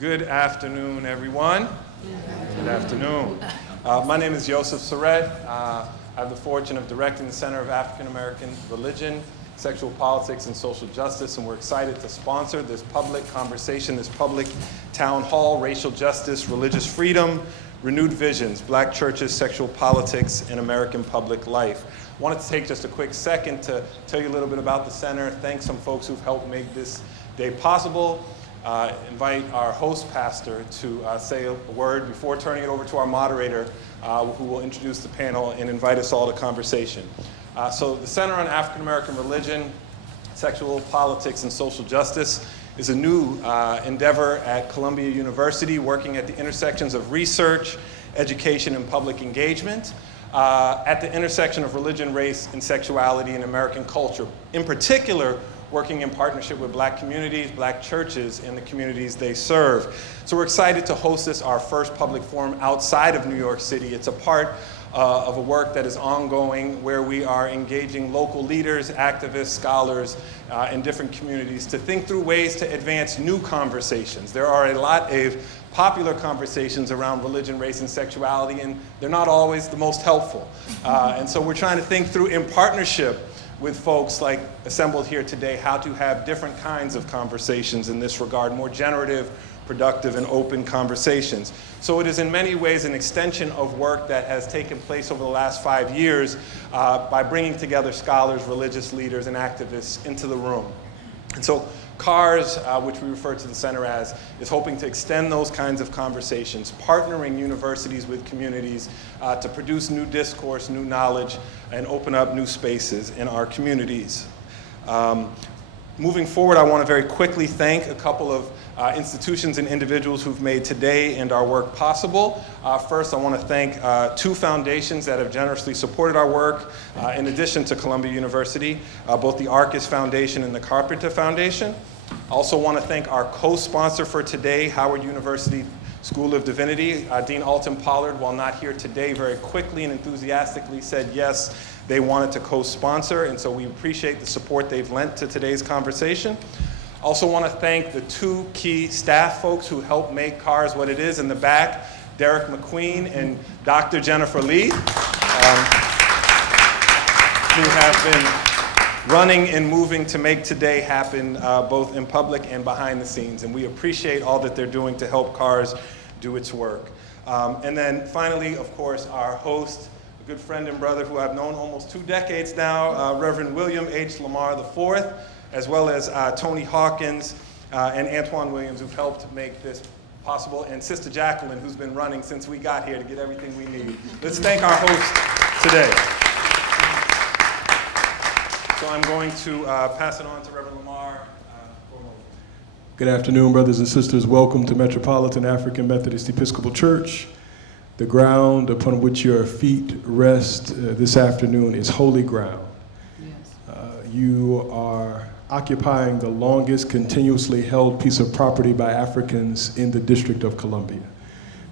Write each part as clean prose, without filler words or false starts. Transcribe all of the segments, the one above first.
Good afternoon, everyone. Good afternoon. My name is Josef Sorett. I have the fortune of directing the Center of African American Religion, Sexual Politics, and Social Justice, and we're excited to sponsor this public conversation, this public town hall, Racial Justice, Religious Freedom, Renewed Visions, Black Churches, Sexual Politics, and American Public Life. I wanted to take just a quick second to tell you a little bit about the center, thank some folks who've helped make this day possible. Invite our host pastor to say a word before turning it over to our moderator, who will introduce the panel and invite us all to conversation. So the Center on African American Religion, Sexual Politics, and Social Justice is a new endeavor at Columbia University, working at the intersections of research, education, and public engagement, at the intersection of religion, race, and sexuality in American culture. In particular, working in partnership with Black communities, Black churches, and the communities they serve. So we're excited to host this, our first public forum outside of New York City. It's a part of a work that is ongoing where we are engaging local leaders, activists, scholars, in different communities to think through ways to advance new conversations. There are a lot of popular conversations around religion, race, and sexuality, and they're not always the most helpful. And so we're trying to think through, in partnership with folks like assembled here today, how to have different kinds of conversations in this regard, more generative, productive, and open conversations. So it is in many ways an extension of work that has taken place over the last 5 years by bringing together scholars, religious leaders, and activists into the room. And so CARS, which we refer to the center as, is hoping to extend those kinds of conversations, partnering universities with communities to produce new discourse, new knowledge, and open up new spaces in our communities. Moving forward, I want to very quickly thank a couple of institutions and individuals who've made today and our work possible. First, I want to thank two foundations that have generously supported our work, in addition to Columbia University, both the Arcus Foundation and the Carpenter Foundation. I also want to thank our co-sponsor for today, Howard University School of Divinity. Dean Alton Pollard, while not here today, very quickly and enthusiastically said yes, they wanted to co-sponsor, and so we appreciate the support they've lent to today's conversation. Also want to thank the two key staff folks who helped make CARS what it is in the back, Derek McQueen and Dr. Jennifer Lee, who have been running and moving to make today happen, both in public and behind the scenes. And we appreciate all that they're doing to help CARS do its work. And then finally, of course, our host, a good friend and brother who I've known almost 2 decades now, Reverend William H. Lamar IV, as well as Tony Hawkins and Antoine Williams, who've helped make this possible, and Sister Jacqueline, who's been running since we got here to get everything we need. Let's thank our host today. So I'm going to pass it on to Reverend Lamar for a moment. Good afternoon, brothers and sisters. Welcome to Metropolitan African Methodist Episcopal Church. The ground upon which your feet rest this afternoon is holy ground. Yes. You are occupying the longest continuously held piece of property by Africans in the District of Columbia.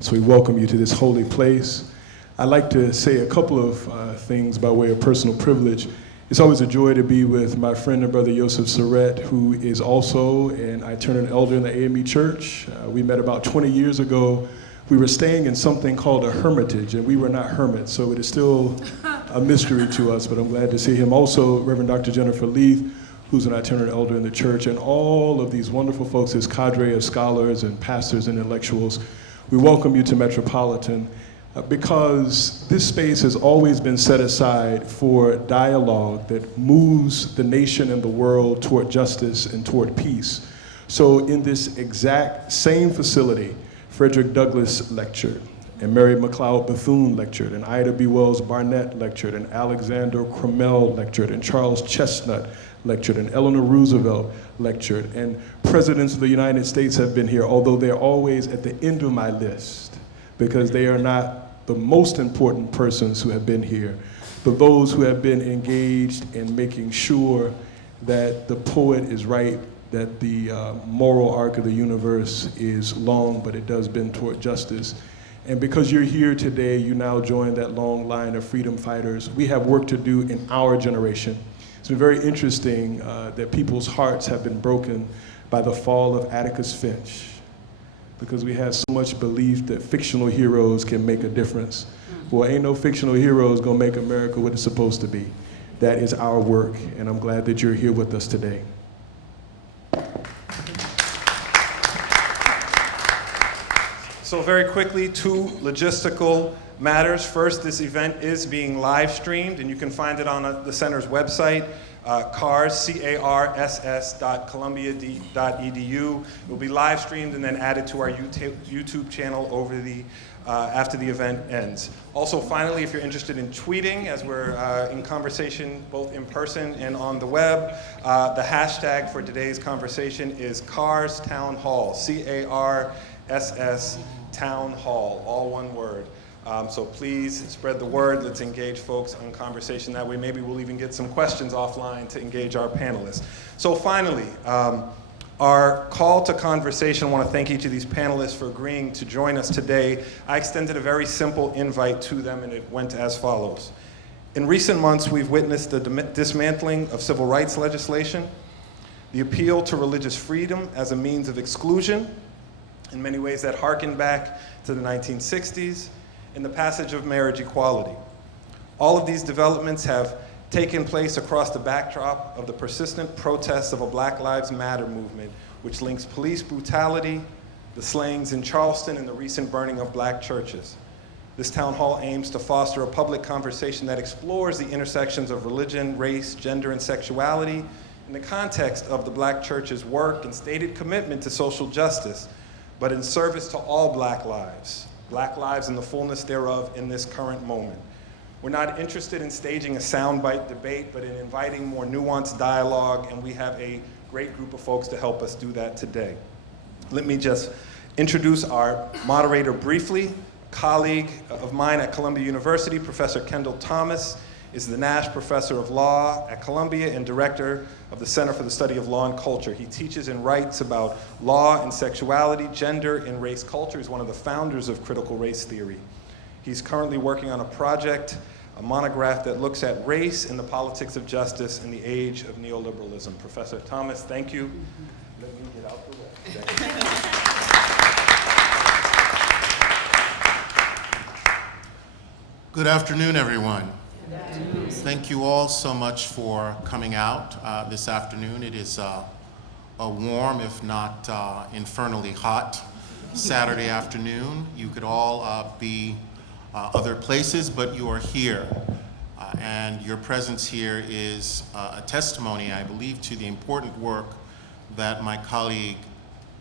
So we welcome you to this holy place. I'd like to say a couple of things by way of personal privilege. It's always a joy to be with my friend and brother Josef Sorett, who is also an itinerant elder in the AME Church. We met about 20 years ago. We were staying in something called a hermitage, and we were not hermits, so it is still a mystery to us, but I'm glad to see him. Also, Reverend Dr. Jennifer Lee, who's an itinerant elder in the church, and all of these wonderful folks, this cadre of scholars and pastors and intellectuals. We welcome you to Metropolitan because this space has always been set aside for dialogue that moves the nation and the world toward justice and toward peace. So in this exact same facility, Frederick Douglass lectured, and Mary McLeod Bethune lectured, and Ida B. Wells Barnett lectured, and Alexander Crummell lectured, and Charles Chestnut lectured, and Eleanor Roosevelt lectured, and presidents of the United States have been here, although they're always at the end of my list because they are not the most important persons who have been here, but those who have been engaged in making sure that the poet is right, that the moral arc of the universe is long, but it does bend toward justice. And because you're here today, you now join that long line of freedom fighters. We have work to do in our generation. It's been very interesting that people's hearts have been broken by the fall of Atticus Finch. because we have so much belief that fictional heroes can make a difference. Well, ain't no fictional heroes gonna make America what it's supposed to be. That is our work, and I'm glad that you're here with us today. So very quickly, 2 logistical matters. First, this event is being live streamed, and you can find it on the center's website, CARS.Columbia.edu. It will be live streamed and then added to our YouTube channel over after the event ends. Also, finally, if you're interested in tweeting, as we're in conversation both in person and on the web, the hashtag for today's conversation is CARS Town Hall, CARSS Town Hall, all one word. So please spread the word. Let's engage folks on conversation that way. Maybe we'll even get some questions offline to engage our panelists. So finally, our call to conversation. I want to thank each of these panelists for agreeing to join us today. I extended a very simple invite to them, and it went as follows. In recent months, we've witnessed the dismantling of civil rights legislation, the appeal to religious freedom as a means of exclusion, in many ways that harken back to the 1960s, and the passage of marriage equality. All of these developments have taken place across the backdrop of the persistent protests of a Black Lives Matter movement, which links police brutality, the slayings in Charleston, and the recent burning of Black churches. This town hall aims to foster a public conversation that explores the intersections of religion, race, gender, and sexuality in the context of the Black church's work and stated commitment to social justice, but in service to all Black lives in the fullness thereof in this current moment. We're not interested in staging a soundbite debate, but in inviting more nuanced dialogue, and we have a great group of folks to help us do that today. Let me just introduce our moderator briefly. Colleague of mine at Columbia University, Professor Kendall Thomas, is the Nash Professor of Law at Columbia and Director of the Center for the Study of Law and Culture. He teaches and writes about law and sexuality, gender, and race culture. He's one of the founders of critical race theory. He's currently working on a project, a monograph that looks at race and the politics of justice in the age of neoliberalism. Professor Thomas, thank you. Let me get out the way. Thank you. Good afternoon, everyone. Thank you all so much for coming out this afternoon. It is a warm, if not infernally hot, Saturday afternoon. You could all be other places, but you are here. And your presence here is a testimony, I believe, to the important work that my colleague,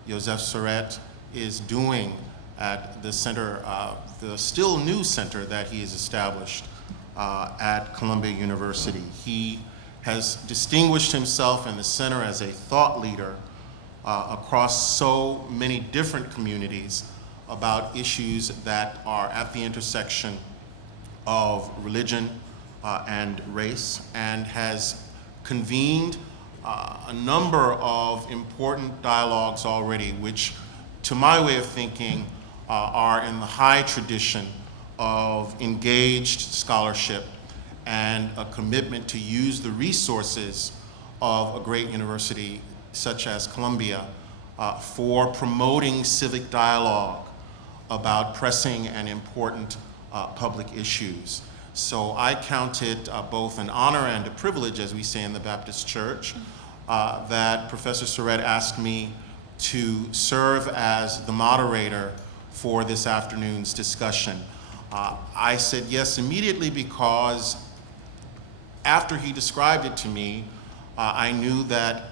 Josef Sorett, is doing at the center, the still new center that he has established at Columbia University. He has distinguished himself in the center as a thought leader across so many different communities about issues that are at the intersection of religion and race, and has convened a number of important dialogues already, which, to my way of thinking, are in the high tradition of engaged scholarship and a commitment to use the resources of a great university such as Columbia for promoting civic dialogue about pressing and important public issues. So I count it both an honor and a privilege, as we say in the Baptist Church, that Professor Sorett asked me to serve as the moderator for this afternoon's discussion. I said yes immediately because after he described it to me, I knew that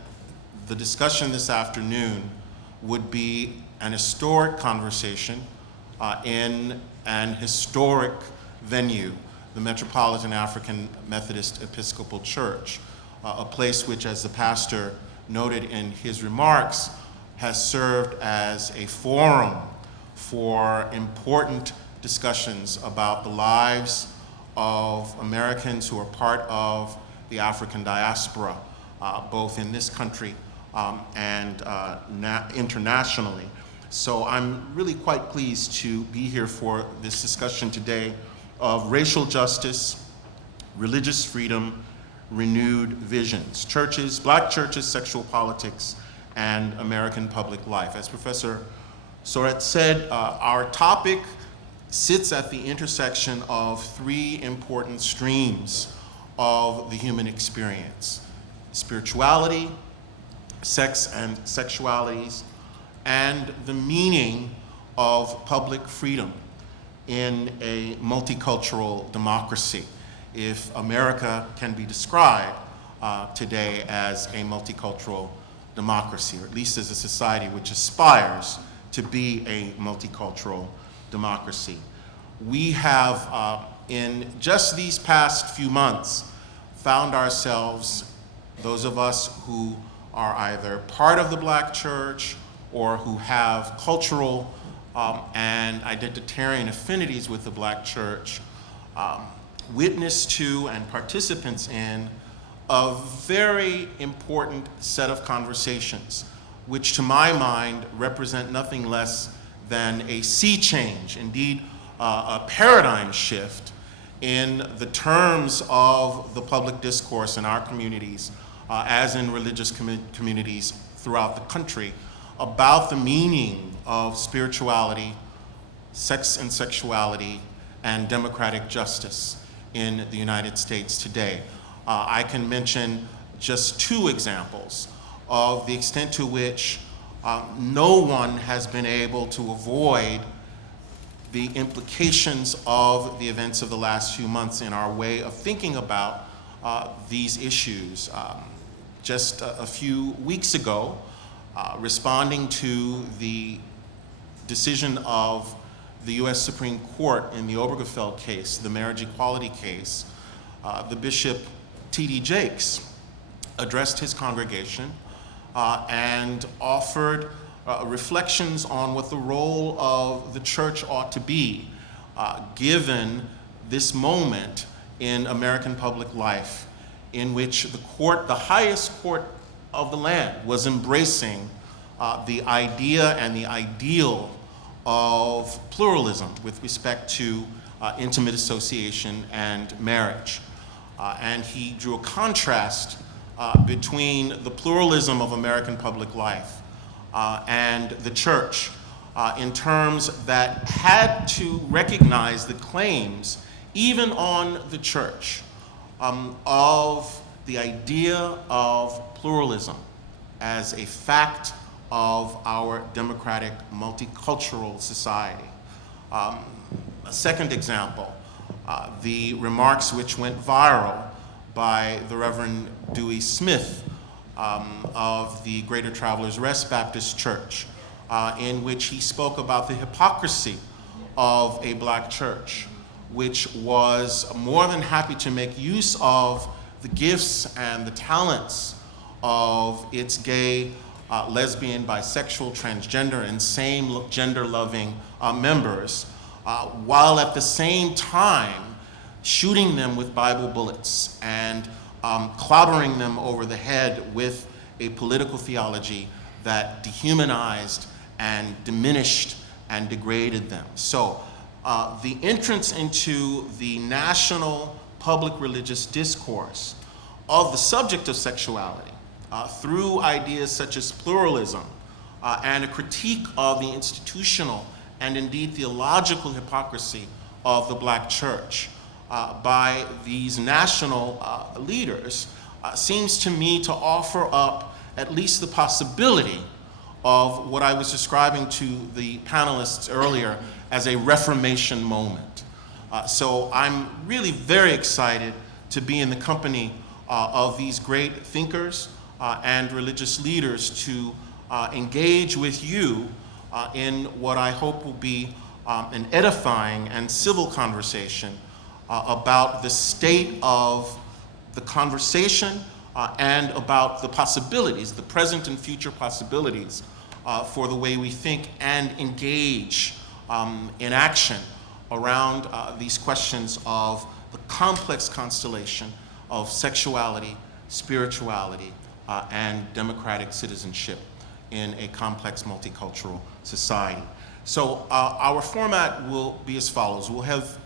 the discussion this afternoon would be an historic conversation in an historic venue, the Metropolitan African Methodist Episcopal Church, a place which, as the pastor noted in his remarks, has served as a forum for important discussions about the lives of Americans who are part of the African diaspora, both in this country and internationally. So I'm really quite pleased to be here for this discussion today of racial justice, religious freedom, renewed visions, churches, Black churches, sexual politics, and American public life. As Professor Sorett said, our topic sits at the intersection of three important streams of the human experience: spirituality, sex and sexualities, and the meaning of public freedom in a multicultural democracy, if America can be described today as a multicultural democracy, or at least as a society which aspires to be a multicultural democracy. We have, in just these past few months, found ourselves, those of us who are either part of the Black church or who have cultural and identitarian affinities with the Black church, witness to and participants in a very important set of conversations, which to my mind represent nothing less than a sea change, indeed a paradigm shift in the terms of the public discourse in our communities, as in religious communities throughout the country, about the meaning of spirituality, sex and sexuality, and democratic justice in the United States today. I can mention just two examples of the extent to which no one has been able to avoid the implications of the events of the last few months in our way of thinking about these issues. Just a few weeks ago, responding to the decision of the U.S. Supreme Court in the Obergefell case, the marriage equality case, the Bishop T.D. Jakes addressed his congregation and offered reflections on what the role of the church ought to be given this moment in American public life, in which the court, the highest court of the land, was embracing the idea and the ideal of pluralism with respect to intimate association and marriage. And he drew a contrast between the pluralism of American public life and the church in terms that had to recognize the claims, even on the church, of the idea of pluralism as a fact of our democratic multicultural society. A second example, the remarks which went viral by the Reverend Dewey Smith of the Greater Travelers Rest Baptist Church, in which he spoke about the hypocrisy of a Black church, which was more than happy to make use of the gifts and the talents of its gay, lesbian, bisexual, transgender, and same gender-loving members, while at the same time shooting them with Bible bullets and clobbering them over the head with a political theology that dehumanized and diminished and degraded them. So the entrance into the national public religious discourse of the subject of sexuality through ideas such as pluralism and a critique of the institutional and indeed theological hypocrisy of the Black church by these national leaders seems to me to offer up at least the possibility of what I was describing to the panelists earlier as a Reformation moment. So I'm really very excited to be in the company of these great thinkers and religious leaders to engage with you in what I hope will be an edifying and civil conversation about the state of the conversation and about the possibilities, the present and future possibilities for the way we think and engage in action around these questions of the complex constellation of sexuality, spirituality, and democratic citizenship in a complex multicultural society. So our format will be as follows. We'll have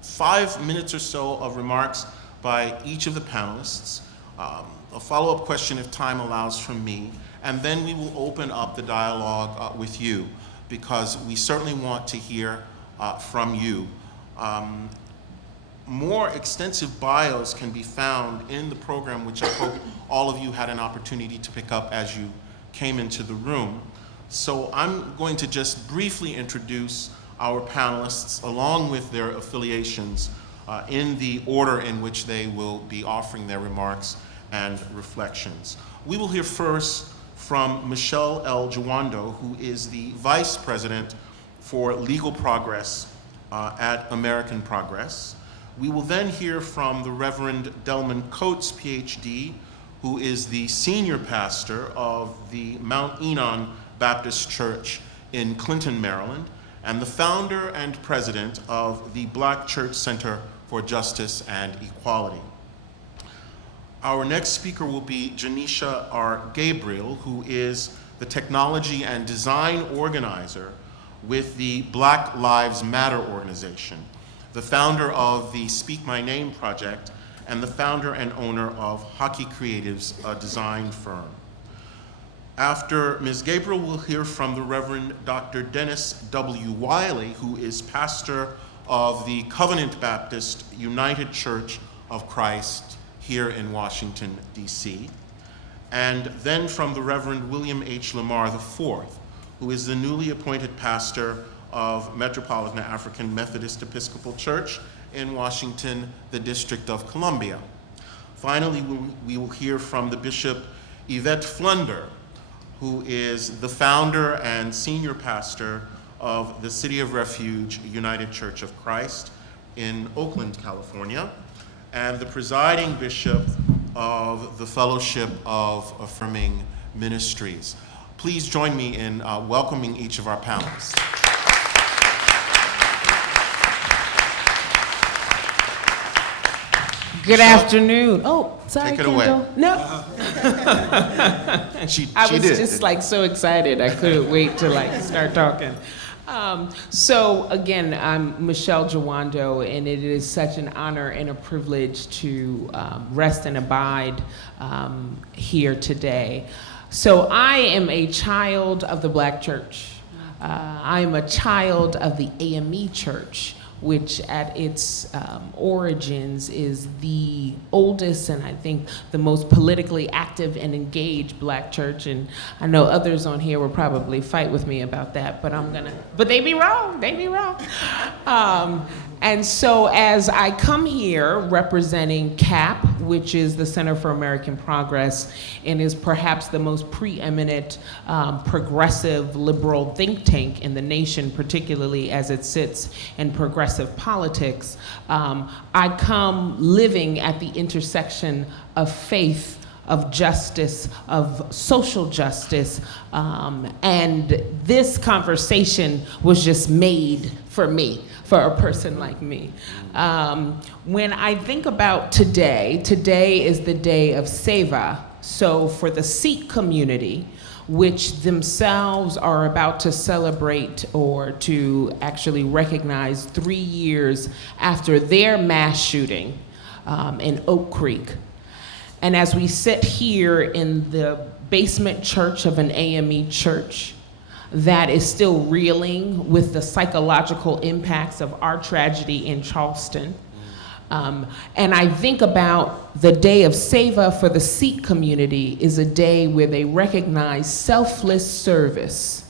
5 minutes or so of remarks by each of the panelists, a follow-up question if time allows from me, and then we will open up the dialogue with you. because we certainly want to hear from you. More extensive bios can be found in the program, which I hope all of you had an opportunity to pick up as you came into the room. So I'm going to just briefly introduce our panelists along with their affiliations in the order in which they will be offering their remarks and reflections. We will hear first from Michele L. Jawando, who is the Vice President for Legal Progress at American Progress. We will then hear from the Reverend Delman Coates, PhD, who is the Senior Pastor of the Mount Ennon Baptist Church in Clinton, Maryland, and the founder and president of the Black Church Center for Justice and Equality. Our next speaker will be Janisha R. Gabriel, who is the technology and design organizer with the Black Lives Matter organization, the founder of the Speak My Name project, and the founder and owner of Hockey Creatives, a design firm. After Ms. Gabriel, we'll hear from the Reverend Dr. Denis W. Wiley, who is pastor of the Covenant Baptist United Church of Christ here in Washington, D.C. And then from the Reverend William H. Lamar IV, who is the newly appointed pastor of Metropolitan African Methodist Episcopal Church in Washington, the District of Columbia. Finally, we will hear from the Bishop Yvette Flunder, who is the founder and senior pastor of the City of Refuge United Church of Christ in Oakland, California, and the presiding bishop of the Fellowship of Affirming Ministries. Please join me in welcoming each of our panelists. Good afternoon. Oh, sorry, Take it Kendall. away. No. She I was did. just like so excited. I couldn't wait to like start talking. So again, I'm Michele Jawando, and it is such an honor and a privilege to rest and abide here today. So I am a child of the Black Church. I am a child of the AME Church, which at its origins is the oldest and I think the most politically active and engaged Black church. And I know others on here will probably fight with me about that, but they be wrong, and so as I come here representing CAP, which is the Center for American Progress, and is perhaps the most preeminent progressive liberal think tank in the nation, particularly as it sits in progressive politics, I come living at the intersection of faith, of justice, of social justice, and this conversation was just made for me, for a person like me. When I think about today is the day of Seva. So for the Sikh community, which themselves are about to celebrate or to actually recognize 3 years after their mass shooting in Oak Creek. And as we sit here in the basement church of an AME church that is still reeling with the psychological impacts of our tragedy in Charleston, and I think about the day of Seva for the Sikh community is a day where they recognize selfless service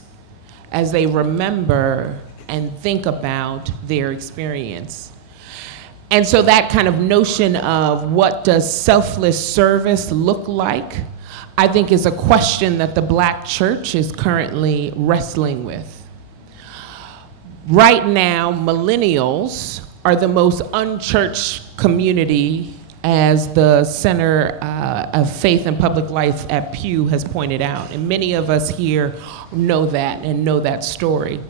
as they remember and think about their experience. And so that kind of notion of what does selfless service look like, I think is a question that the Black church is currently wrestling with. Right now, millennials are the most unchurched community, as the Center of Faith and Public Life at Pew has pointed out. And many of us here know that and know that story.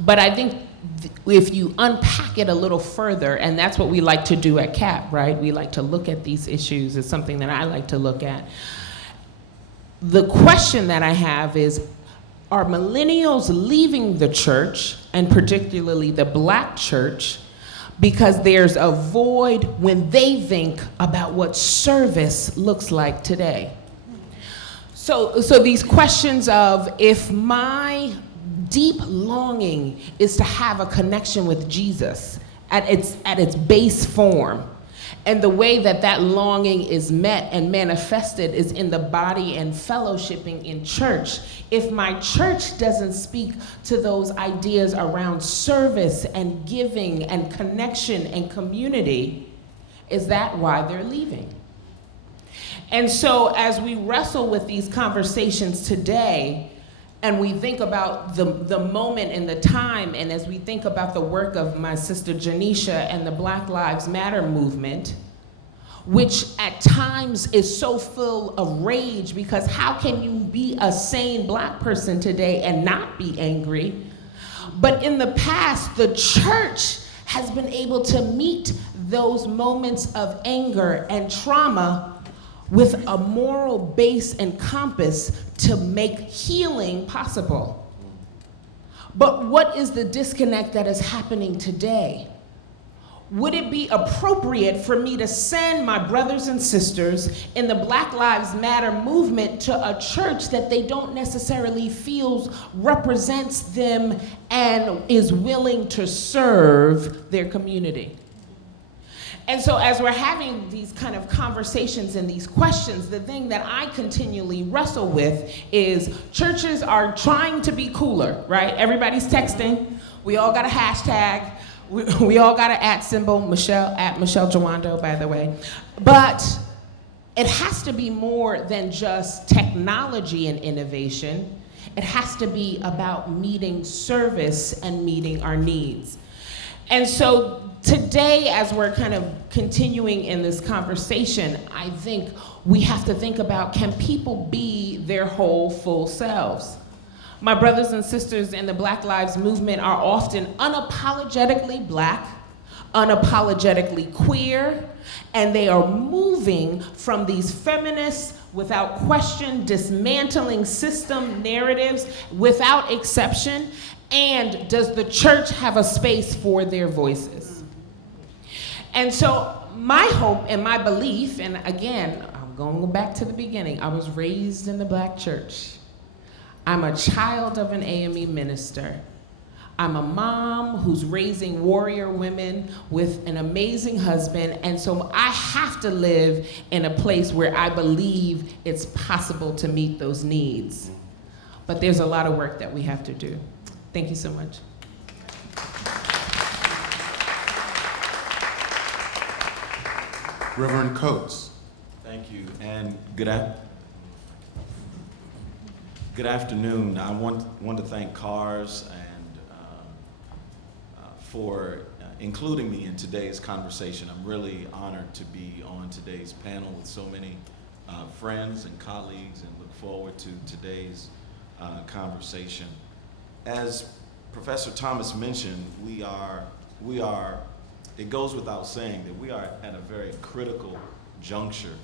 But I think if you unpack it a little further, and that's what we like to do at CAP, right? We like to look at these issues. It's something that I like to look at. The question that I have is, are millennials leaving the church, and particularly the Black church, because there's a void when they think about what service looks like today? So these questions of, if my deep longing is to have a connection with Jesus at its base form. And the way that that longing is met and manifested is in the body and fellowshipping in church. If my church doesn't speak to those ideas around service and giving and connection and community, is that why they're leaving? And so as we wrestle with these conversations today, and we think about the moment and the time, and as we think about the work of my sister Janisha and the Black Lives Matter movement, which at times is so full of rage, because how can you be a sane Black person today and not be angry? But in the past, the church has been able to meet those moments of anger and trauma with a moral base and compass to make healing possible. But what is the disconnect that is happening today? Would it be appropriate for me to send my brothers and sisters in the Black Lives Matter movement to a church that they don't necessarily feel represents them and is willing to serve their community? And so as we're having these kind of conversations and these questions, the thing that I continually wrestle with is churches are trying to be cooler, right? Everybody's texting. We all got a hashtag. We all got an @ symbol, Michele, @ Michele Jawando, by the way. But it has to be more than just technology and innovation. It has to be about meeting service and meeting our needs. And so today, as we're kind of continuing in this conversation, I think we have to think about, can people be their whole, full selves? My brothers and sisters in the Black Lives Movement are often unapologetically Black, unapologetically queer, and they are moving from these feminists, without question, dismantling system narratives without exception. And does the church have a space for their voices? And so my hope and my belief, and again, I'm going back to the beginning, I was raised in the Black church. I'm a child of an AME minister. I'm a mom who's raising warrior women with an amazing husband, and so I have to live in a place where I believe it's possible to meet those needs. But there's a lot of work that we have to do. Thank you so much. Reverend Coates. Thank you, and good afternoon. I want to thank CARS and for including me in today's conversation. I'm really honored to be on today's panel with so many friends and colleagues, and look forward to today's conversation. As Professor Thomas mentioned, it goes without saying that we are at a very critical juncture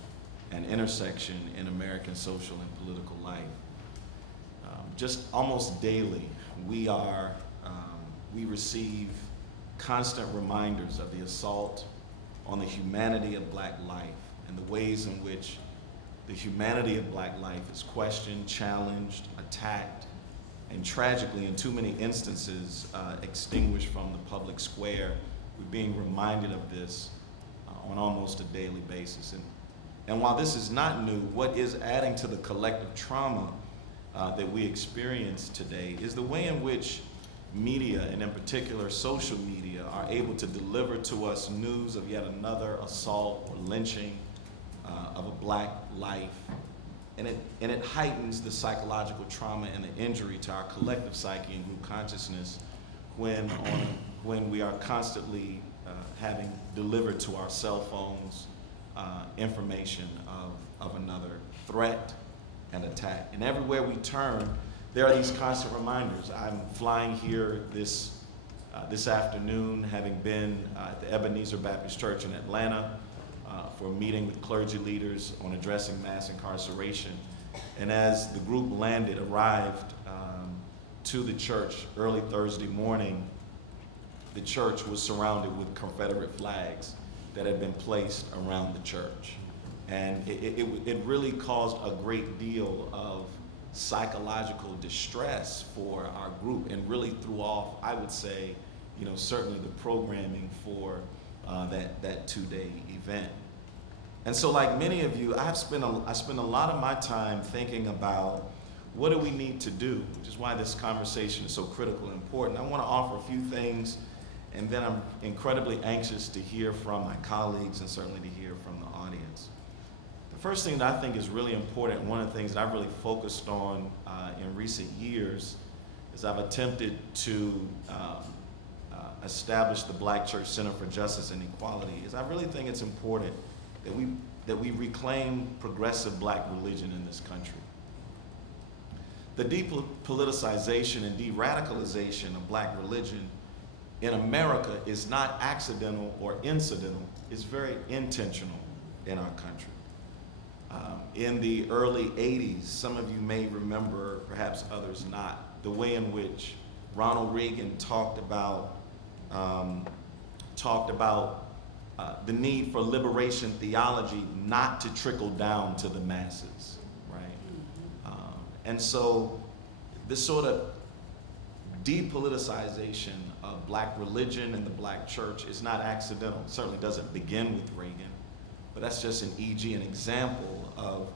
and intersection in American social and political life. Just almost daily, we receive constant reminders of the assault on the humanity of Black life and the ways in which the humanity of Black life is questioned, challenged, attacked, and tragically, in too many instances, extinguished from the public square. We're being reminded of this on almost a daily basis. And while this is not new, what is adding to the collective trauma that we experience today is the way in which media, and in particular social media, are able to deliver to us news of yet another assault or lynching of a Black life. And it heightens the psychological trauma and the injury to our collective psyche and group consciousness when we are constantly having delivered to our cell phones information of another threat and attack. And everywhere we turn, there are these constant reminders. I'm flying here this afternoon, having been at the Ebenezer Baptist Church in Atlanta for a meeting with clergy leaders on addressing mass incarceration. And as the group arrived to the church early Thursday morning, the church was surrounded with Confederate flags that had been placed around the church. And it really caused a great deal of psychological distress for our group, and really threw off, I would say, certainly the programming for that two-day event. And so, like many of you, I spent a lot of my time thinking about what do we need to do, which is why this conversation is so critical and important. I want to offer a few things, and then I'm incredibly anxious to hear from my colleagues and certainly to hear from the audience. The first thing that I think is really important, and one of the things that I've really focused on in recent years, is I've attempted to establish the Black Church Center for Justice and Equality, is I really think it's important that we reclaim progressive Black religion in this country. The depoliticization and de-radicalization of Black religion in America is not accidental or incidental, it's very intentional in our country. In the early 80s, some of you may remember, perhaps others not, the way in which Ronald Reagan talked about the need for liberation theology not to trickle down to the masses, right? And so this sort of depoliticization of Black religion and the Black church is not accidental. It certainly doesn't begin with Reagan, but that's just an example of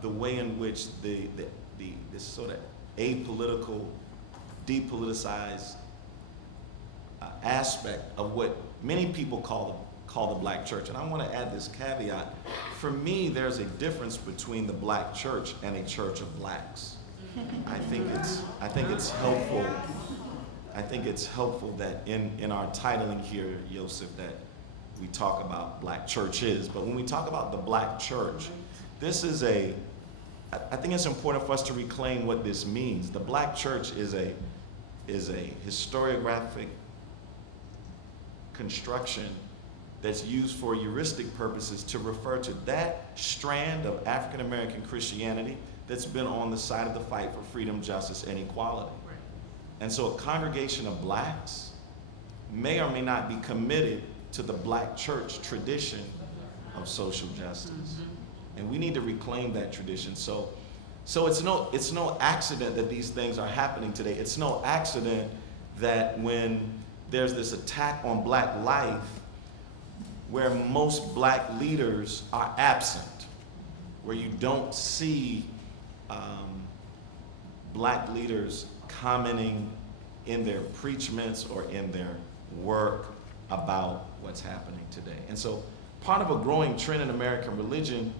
the way in which this sort of apolitical, depoliticized aspect of what many people call the Black church. And I want to add this caveat. For me, there's a difference between the Black church and a church of Blacks. I think it's helpful. I think it's helpful that in our titling here, Josef, that we talk about Black churches. But when we talk about the Black church, I think it's important for us to reclaim what this means. The Black church is a historiographic construction that's used for heuristic purposes to refer to that strand of African American Christianity that's been on the side of the fight for freedom, justice, and equality. Right. And so a congregation of Blacks may or may not be committed to the Black church tradition of social justice. Mm-hmm. And we need to reclaim that tradition. So it's no accident that these things are happening today. It's no accident that when there's this attack on Black life, where most Black leaders are absent, where you don't see Black leaders commenting in their preachments or in their work about what's happening today. And so part of a growing trend in American religion,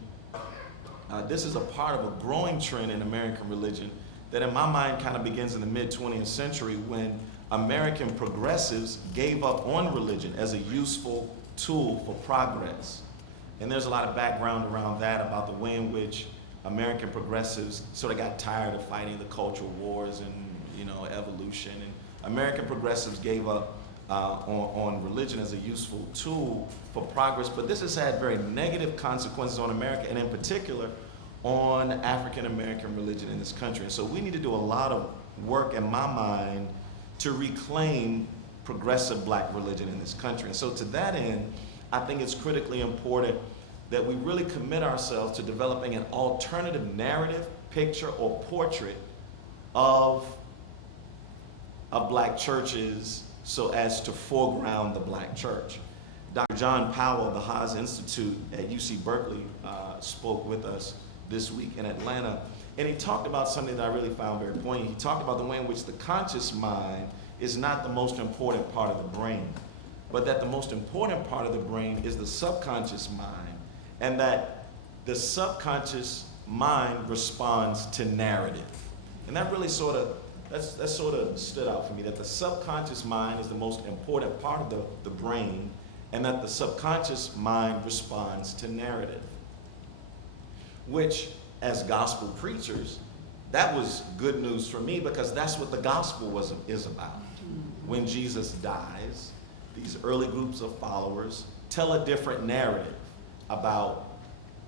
this is a part of a growing trend in American religion that in my mind kind of begins in the mid-20th century when American progressives gave up on religion as a useful tool for progress. And there's a lot of background around that about the way in which American progressives sort of got tired of fighting the cultural wars and evolution. And American progressives gave up on religion as a useful tool for progress. But this has had very negative consequences on America, and in particular on African American religion in this country. And so we need to do a lot of work in my mind to reclaim progressive Black religion in this country. And so to that end, I think it's critically important that we really commit ourselves to developing an alternative narrative, picture, or portrait of Black churches so as to foreground the Black church. Dr. John Powell of the Haas Institute at UC Berkeley spoke with us this week in Atlanta, and he talked about something that I really found very poignant. He talked about the way in which the conscious mind is not the most important part of the brain, but that the most important part of the brain is the subconscious mind, and that the subconscious mind responds to narrative. And that really that sort of stood out for me, that the subconscious mind is the most important part of the brain, and that the subconscious mind responds to narrative. Which, as gospel preachers, that was good news for me because that's what the gospel is about. When Jesus dies, these early groups of followers tell a different narrative about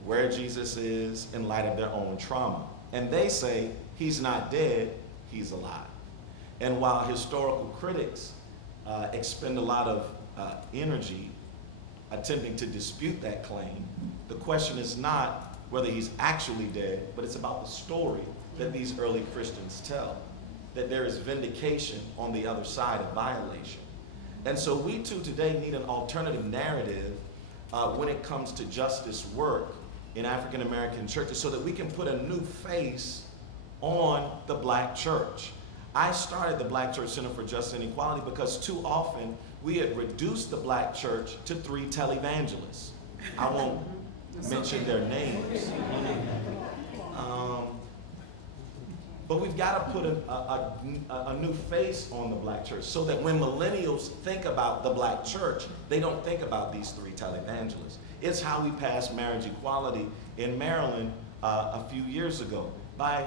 where Jesus is in light of their own trauma. And they say, he's not dead, he's alive. And while historical critics expend a lot of energy attempting to dispute that claim, the question is not whether he's actually dead, but it's about the story that these early Christians tell, that there is vindication on the other side of violation. And so we too today need an alternative narrative when it comes to justice work in African American churches so that we can put a new face on the black church. I started the Black Church Center for Justice and Equality because too often we had reduced the black church to 3 televangelists. I won't mention their names. But we've got to put a new face on the black church so that when millennials think about the black church, they don't think about these 3 televangelists. It's how we passed marriage equality in Maryland a few years ago by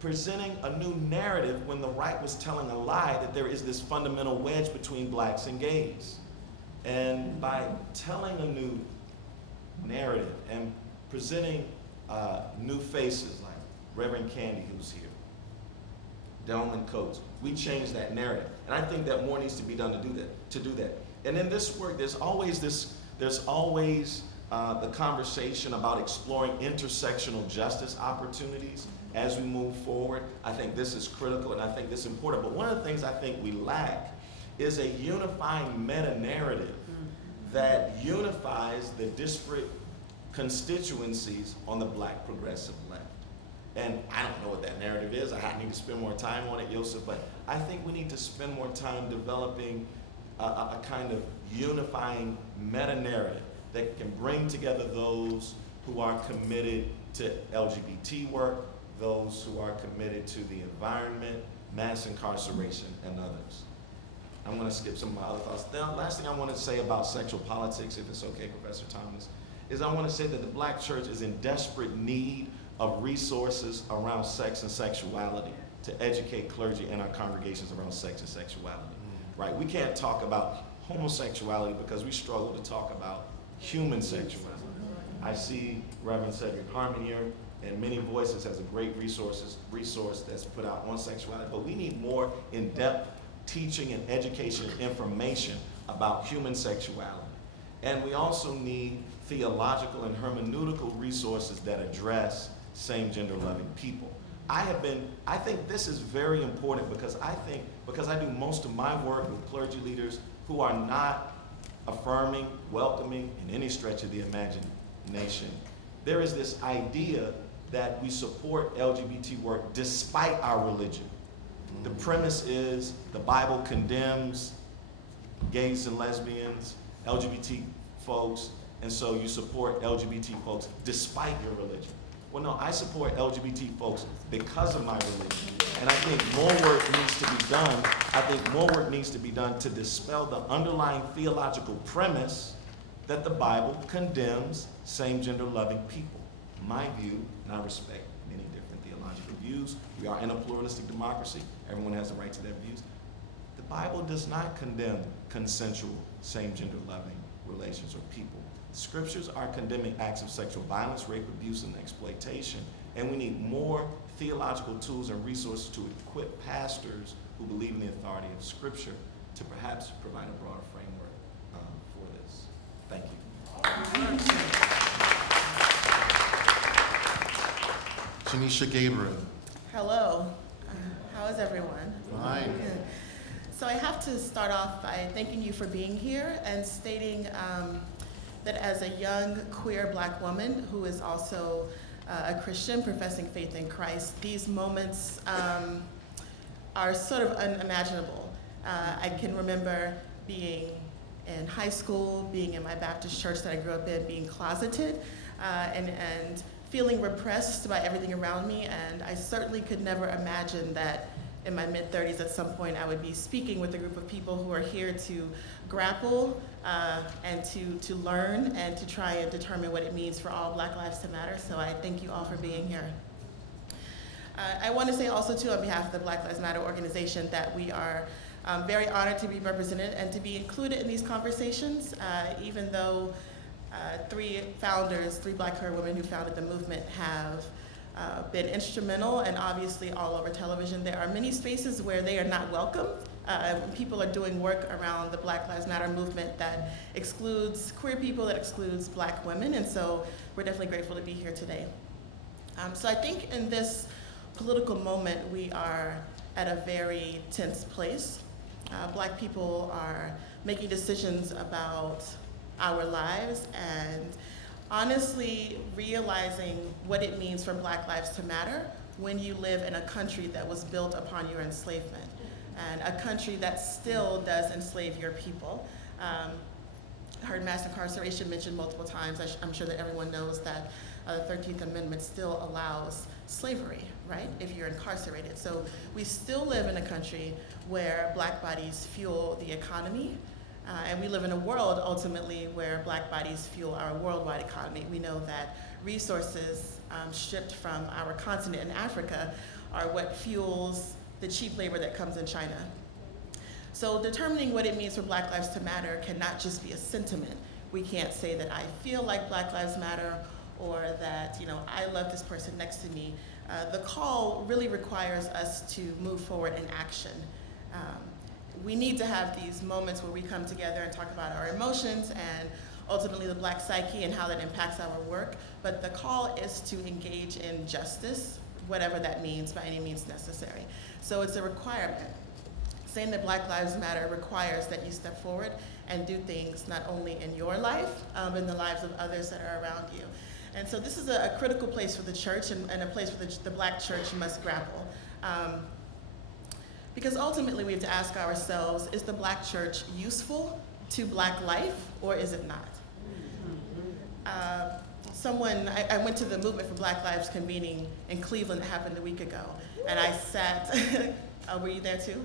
presenting a new narrative when the right was telling a lie that there is this fundamental wedge between blacks and gays. And by telling a new narrative and presenting new faces like Reverend Candy, who's here, Delman Coates, we changed that narrative. And I think that more needs to be done to do that. And in this work, there's always the conversation about exploring intersectional justice opportunities as we move forward. I think this is critical and I think this is important. But one of the things I think we lack is a unifying meta-narrative that unifies the disparate constituencies on the black progressive left. And I don't know what that narrative is. I need to spend more time on it, Josef, but I think we need to spend more time developing a kind of unifying meta-narrative that can bring together those who are committed to LGBT work, those who are committed to the environment, mass incarceration, and others. I'm going to skip some of my other thoughts. The last thing I want to say about sexual politics, if it's okay, Professor Thomas, is I want to say that the black church is in desperate need of resources around sex and sexuality to educate clergy and our congregations around sex and sexuality. Right? We can't talk about homosexuality because we struggle to talk about human sexuality. I see Reverend Cedric Harmon here, and Many Voices has a great resource that's put out on sexuality, but we need more in-depth teaching and education information about human sexuality. And we also need theological and hermeneutical resources that address same-gender loving people. I think this is very important because I do most of my work with clergy leaders who are not affirming, welcoming in any stretch of the imagination. There is this idea that we support LGBT work despite our religion. The premise is the Bible condemns gays and lesbians, LGBT folks, and so you support LGBT folks despite your religion. Well, no, I support LGBT folks because of my religion. And I think more work needs to be done. I think more work needs to be done to dispel the underlying theological premise that the Bible condemns same-gender loving people. My view, and I respect many different theological views. We are in a pluralistic democracy. Everyone has the right to their views. The Bible does not condemn consensual same-gender loving relations or people. Scriptures are condemning acts of sexual violence, rape, abuse, and exploitation, and we need more theological tools and resources to equip pastors who believe in the authority of Scripture to perhaps provide a broader framework for this. Thank you. Janisha, Gabriel. Hello. How is everyone? Fine. Good. So I have to start off by thanking you for being here and stating that as a young queer black woman who is also a Christian professing faith in Christ, these moments are sort of unimaginable. I can remember being in high school, being in my Baptist church that I grew up in, being closeted and feeling repressed by everything around me, and I certainly could never imagine that in my mid-30s at some point I would be speaking with a group of people who are here to grapple and to learn and to try and determine what it means for all Black lives to matter. So I thank you all for being here. I want to say also too on behalf of the Black Lives Matter organization that we are very honored to be represented and to be included in these conversations, even though three Black queer women who founded the movement have been instrumental and obviously all over television. There are many spaces where they are not welcome. People are doing work around the Black Lives Matter movement that excludes queer people, that excludes Black women, and so we're definitely grateful to be here today. So I think in this political moment, we are at a very tense place. Black people are making decisions about our lives and honestly realizing what it means for Black lives to matter when you live in a country that was built upon your enslavement and a country that still does enslave your people. I heard mass incarceration mentioned multiple times. I'm sure that everyone knows that the 13th Amendment still allows slavery, right, if you're incarcerated. So we still live in a country where Black bodies fuel the economy, and we live in a world ultimately where Black bodies fuel our worldwide economy. We know that resources shipped from our continent in Africa are what fuels the cheap labor that comes in China. So determining what it means for Black lives to matter cannot just be a sentiment. We can't say that I feel like Black lives matter or that, you know, I love this person next to me. The call really requires us to move forward in action. We need to have these moments where we come together and talk about our emotions and ultimately the Black psyche and how that impacts our work. But the call is to engage in justice, whatever that means, by any means necessary. So it's a requirement. Saying that Black Lives Matter requires that you step forward and do things not only in your life, but in the lives of others that are around you. And so this is a critical place for the church and a place where the Black church must grapple. Because ultimately we have to ask ourselves, is the Black church useful to Black life or is it not? I went to the Movement for Black Lives convening in Cleveland that happened a week ago, and I sat, oh, were you there too?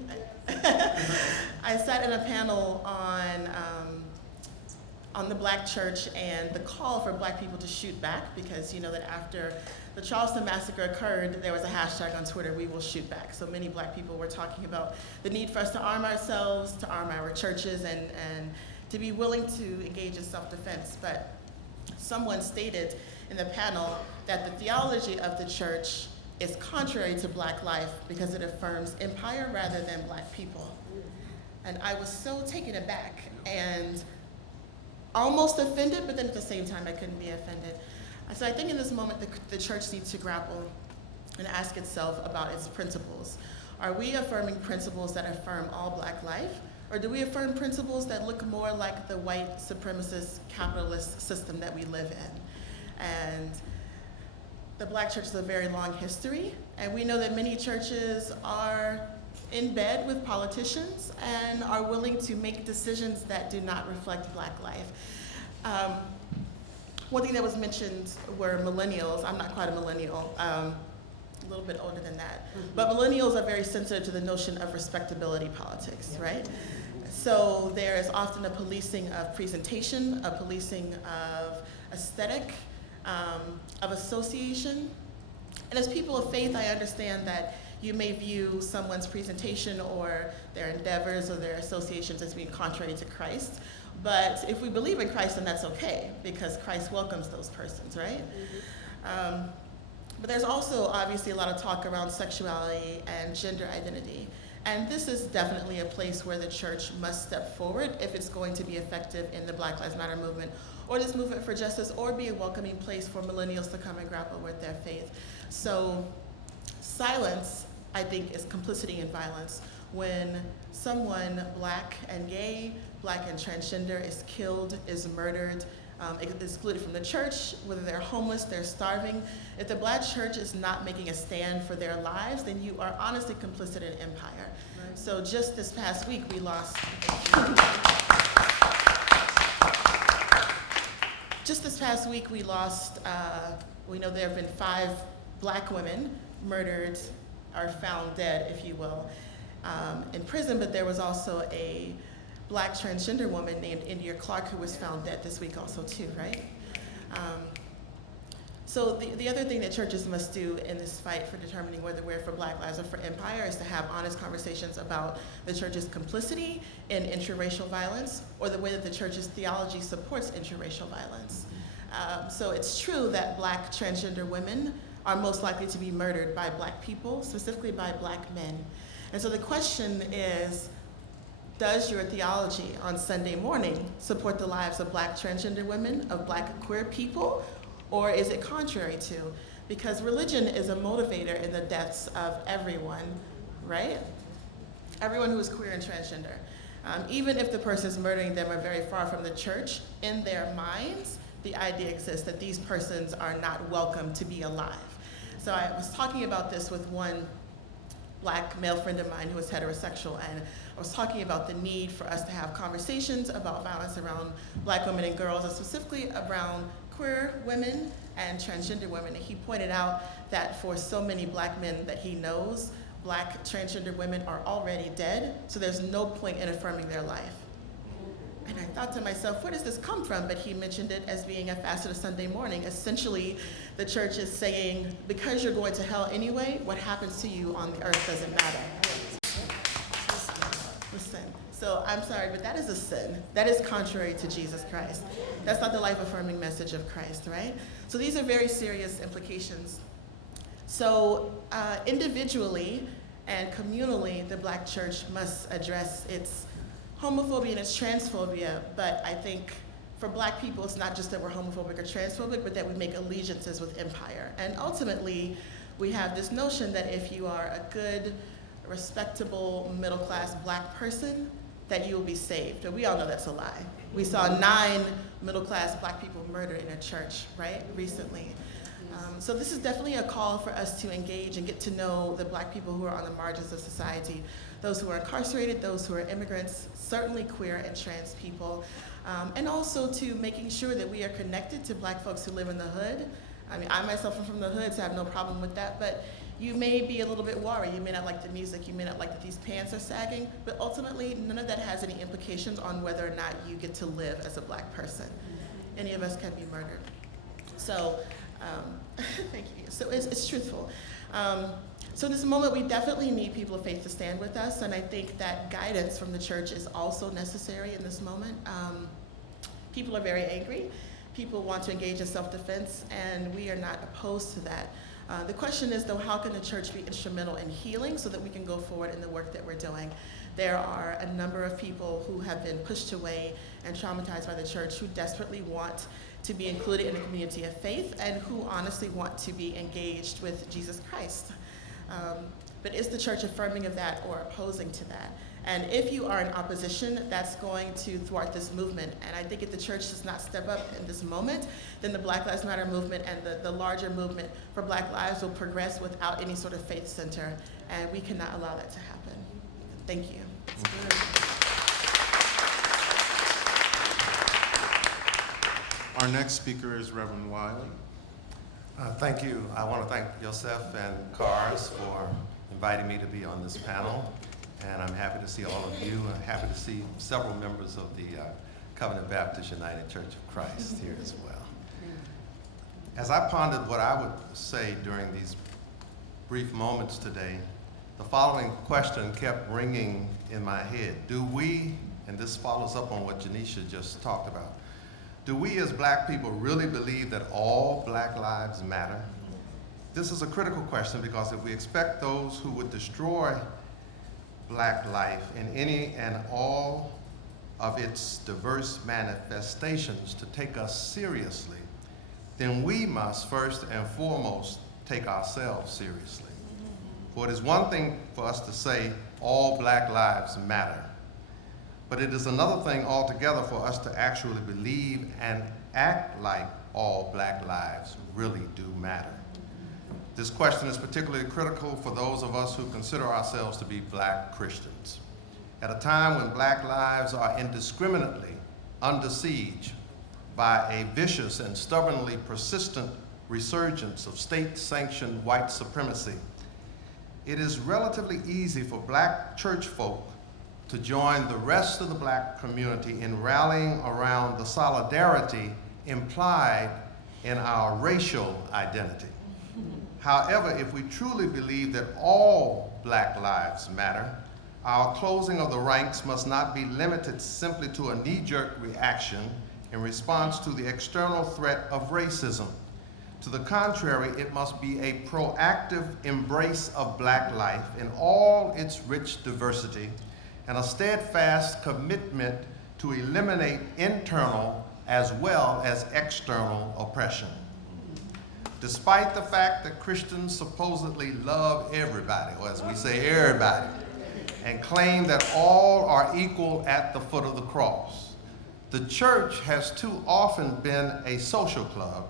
I sat in a panel on the Black church and the call for Black people to shoot back, because you know that after the Charleston massacre occurred, there was a hashtag on Twitter, "We will shoot back." So many Black people were talking about the need for us to arm ourselves, to arm our churches, and to be willing to engage in self-defense. But someone stated in the panel that the theology of the church is contrary to Black life because it affirms empire rather than Black people. And I was so taken aback and almost offended, but then at the same time I couldn't be offended. So I think in this moment the church needs to grapple and ask itself about its principles. Are we affirming principles that affirm all Black life? Or do we affirm principles that look more like the white supremacist capitalist system that we live in? And the Black church has a very long history, and we know that many churches are in bed with politicians and are willing to make decisions that do not reflect Black life. One thing that was mentioned were millennials. I'm not quite a millennial, a little bit older than that. But millennials are very sensitive to the notion of respectability politics, right? So there is often a policing of presentation, a policing of aesthetic, of association. And as people of faith, I understand that you may view someone's presentation or their endeavors or their associations as being contrary to Christ. But if we believe in Christ, then that's okay, because Christ welcomes those persons, right? But there's also obviously a lot of talk around sexuality and gender identity. And this is definitely a place where the church must step forward if it's going to be effective in the Black Lives Matter movement or this movement for justice, or be a welcoming place for millennials to come and grapple with their faith. So silence, I think, is complicity in violence. When someone Black and gay, Black and transgender is killed, is murdered, excluded from the church, whether they're homeless, they're starving. If the Black church is not making a stand for their lives, then you are honestly complicit in empire. Right. So just this past week, we lost, we know there have been 5 Black women murdered or found dead, if you will, in prison, but there was also a Black transgender woman named India Clark who was found dead this week also too, right? So the other thing that churches must do in this fight for determining whether we're for Black lives or for empire is to have honest conversations about the church's complicity in interracial violence or the way that the church's theology supports interracial violence. So it's true that Black transgender women are most likely to be murdered by Black people, specifically by Black men. And so the question is, does your theology on Sunday morning support the lives of Black transgender women, of Black queer people, or is it contrary to? because religion is a motivator in the deaths of everyone, right? Everyone who is queer and transgender. Even if the persons murdering them are very far from the church, in their minds, the idea exists that these persons are not welcome to be alive. So I was talking about this with one Black male friend of mine who is heterosexual, and I was talking about the need for us to have conversations about violence around Black women and girls, and specifically around queer women and transgender women. And he pointed out that for so many Black men that he knows, Black transgender women are already dead, so there's no point in affirming their life. And I thought to myself, where does this come from? But he mentioned it as being a facet of Sunday morning. Essentially, the church is saying, because you're going to hell anyway, what happens to you on the earth doesn't matter. Listen, so I'm sorry, but that is a sin. That is contrary to Jesus Christ. That's not the life-affirming message of Christ, right? So these are very serious implications. So individually and communally, the Black church must address its homophobia and its transphobia, but I think for Black people, it's not just that we're homophobic or transphobic, but that we make allegiances with empire. And ultimately, we have this notion that if you are a good, respectable, middle-class Black person, that you will be saved. And we all know that's a lie. We saw 9 middle-class Black people murdered in a church, right, recently. So this is definitely a call for us to engage and get to know the Black people who are on the margins of society, those who are incarcerated, those who are immigrants, certainly queer and trans people, and also to making sure that we are connected to Black folks who live in the hood. I mean, I myself am from the hood, so I have no problem with that, but you may be a little bit worried. You may not like the music, you may not like that these pants are sagging, but ultimately, none of that has any implications on whether or not you get to live as a Black person. Any of us can be murdered. So, thank you. So it's truthful. So in this moment, we definitely need people of faith to stand with us, and I think that guidance from the church is also necessary in this moment. People are very angry. People want to engage in self-defense, and we are not opposed to that. The question is, though, how can the church be instrumental in healing so that we can go forward in the work that we're doing? There are a number of people who have been pushed away and traumatized by the church who desperately want to be included in a community of faith and who honestly want to be engaged with Jesus Christ. But is the church affirming of that or opposing to that? And if you are in opposition, that's going to thwart this movement. And I think if the church does not step up in this moment, then the Black Lives Matter movement and the larger movement for Black lives will progress without any sort of faith center. And we cannot allow that to happen. Thank you. Our next speaker is Reverend Wiley. Thank you. I want to thank Josef and CARS for inviting me to be on this panel. And I'm happy to see all of you. I'm happy to see several members of the Covenant Baptist United Church of Christ here as well. As I pondered what I would say during these brief moments today, the following question kept ringing in my head. Do we, and this follows up on what Janisha just talked about, do we as Black people really believe that all Black lives matter? This is a critical question because if we expect those who would destroy Black life in any and all of its diverse manifestations to take us seriously, then we must first and foremost take ourselves seriously. For it is one thing for us to say all Black lives matter, but it is another thing altogether for us to actually believe and act like all Black lives really do matter. This question is particularly critical for those of us who consider ourselves to be Black Christians. At a time when Black lives are indiscriminately under siege by a vicious and stubbornly persistent resurgence of state-sanctioned white supremacy, it is relatively easy for Black church folk to join the rest of the Black community in rallying around the solidarity implied in our racial identity. However, if we truly believe that all Black lives matter, our closing of the ranks must not be limited simply to a knee-jerk reaction in response to the external threat of racism. To the contrary, it must be a proactive embrace of Black life in all its rich diversity and a steadfast commitment to eliminate internal as well as external oppression. despite the fact that Christians supposedly love everybody, or as we say, everybody, and claim that all are equal at the foot of the cross. The church has too often been a social club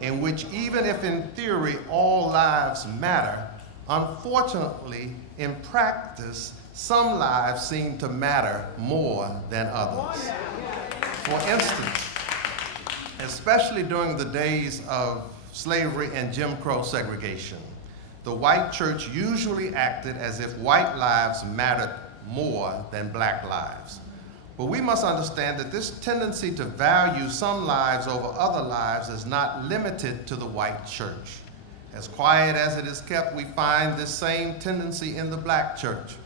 in which, even if in theory all lives matter, unfortunately, in practice, some lives seem to matter more than others. For instance, especially during the days of slavery and Jim Crow segregation, the white church usually acted as if white lives mattered more than black lives. But we must understand that this tendency to value some lives over other lives is not limited to the white church. As quiet as it is kept, we find this same tendency in the black church,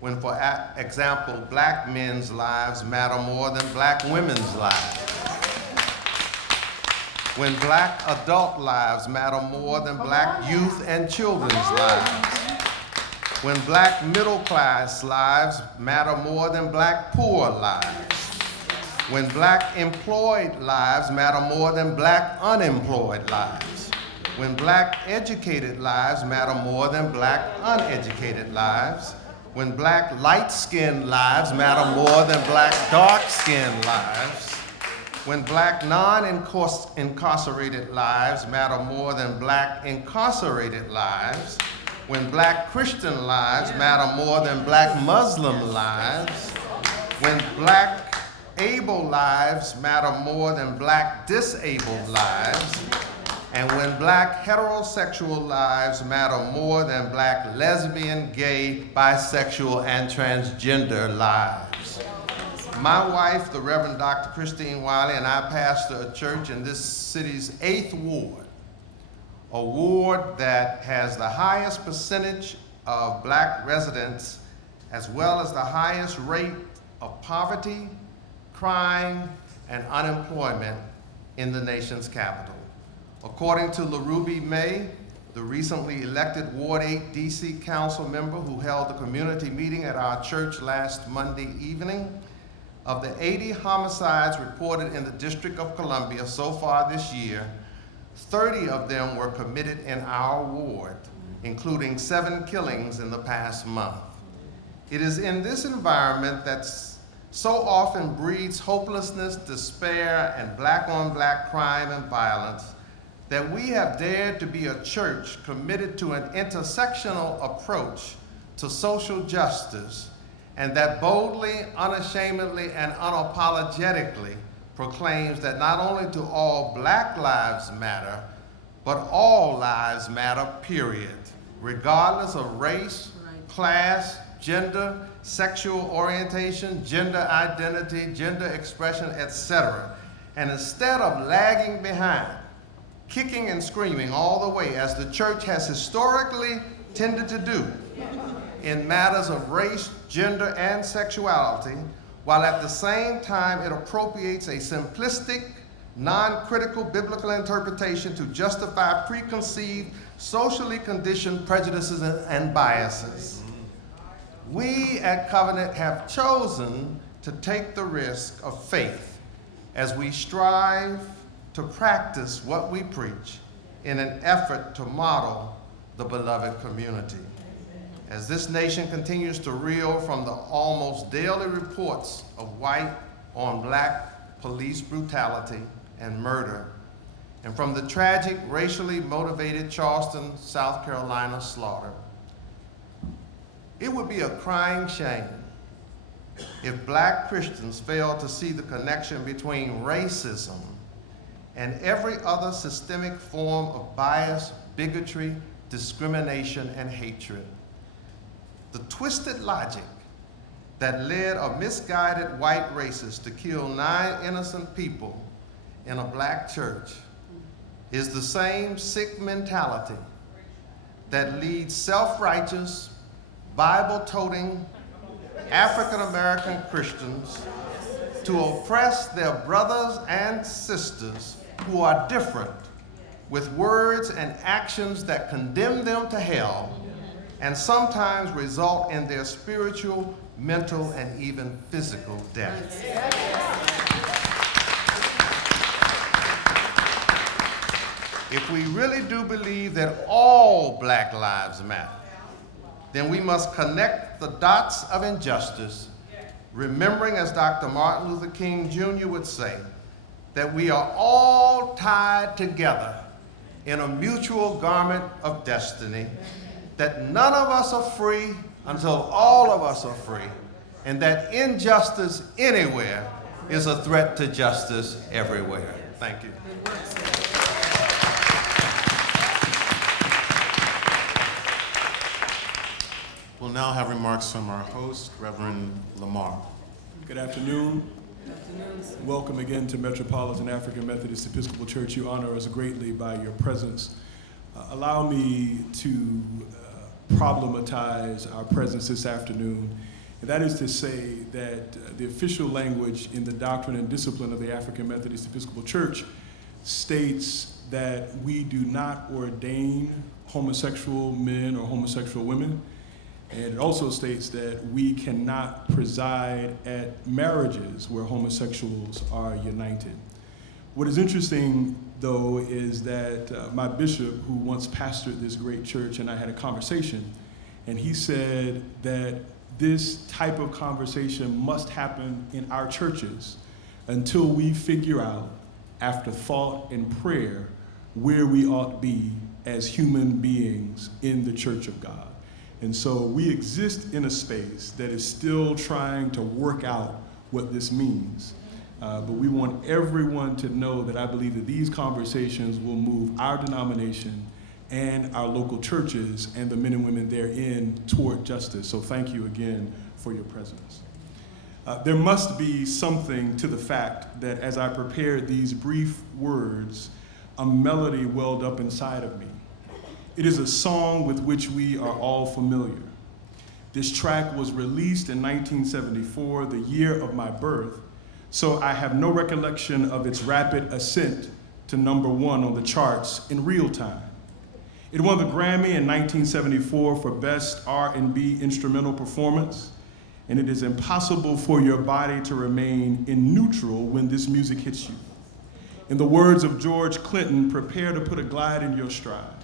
when, for example, black men's lives matter more than black women's lives. When black adult lives matter more than black youth and children's lives. When black middle class lives matter more than black poor lives. When black employed lives matter more than black unemployed lives. When black educated lives matter more than black uneducated lives. When black light-skinned lives matter more than black dark-skinned lives. When black non-incarcerated lives matter more than black incarcerated lives. When black Christian lives matter more than black Muslim lives. When black able lives matter more than black disabled lives. And when black heterosexual lives matter more than black lesbian, gay, bisexual, and transgender lives. My wife, the Reverend Dr. Christine Wiley, and I pastor a church in this city's 8th ward, a ward that has the highest percentage of black residents, as well as the highest rate of poverty, crime, and unemployment in the nation's capital. According to LaRuby May, the recently elected Ward 8 DC Council member who held a community meeting at our church last Monday evening, of the 80 homicides reported in the District of Columbia so far this year, 30 of them were committed in our ward, including 7 killings in the past month. It is in this environment that so often breeds hopelessness, despair, and black-on-black crime and violence that we have dared to be a church committed to an intersectional approach to social justice, and that boldly, unashamedly, and unapologetically proclaims that not only do all black lives matter, but all lives matter, period, regardless of race, class, gender, sexual orientation, gender identity, gender expression, etc. And instead of lagging behind, kicking and screaming all the way, as the church has historically tended to do in matters of race, gender, and sexuality, while at the same time it appropriates a simplistic, non-critical biblical interpretation to justify preconceived, socially conditioned prejudices and biases. We at Covenant have chosen to take the risk of faith as we strive to practice what we preach in an effort to model the beloved community. As this nation continues to reel from the almost daily reports of white on black police brutality and murder, and from the tragic racially motivated Charleston, South Carolina slaughter, it would be a crying shame if black Christians failed to see the connection between racism and every other systemic form of bias, bigotry, discrimination, and hatred. The twisted logic that led a misguided white racist to kill 9 innocent people in a black church is the same sick mentality that leads self-righteous, Bible-toting African-American Christians to oppress their brothers and sisters who are different with words and actions that condemn them to hell and sometimes result in their spiritual, mental, and even physical death. If we really do believe that all black lives matter, then we must connect the dots of injustice, remembering, as Dr. Martin Luther King Jr. would say, that we are all tied together in a mutual garment of destiny, that none of us are free until all of us are free, and that injustice anywhere is a threat to justice everywhere. Thank you. We'll now have remarks from our host, Reverend Lamar. Good afternoon. Welcome again to Metropolitan African Methodist Episcopal Church. You honor us greatly by your presence. Allow me to problematize our presence this afternoon. And that is to say that the official language in the doctrine and discipline of the African Methodist Episcopal Church states that we do not ordain homosexual men or homosexual women. And it also states that we cannot preside at marriages where homosexuals are united. What is interesting, though, is that my bishop, who once pastored this great church, and I had a conversation, and he said that this type of conversation must happen in our churches until we figure out, after thought and prayer, where we ought to be as human beings in the church of God. And so we exist in a space that is still trying to work out what this means. But we want everyone to know that I believe that these conversations will move our denomination and our local churches and the men and women therein toward justice. So thank you again for your presence. There must be something to the fact that as I prepared these brief words, a melody welled up inside of me. It is a song with which we are all familiar. This track was released in 1974, the year of my birth, so I have no recollection of its rapid ascent to #1 on the charts in real time. It won the Grammy in 1974 for Best R&B Instrumental Performance, and it is impossible for your body to remain in neutral when this music hits you. In the words of George Clinton, prepare to put a glide in your stride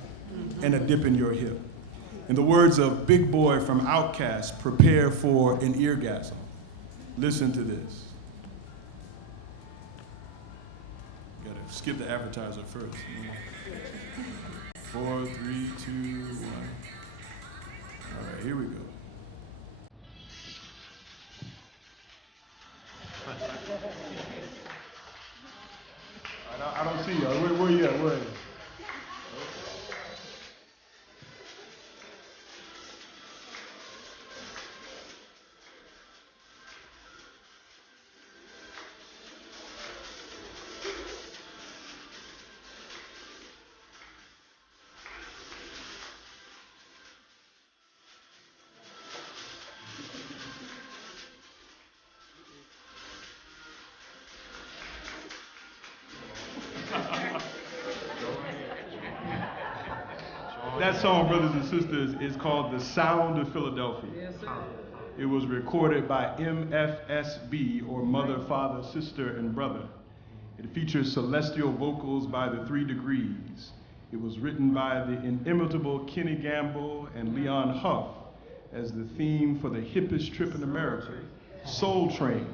and a dip in your hip. In the words of Big Boy from Outkast, prepare for an eargasm. Listen to this. Gotta skip the advertiser first. 4, 3, 2, 1. All right, here we go. I don't see y'all. Where you at? Where are you? That song, brothers and sisters, is called The Sound of Philadelphia. Yes, sir. It was recorded by MFSB, or Mother, Father, Sister, and Brother. It features celestial vocals by the 3 Degrees. It was written by the inimitable Kenny Gamble and Leon Huff as the theme for the hippest trip in America, Soul Train,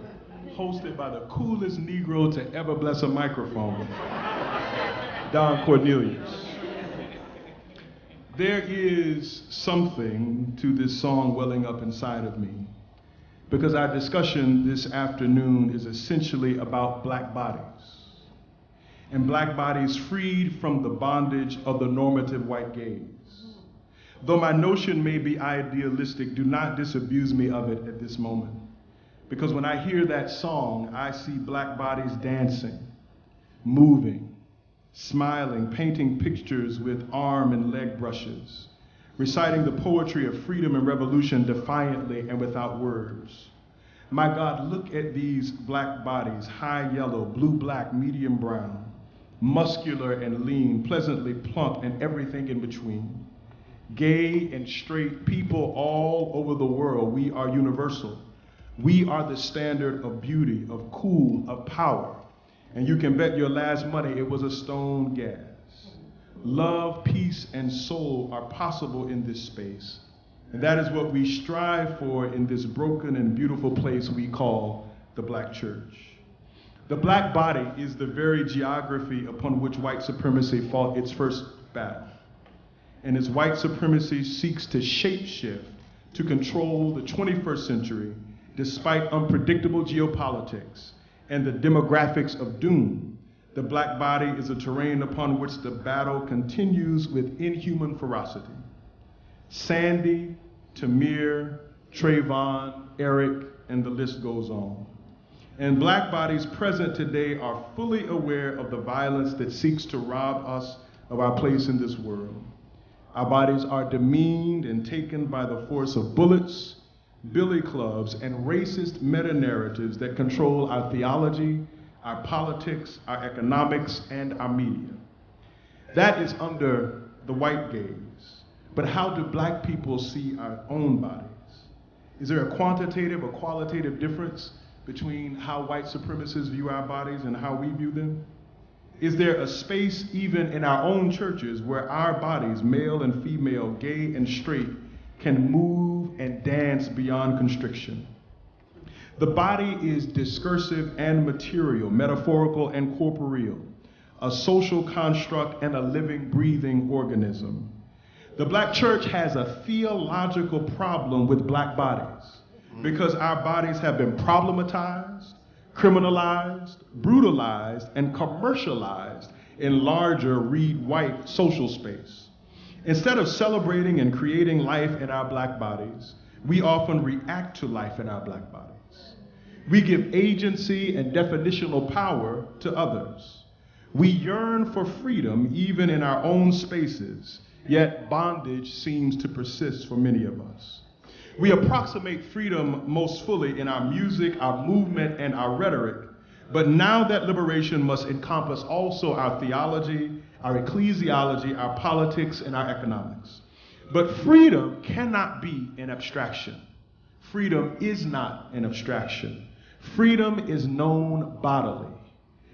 hosted by the coolest Negro to ever bless a microphone, Don Cornelius. There is something to this song welling up inside of me, because our discussion this afternoon is essentially about black bodies, and black bodies freed from the bondage of the normative white gaze. Though my notion may be idealistic, do not disabuse me of it at this moment, because when I hear that song, I see black bodies dancing, moving, smiling, painting pictures with arm and leg brushes, reciting the poetry of freedom and revolution defiantly and without words. My God, look at these black bodies, high yellow, blue black, medium brown, muscular and lean, pleasantly plump, and everything in between. Gay and straight people all over the world, we are universal. We are the standard of beauty, of cool, of power. And you can bet your last money it was a stone gas. love, peace, and soul are possible in this space. And that is what we strive for in this broken and beautiful place we call the Black church. The Black body is the very geography upon which white supremacy fought its first battle. And as white supremacy seeks to shapeshift to control the 21st century, despite unpredictable geopolitics and the demographics of doom, the Black body is a terrain upon which the battle continues with inhuman ferocity. Sandy, Tamir, Trayvon, Eric, and the list goes on. And Black bodies present today are fully aware of the violence that seeks to rob us of our place in this world. Our bodies are demeaned and taken by the force of bullets, billy clubs, and racist meta-narratives that control our theology, our politics, our economics, and our media. That is under the white gaze. But how do Black people see our own bodies? Is there a quantitative or qualitative difference between how white supremacists view our bodies and how we view them? Is there a space even in our own churches where our bodies, male and female, gay and straight, can move and dance beyond constriction? The body is discursive and material, metaphorical and corporeal, a social construct and a living, breathing organism. The Black church has a theological problem with Black bodies because our bodies have been problematized, criminalized, brutalized, and commercialized in larger, read white social space. Instead of celebrating and creating life in our Black bodies, we often react to life in our Black bodies. We give agency and definitional power to others. We yearn for freedom even in our own spaces, yet bondage seems to persist for many of us. We approximate freedom most fully in our music, our movement, and our rhetoric, but now that liberation must encompass also our theology, our ecclesiology, our politics, and our economics. But freedom cannot be an abstraction. Freedom is not an abstraction. Freedom is known bodily.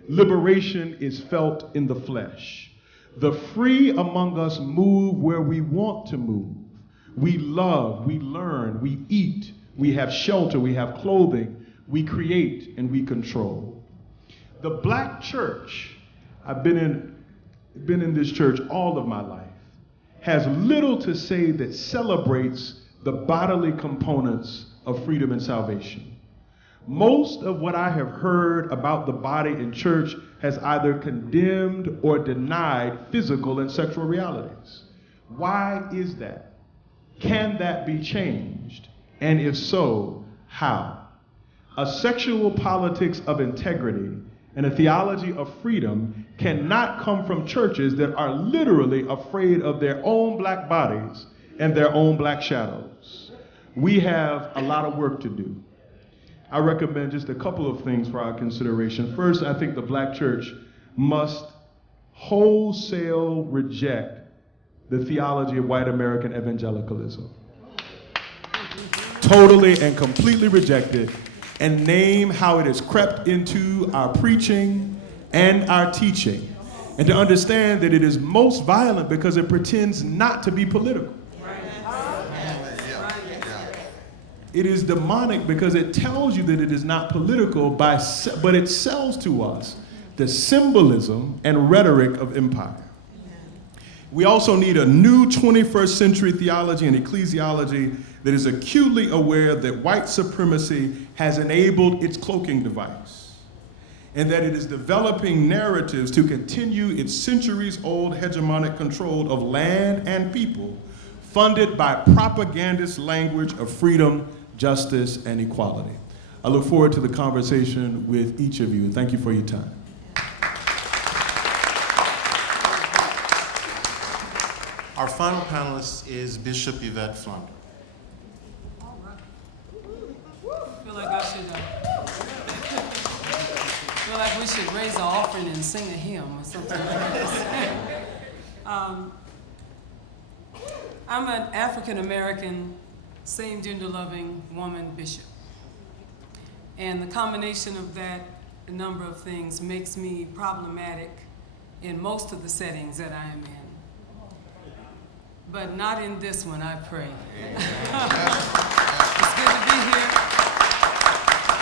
Liberation is felt in the flesh. The free among us move where we want to move. We love, we learn, we eat, we have shelter, we have clothing, we create, and we control. The Black church, I've been in this church all of my life, has little to say that celebrates the bodily components of freedom and salvation. Most of what I have heard about the body in church has either condemned or denied physical and sexual realities. Why is that? Can that be changed? And if so, how? A sexual politics of integrity and a theology of freedom cannot come from churches that are literally afraid of their own Black bodies and their own Black shadows. We have a lot of work to do. I recommend just a couple of things for our consideration. First, I think the Black church must wholesale reject the theology of white American evangelicalism. Totally and completely reject it, and name how it has crept into our preaching and our teaching, and to understand that it is most violent because it pretends not to be political. It is demonic because it tells you that it is not political, but it sells to us the symbolism and rhetoric of empire. We also need a new 21st century theology and ecclesiology that is acutely aware that white supremacy has enabled its cloaking device, and that it is developing narratives to continue its centuries-old hegemonic control of land and people, funded by propagandist language of freedom, justice, and equality. I look forward to the conversation with each of you, and thank you for your time. Our final panelist is Bishop Yvette Flunder. All right. I feel like we should raise an offering and sing a hymn or something like this. I'm an African-American, same-gender loving woman bishop. And the combination of that, number of things, makes me problematic in most of the settings that I am in. but not in this one, I pray. It's good to be here,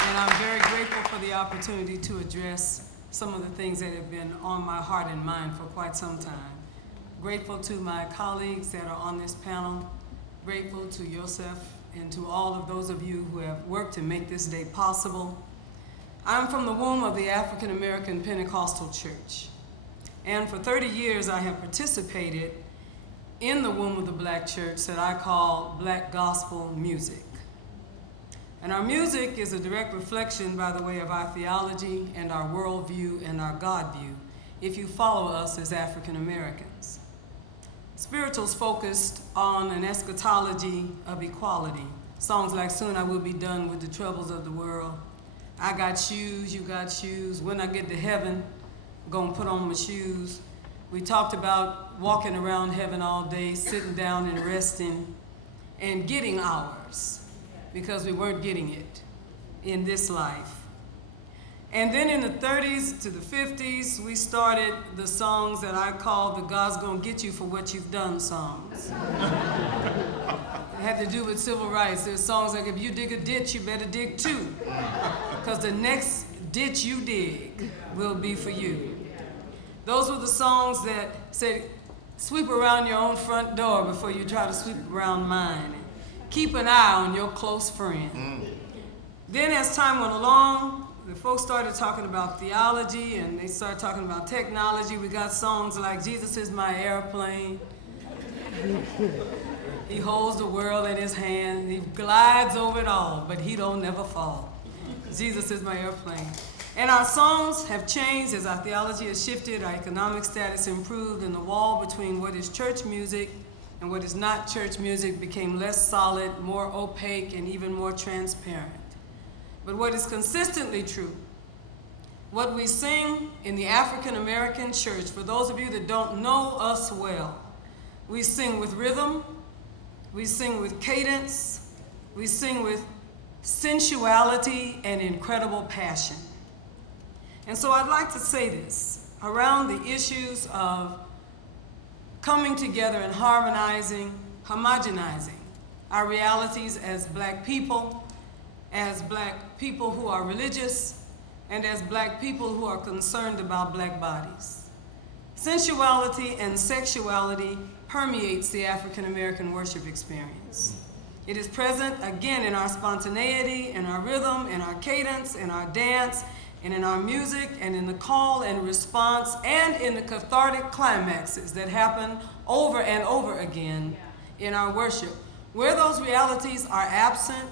and I'm very grateful for the opportunity to address some of the things that have been on my heart and mind for quite some time. Grateful to my colleagues that are on this panel, grateful to Josef and to all of those of you who have worked to make this day possible. I'm from the womb of the African American Pentecostal Church, and for 30 years I have participated in the womb of the Black church that I call Black gospel music. And our music is a direct reflection, by the way, of our theology and our worldview and our God view, if you follow us as African Americans. Spirituals focused on an eschatology of equality. Songs like Soon I Will Be Done with the Troubles of the World, I Got Shoes, You Got Shoes, When I Get to Heaven, I'm gonna put on my shoes. We talked about walking around heaven all day, sitting down and resting, and getting ours, because we weren't getting it in this life. And then in the 30s to the 50s, we started the songs that I call the God's Gonna Get You for What You've Done songs. It had to do with civil rights. There's songs like, if you dig a ditch, you better dig two, because the next ditch you dig will be for you. Those were the songs that said, sweep around your own front door before you try to sweep around mine. Keep an eye on your close friend. Then as time went along, the folks started talking about theology and they started talking about technology. We got songs like Jesus is my airplane. He holds the world in his hand. He glides over it all, but he don't never fall. Jesus is my airplane. And our songs have changed as our theology has shifted, our economic status improved, and the wall between what is church music and what is not church music became less solid, more opaque, and even more transparent. But what is consistently true, what we sing in the African American church, for those of you that don't know us well, we sing with rhythm, we sing with cadence, we sing with sensuality and incredible passion. And so I'd like to say this around the issues of coming together and harmonizing, homogenizing our realities as Black people who are religious, and as Black people who are concerned about Black bodies. Sensuality and sexuality permeates the African American worship experience. It is present again in our spontaneity, in our rhythm, in our cadence, in our dance, and in our music, and in the call and response, and in the cathartic climaxes that happen over and over again in our worship. Where those realities are absent,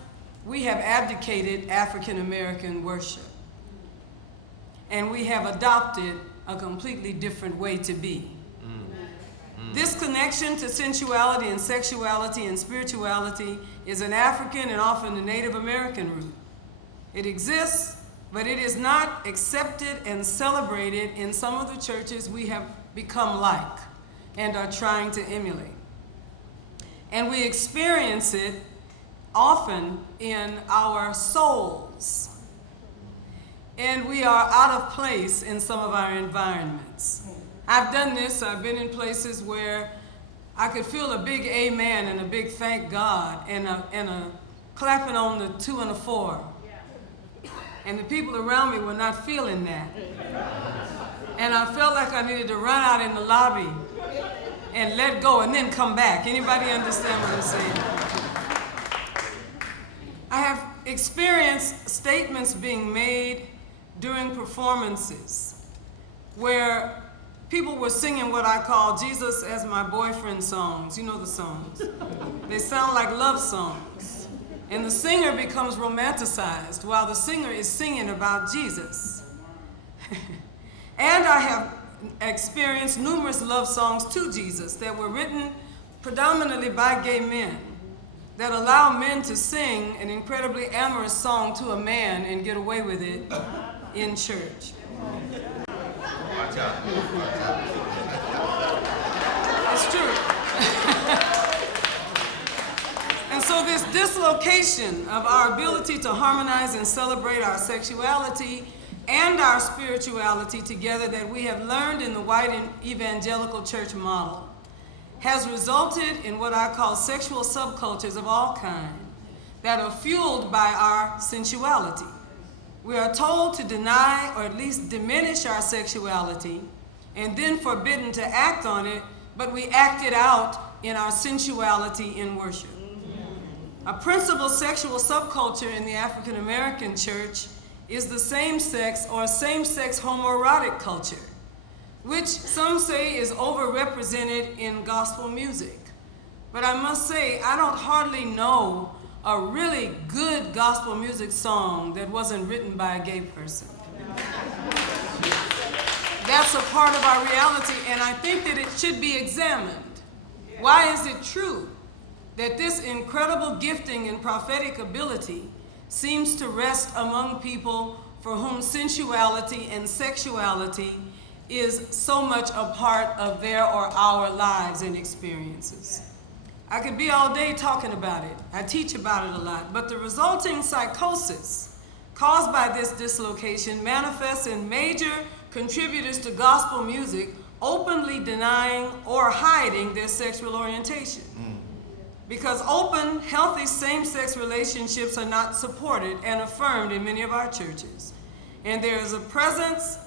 we have abdicated African American worship. And we have adopted a completely different way to be. This connection to sensuality and sexuality and spirituality is an African and often a Native American root. It exists, but it is not accepted and celebrated in some of the churches we have become like and are trying to emulate. And we experience it often in our souls. And we are out of place in some of our environments. I've done this, I've been in places where I could feel a big amen and a big thank God and a clapping on the 2 and a 4. And the people around me were not feeling that. And I felt like I needed to run out in the lobby and let go and then come back. Anybody understand what I'm saying? I have experienced statements being made during performances where people were singing what I call Jesus as my boyfriend songs. You know the songs. They sound like love songs. And the singer becomes romanticized while the singer is singing about Jesus. And I have experienced numerous love songs to Jesus that were written predominantly by gay men that allow men to sing an incredibly amorous song to a man and get away with it in church. Watch out. It's true. And so this dislocation of our ability to harmonize and celebrate our sexuality and our spirituality together that we have learned in the white and evangelical church model has resulted in what I call sexual subcultures of all kinds that are fueled by our sensuality. We are told to deny or at least diminish our sexuality and then forbidden to act on it, but we act it out in our sensuality in worship. A principal sexual subculture in the African American church is the same-sex or same-sex homoerotic culture, which some say is overrepresented in gospel music. But I must say, I don't hardly know a really good gospel music song that wasn't written by a gay person. That's a part of our reality, and I think that it should be examined. Why is it true that this incredible gifting and prophetic ability seems to rest among people for whom sensuality and sexuality is so much a part of their or our lives and experiences? I could be all day talking about it. I teach about it a lot, but the resulting psychosis caused by this dislocation manifests in major contributors to gospel music openly denying or hiding their sexual orientation. Because open, healthy same-sex relationships are not supported and affirmed in many of our churches. And there is a preference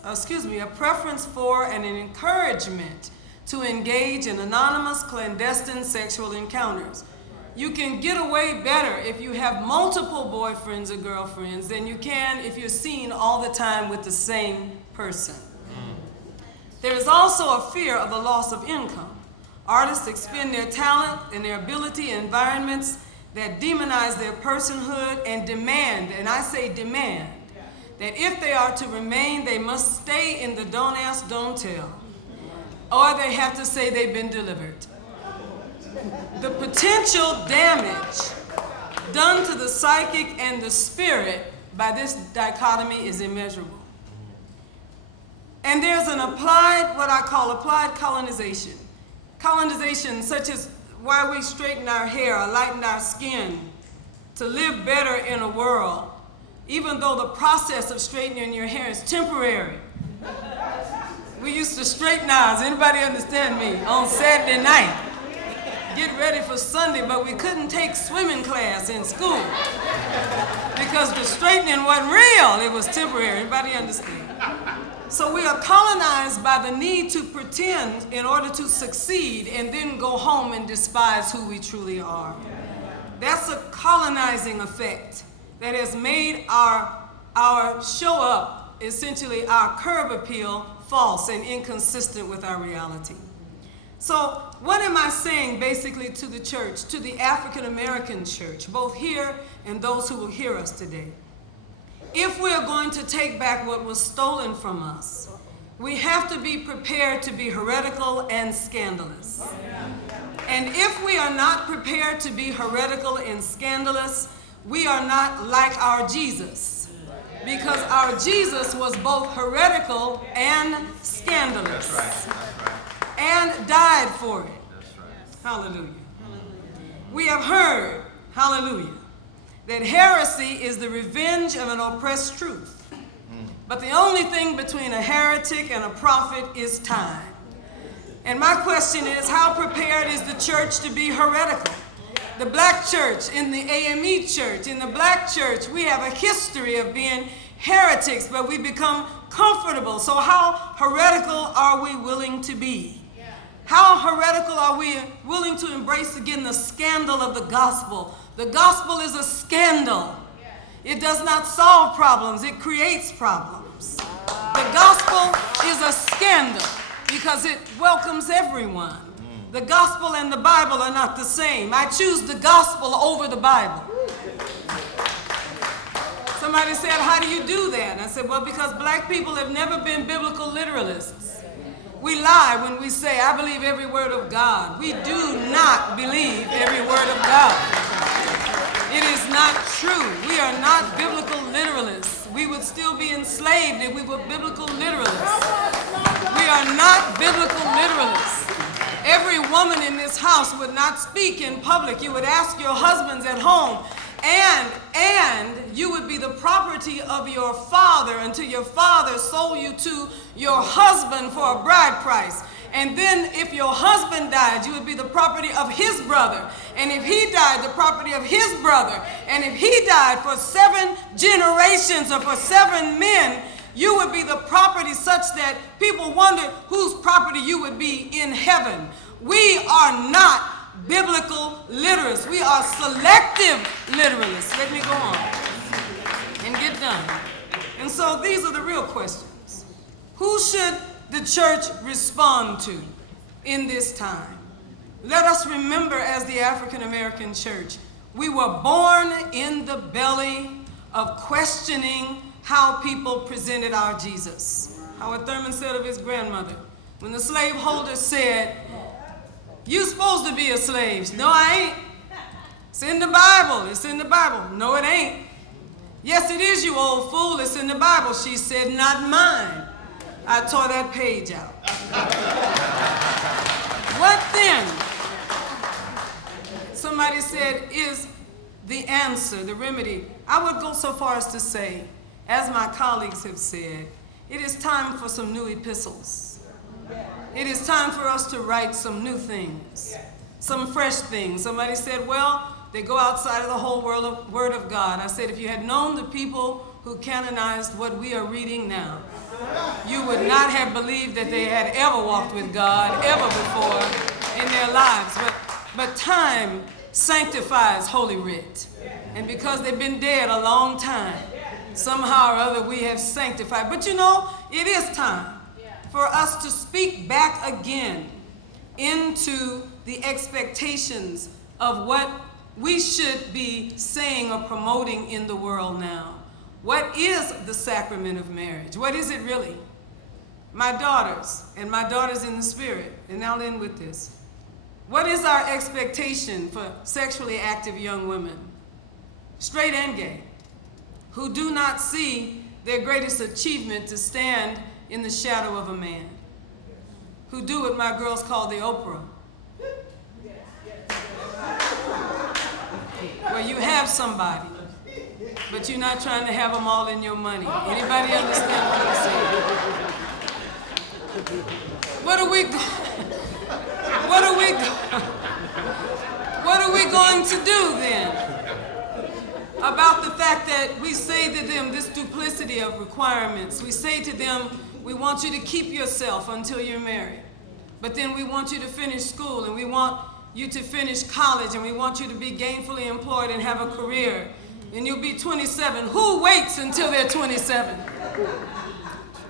for and an encouragement to engage in anonymous, clandestine sexual encounters. You can get away better if you have multiple boyfriends or girlfriends than you can if you're seen all the time with the same person. There is also a fear of the loss of income. Artists expend their talent and their ability in environments that demonize their personhood and demand, and I say demand, that if they are to remain, they must stay in the don't ask, don't tell, or they have to say they've been delivered. The potential damage done to the psychic and the spirit by this dichotomy is immeasurable. And there's an what I call applied colonization. Colonization such as why we straighten our hair or lighten our skin to live better in a world, even though the process of straightening your hair is temporary. We used to straighten ours, anybody understand me, on Saturday night. Get ready for Sunday, but we couldn't take swimming class in school because the straightening wasn't real, it was temporary. Anybody understand? So we are colonized by the need to pretend in order to succeed and then go home and despise who we truly are. That's a colonizing effect that has made our show up, essentially our curb appeal, false and inconsistent with our reality. So what am I saying basically to the church, to the African American church, both here and those who will hear us today? If we are going to take back what was stolen from us, we have to be prepared to be heretical and scandalous. And if we are not prepared to be heretical and scandalous, we are not like our Jesus. Because our Jesus was both heretical and scandalous. That's right. And died for it. That's right. Hallelujah. We have heard, hallelujah, that heresy is the revenge of an oppressed truth. But the only thing between a heretic and a prophet is time. And my question is, how prepared is the church to be heretical? The black church, in the AME church, in the black church, we have a history of being heretics, but we become comfortable. So how heretical are we willing to be? How heretical are we willing to embrace again the scandal of the gospel? The gospel is a scandal. It does not solve problems, it creates problems. The gospel is a scandal because it welcomes everyone. The gospel and the Bible are not the same. I choose the gospel over the Bible. Somebody said, how do you do that? And I said, well, because black people have never been biblical literalists. We lie when we say, I believe every word of God. We do not believe every word of God. It is not true. We are not biblical literalists. We would still be enslaved if we were biblical literalists. We are not biblical literalists. Every woman in this house would not speak in public. You would ask your husbands at home, And you would be the property of your father until your father sold you to your husband for a bride price. And then if your husband died, you would be the property of his brother. And if he died, the property of his brother. And if he died for 7 generations or for 7 men, you would be the property such that people wonder whose property you would be in heaven. We are not biblical literalists. We are selective literalists. Let me go on and get done. And so these are the real questions. Who should the church respond to in this time? Let us remember, as the African American church, we were born in the belly of questioning how people presented our Jesus. Howard Thurman said of his grandmother, when the slaveholder said, "You supposed to be a slave." "No, I ain't." "It's in the Bible. It's in the Bible." "No, it ain't." "Yes, it is, you old fool. It's in the Bible." She said, "Not mine." I tore that page out. What then? Somebody said, is the answer, the remedy. I would go so far as to say, as my colleagues have said, it is time for some new epistles. It is time for us to write some new things, some fresh things. Somebody said, well, they go outside of the whole Word of God. I said, if you had known the people who canonized what we are reading now, you would not have believed that they had ever walked with God, ever before in their lives. But time sanctifies Holy Writ. And because they've been dead a long time, somehow or other we have sanctified. But you know, it is time for us to speak back again into the expectations of what we should be saying or promoting in the world now. What is the sacrament of marriage? What is it really? My daughters, and my daughters in the spirit, and I'll end with this. What is our expectation for sexually active young women, straight and gay, who do not see their greatest achievement to stand in the shadow of a man, who do what my girls call the Oprah, where you have somebody, but you're not trying to have them all in your money. Anybody understand what I'm saying? What are we going to do then about the fact that we say to them this duplicity of requirements? We say to them, we want you to keep yourself until you're married, but then we want you to finish school, and we want you to finish college, and we want you to be gainfully employed and have a career, and you'll be 27. Who waits until they're 27?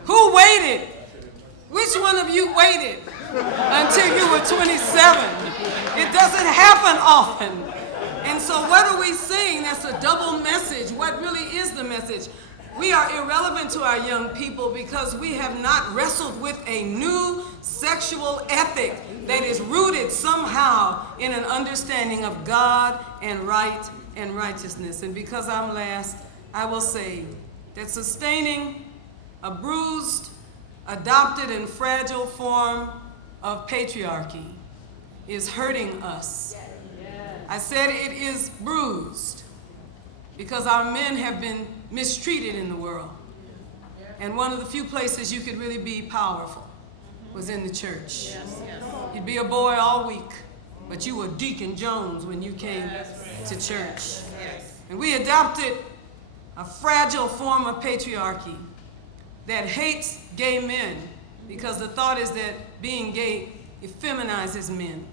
Who waited? Which one of you waited until you were 27? It doesn't happen often. And so what are we saying? That's a double message. What really is the message? We are irrelevant to our young people because we have not wrestled with a new sexual ethic that is rooted somehow in an understanding of God and right and righteousness. And because I'm last, I will say that sustaining a bruised, adopted, and fragile form of patriarchy is hurting us. I said it is bruised because our men have been mistreated in the world. And one of the few places you could really be powerful was in the church. You'd be a boy all week, but you were Deacon Jones when you came to church. And we adopted a fragile form of patriarchy that hates gay men because the thought is that being gay effeminizes men,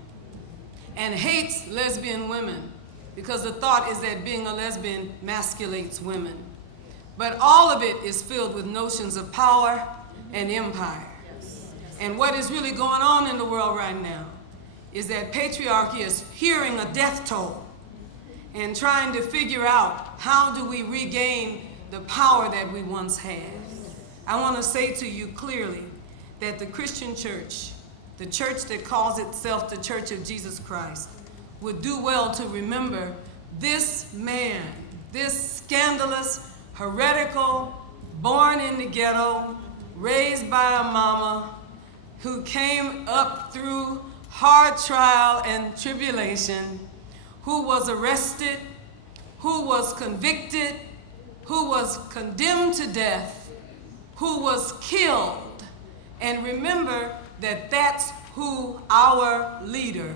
and hates lesbian women because the thought is that being a lesbian masculates women. But all of it is filled with notions of power and empire. And what is really going on in the world right now is that patriarchy is hearing a death toll and trying to figure out how do we regain the power that we once had. I want to say to you clearly that the Christian church, the church that calls itself the Church of Jesus Christ, would do well to remember this man, this scandalous, heretical, born in the ghetto, raised by a mama, who came up through hard trial and tribulation, who was arrested, who was convicted, who was condemned to death, who was killed. And remember that that's who our leader,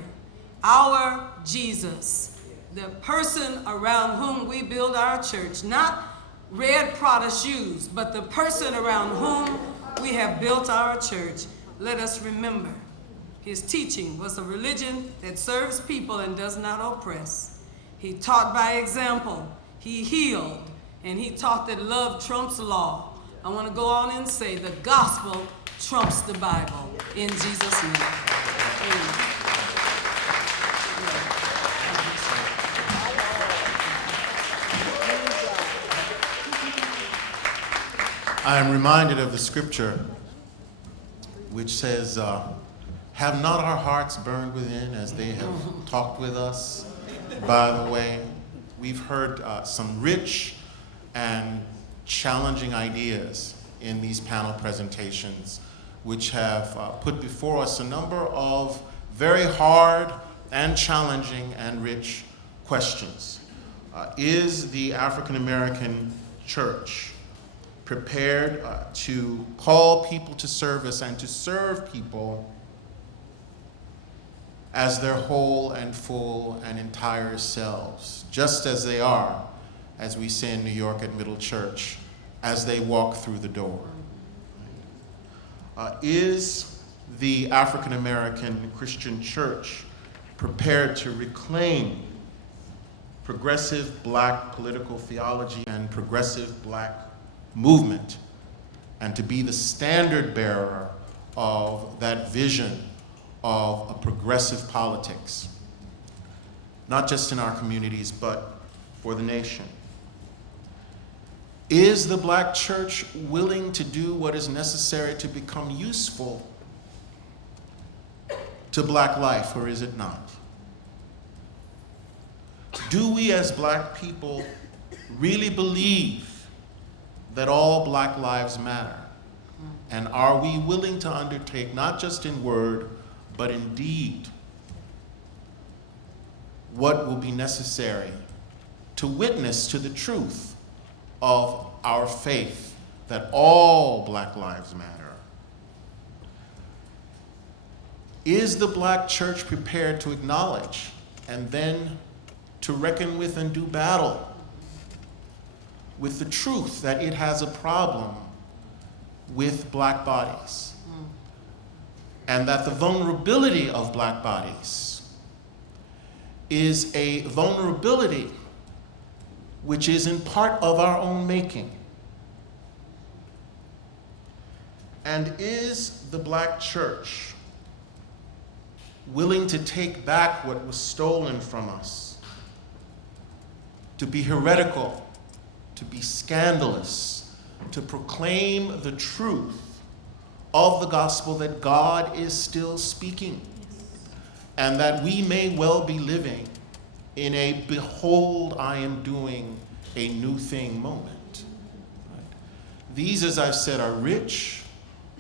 our Jesus, the person around whom we build our church, not red Prada shoes, but the person around whom we have built our church. Let us remember, his teaching was a religion that serves people and does not oppress. He taught by example, he healed, and he taught that love trumps law. I want to go on and say the gospel trumps the Bible. In Jesus' name. Amen. I am reminded of the scripture which says, have not our hearts burned within as they have talked with us? By the way, we've heard some rich and challenging ideas in these panel presentations, which have put before us a number of very hard and challenging and rich questions. Is the African American church prepared to call people to service and to serve people as their whole and full and entire selves, just as they are, as we say in New York at Middle Church, as they walk through the door? Is the African American Christian church prepared to reclaim progressive black political theology and progressive black movement, and to be the standard bearer of that vision of a progressive politics, not just in our communities, but for the nation? Is the black church willing to do what is necessary to become useful to black life, or is it not? Do we as black people really believe that all black lives matter? And are we willing to undertake, not just in word, but in deed, what will be necessary to witness to the truth of our faith that all black lives matter? Is the black church prepared to acknowledge and then to reckon with and do battle with the truth that it has a problem with black bodies, and that the vulnerability of black bodies is a vulnerability which is in part of our own making? And is the black church willing to take back what was stolen from us, to be heretical, to be scandalous, to proclaim the truth of the gospel that God is still speaking, and that we may well be living in a behold, I am doing a new thing moment? These, as I've said, are rich,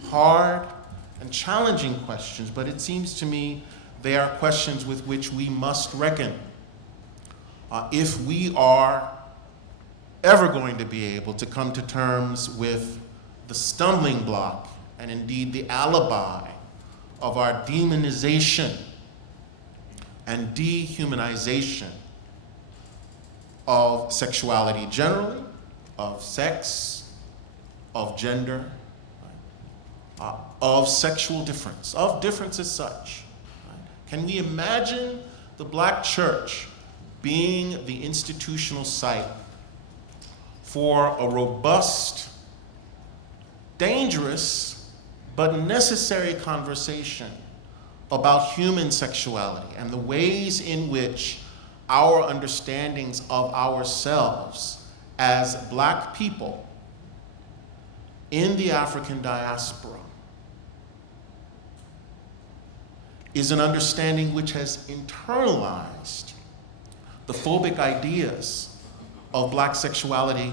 hard, and challenging questions, but it seems to me they are questions with which we must reckon if we are ever going to be able to come to terms with the stumbling block and indeed the alibi of our demonization and dehumanization of sexuality generally, of sex, of gender, of sexual difference, of difference as such. Can we imagine the black church being the institutional site for a robust, dangerous, but necessary conversation about human sexuality and the ways in which our understandings of ourselves as black people in the African diaspora is an understanding which has internalized the phobic ideas of black sexuality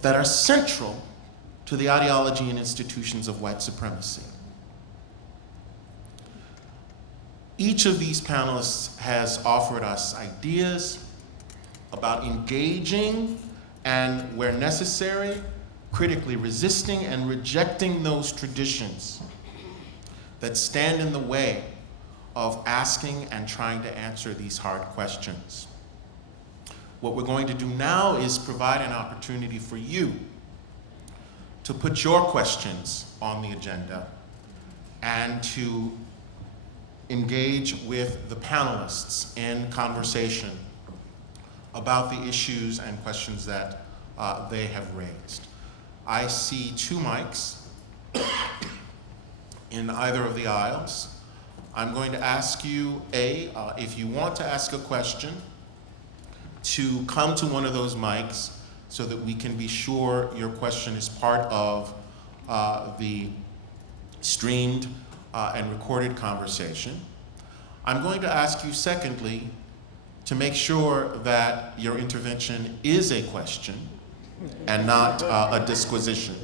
that are central to the ideology and institutions of white supremacy. Each of these panelists has offered us ideas, about engaging and, where necessary, critically resisting and rejecting those traditions that stand in the way of asking and trying to answer these hard questions. What we're going to do now is provide an opportunity for you to put your questions on the agenda and to engage with the panelists in conversation about the issues and questions that they have raised. I see 2 mics in either of the aisles. I'm going to ask you, if you want to ask a question, to come to one of those mics so that we can be sure your question is part of the streamed and recorded conversation. I'm going to ask you, secondly, to make sure that your intervention is a question and not a disquisition.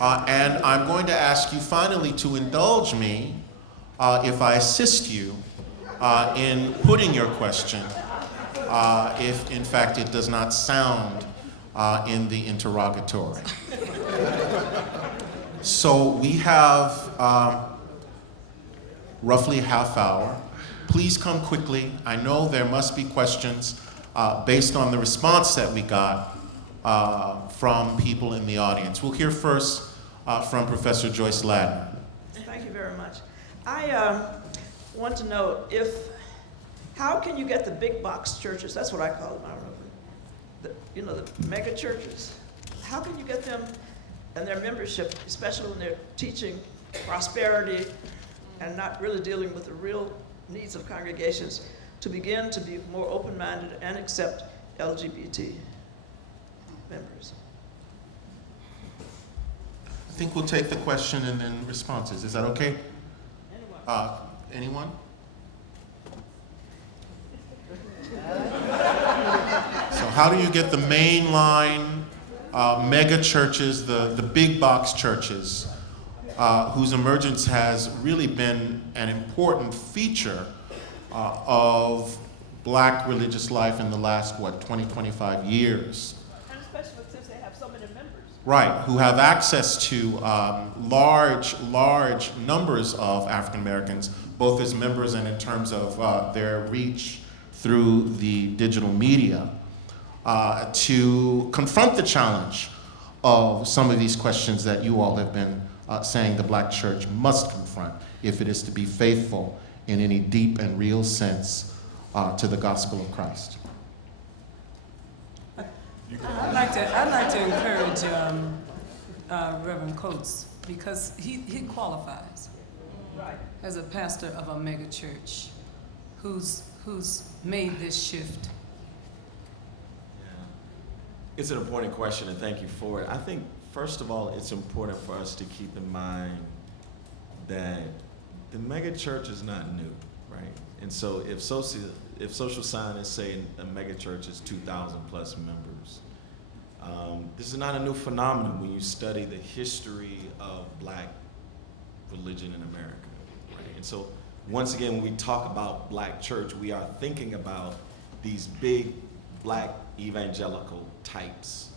And I'm going to ask you, finally, to indulge me if I assist you in putting your question, if, in fact, it does not sound in the interrogatory. So we have roughly a half hour. Please come quickly. I know there must be questions based on the response that we got from people in the audience. We'll hear first from Professor Joyce Ladner. Thank you very much. I want to know how can you get the big box churches, that's what I call them, I don't know, the mega churches, how can you get them and their membership, especially when they're teaching prosperity and not really dealing with the real needs of congregations, to begin to be more open-minded and accept LGBT members? I think we'll take the question and then responses. Is that okay? Anyone? So how do you get the mainline mega churches, the big box churches, whose emergence has really been an important feature of Black religious life in the last, 20, 25 years? And especially since they have so many members. Right, who have access to large numbers of African Americans, both as members and in terms of their reach through the digital media, to confront the challenge of some of these questions that you all have been saying the Black church must confront if it is to be faithful in any deep and real sense to the gospel of Christ. I'd like to encourage Reverend Coates, because he qualifies as a pastor of a mega church who's made this shift. It's an important question, and thank you for it. I think, first of all, it's important for us to keep in mind that the mega church is not new, right? And so if social scientists say a mega church is 2,000 plus members, this is not a new phenomenon when you study the history of Black religion in America, right? And so once again, when we talk about Black church, we are thinking about these big Black evangelical types.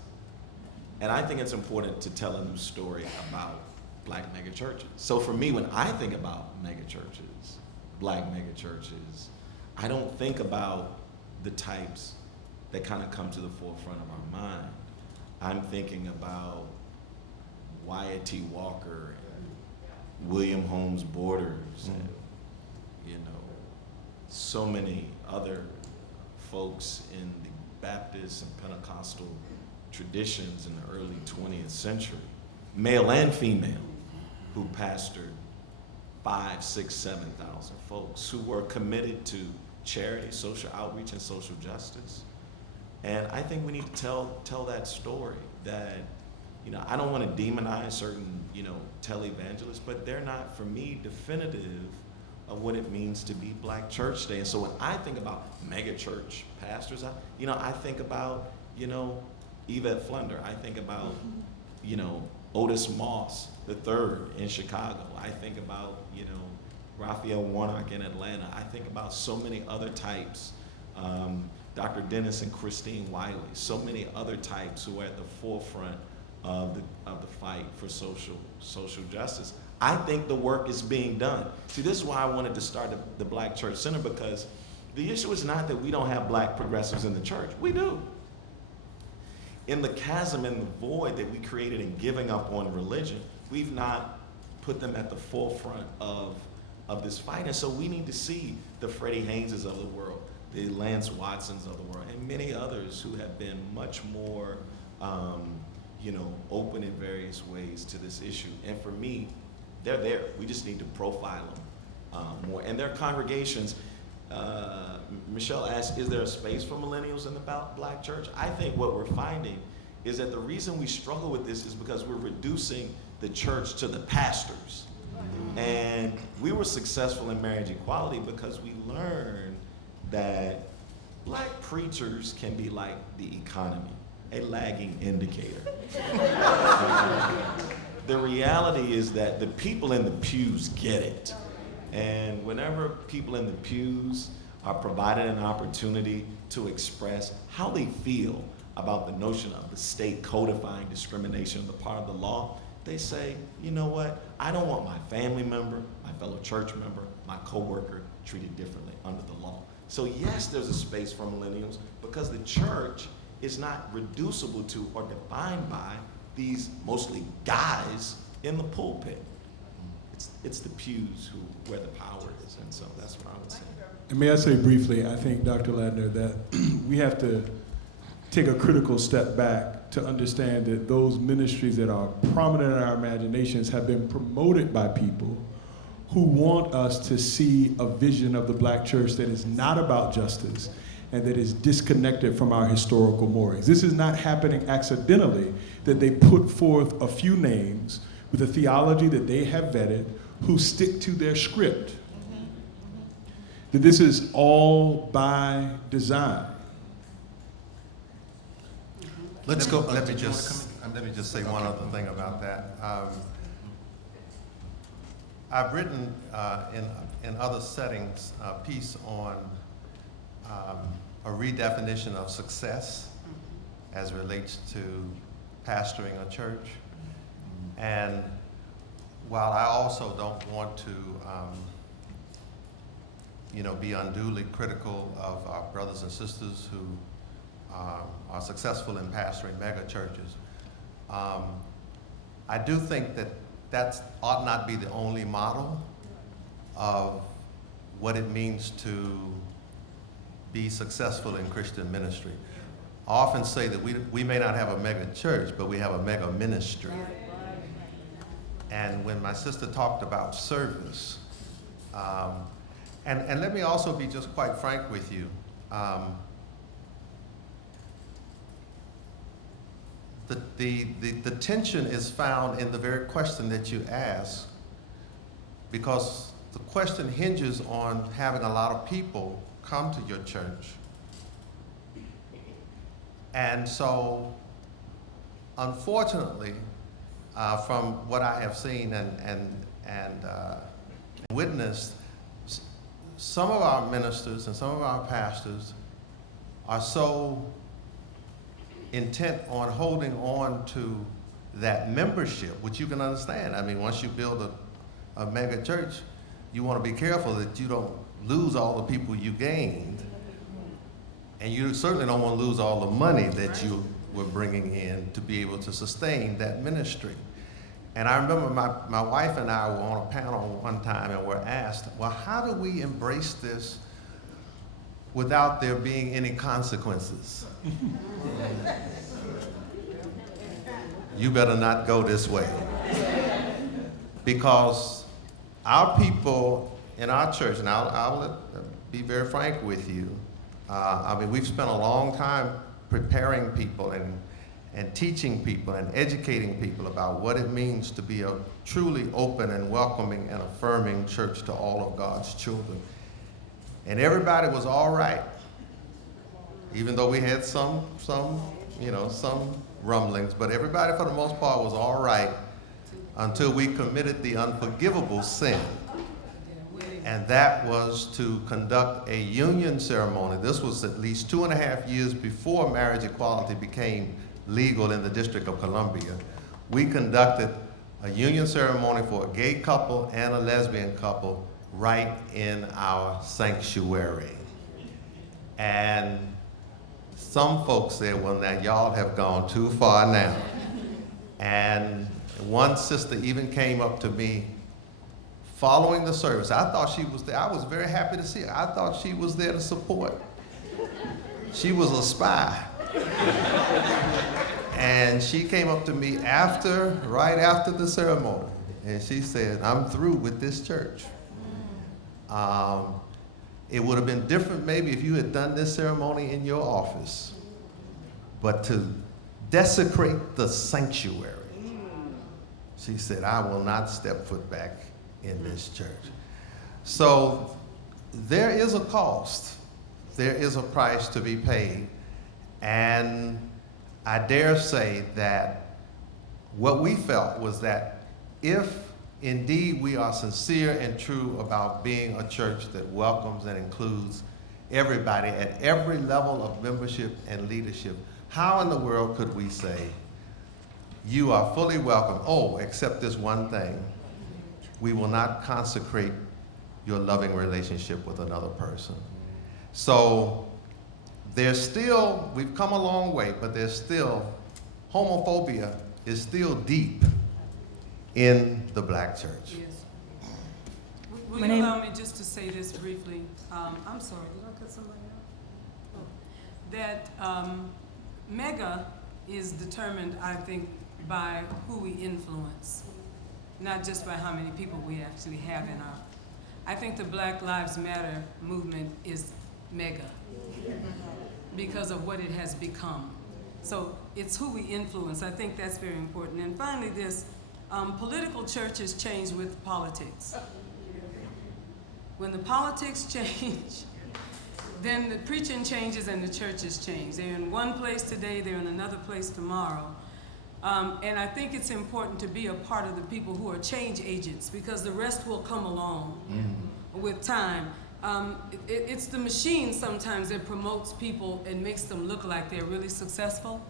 And I think it's important to tell a new story about Black mega churches. So for me, when I think about mega churches, Black mega churches, I don't think about the types that kind of come to the forefront of our mind. I'm thinking about Wyatt T. Walker and William Holmes Borders and, so many other folks in the Baptist and Pentecostal traditions in the early 20th century, male and female, who pastored 5,000, 6,000, 7,000 folks who were committed to charity, social outreach, and social justice. And I think we need to tell that story, that, I don't want to demonize certain, televangelists, but they're not, for me, definitive of what it means to be Black church today. And so when I think about mega church pastors, I think about, Yvette Flunder. I think about, Otis Moss III in Chicago. I think about, Raphael Warnock in Atlanta. I think about so many other types Dr. Denis and Christine Wiley, so many other types who are at the forefront of the fight for social justice. I think the work is being done. See, this is why I wanted to start the Black Church Center, because the issue is not that we don't have Black progressives in the church. We do. In the chasm and the void that we created in giving up on religion, we've not put them at the forefront of this fight. And so we need to see the Freddie Hayneses of the world, the Lance Watsons of the world, and many others who have been much more open in various ways to this issue. And for me, they're there. We just need to profile them more. And their congregations, Michele asked, is there a space for millennials in the Black church? I think what we're finding is that the reason we struggle with this is because we're reducing the church to the pastors. And we were successful in marriage equality because we learned that Black preachers can be like the economy, a lagging indicator. The reality is that the people in the pews get it. And whenever people in the pews are provided an opportunity to express how they feel about the notion of the state codifying discrimination on the part of the law, they say, you know what, I don't want my family member, my fellow church member, my coworker treated differently under the law. So yes, there's a space for millennials because the church is not reducible to or defined by these mostly guys in the pulpit. It's the pews where the power is, and so that's what I would say. And may I say briefly, I think, Dr. Ladner, that we have to take a critical step back to understand that those ministries that are prominent in our imaginations have been promoted by people who want us to see a vision of the Black church that is not about justice and that is disconnected from our historical moorings. This is not happening accidentally, that they put forth a few names with a theology that they have vetted who stick to their script. That this is all by design. Let me just say one other thing about that. I've written in other settings a piece on a redefinition of success as relates to pastoring a church. And while I also don't want to be unduly critical of our brothers and sisters who are successful in pastoring mega churches, I do think that ought not be the only model of what it means to be successful in Christian ministry. I often say that we may not have a mega church, but we have a mega ministry. And when my sister talked about service, and let me also be just quite frank with you, the tension is found in the very question that you ask, because the question hinges on having a lot of people come to your church. And so, unfortunately, from what I have seen and witnessed, some of our ministers and some of our pastors are so intent on holding on to that membership, which you can understand. I mean, once you build a mega church, you want to be careful that you don't lose all the people you gained, and you certainly don't want to lose all the money that you were bringing in to be able to sustain that ministry. And I remember my wife and I were on a panel one time and were asked, well, how do we embrace this without there being any consequences? You better not go this way. Because our people in our church, and I'll be very frank with you, we've spent a long time preparing people and teaching people and educating people about what it means to be a truly open and welcoming and affirming church to all of God's children. And everybody was all right, even though we had some rumblings, but everybody for the most part was all right until we committed the unforgivable sin and that was to conduct a union ceremony. This was at least 2.5 years before marriage equality became legal in the District of Columbia. We conducted a union ceremony for a gay couple and a lesbian couple right in our sanctuary. And some folks said, well, now y'all have gone too far now. And one sister even came up to me following the service. I thought she was there. I was very happy to see her. I thought she was there to support. She was a spy. And she came up to me right after the ceremony, and she said, I'm through with this church. It would have been different maybe if you had done this ceremony in your office, but to desecrate the sanctuary, she said, I will not step foot back in this church. So there is a cost. There is a price to be paid. And I dare say that what we felt was that if indeed we are sincere and true about being a church that welcomes and includes everybody at every level of membership and leadership, how in the world could we say, you are fully welcome, oh, except this one thing, we will not consecrate your loving relationship with another person. So there's still, we've come a long way, but there's still, homophobia is still deep in the black church. Yes. Will you allow me just to say this briefly? I'm sorry, did I cut somebody off? Oh. That mega is determined, I think, by who we influence, not just by how many people we actually have in our. I think the Black Lives Matter movement is mega because of what it has become. So it's who we influence. I think that's very important. And finally, this political churches change with politics. When the politics change, then the preaching changes and the churches change. They're in one place today, they're in another place tomorrow. And I think it's important to be a part of the people who are change agents, because the rest will come along with time. It's the machine sometimes that promotes people and makes them look like they're really successful.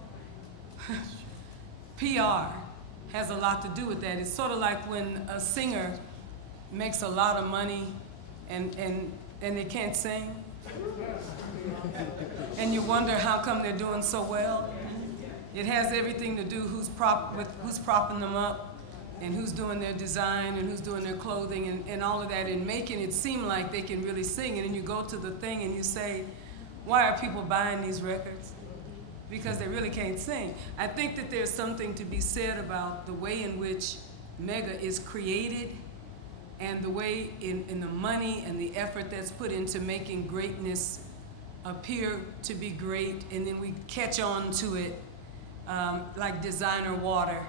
PR has a lot to do with that. It's sort of like when a singer makes a lot of money and they can't sing. And you wonder how come they're doing so well. It has everything to do who's propping them up, and who's doing their design, and who's doing their clothing, and all of that, and making it seem like they can really sing. And then you go to the thing and you say, why are people buying these records? Because they really can't sing. I think that there's something to be said about the way in which mega is created, and the way in the money and the effort that's put into making greatness appear to be great, and then we catch on to it like designer water.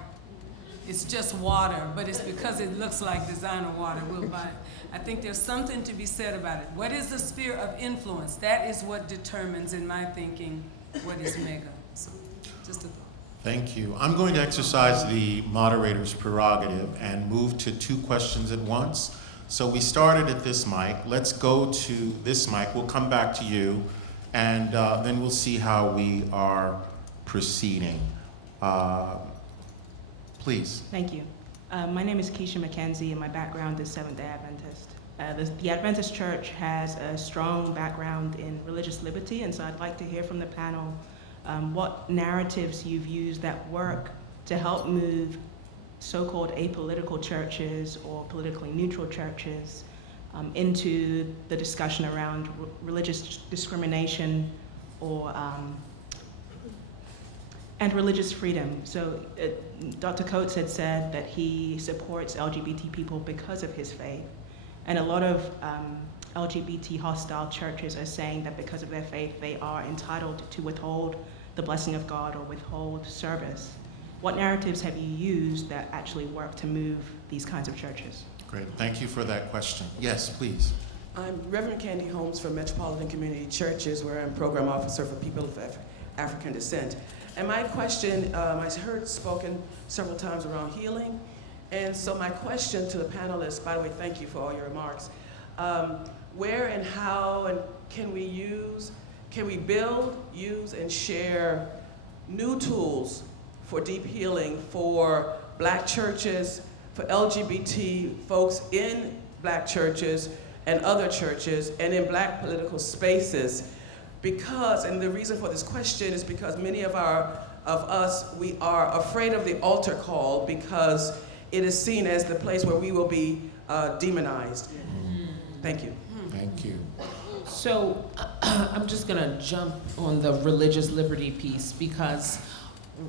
It's just water, but it's because it looks like designer water, we'll buy it. I think there's something to be said about it. What is the sphere of influence? That is what determines, in my thinking, what is mega. So, just a thought. Thank you. I'm going to exercise the moderator's prerogative and move to 2 questions at once. So we started at this mic. Let's go to this mic. We'll come back to you, and then we'll see how we are proceeding. Please. Thank you. My name is Keisha McKenzie, and my background is Seventh-day Adventist. The Adventist Church has a strong background in religious liberty, and so I'd like to hear from the panel what narratives you've used that work to help move so-called apolitical churches or politically neutral churches into the discussion around religious discrimination or and religious freedom. So Dr. Coates had said that he supports LGBT people because of his faith. And a lot of LGBT hostile churches are saying that because of their faith, they are entitled to withhold the blessing of God or withhold service. What narratives have you used that actually work to move these kinds of churches? Great, thank you for that question. Yes, please. I'm Reverend Candy Holmes from Metropolitan Community Churches, where I'm program officer for people of African descent. And my question, I heard spoken several times around healing. And so my question to the panelists, by the way, thank you for all your remarks. Where and how and can we build, use, and share new tools for deep healing for Black churches, for LGBT folks in Black churches and other churches, and in Black political spaces? Because, and the reason for this question is because many of us, we are afraid of the altar call because it is seen as the place where we will be demonized. Thank you. Thank you. So I'm just going to jump on the religious liberty piece, because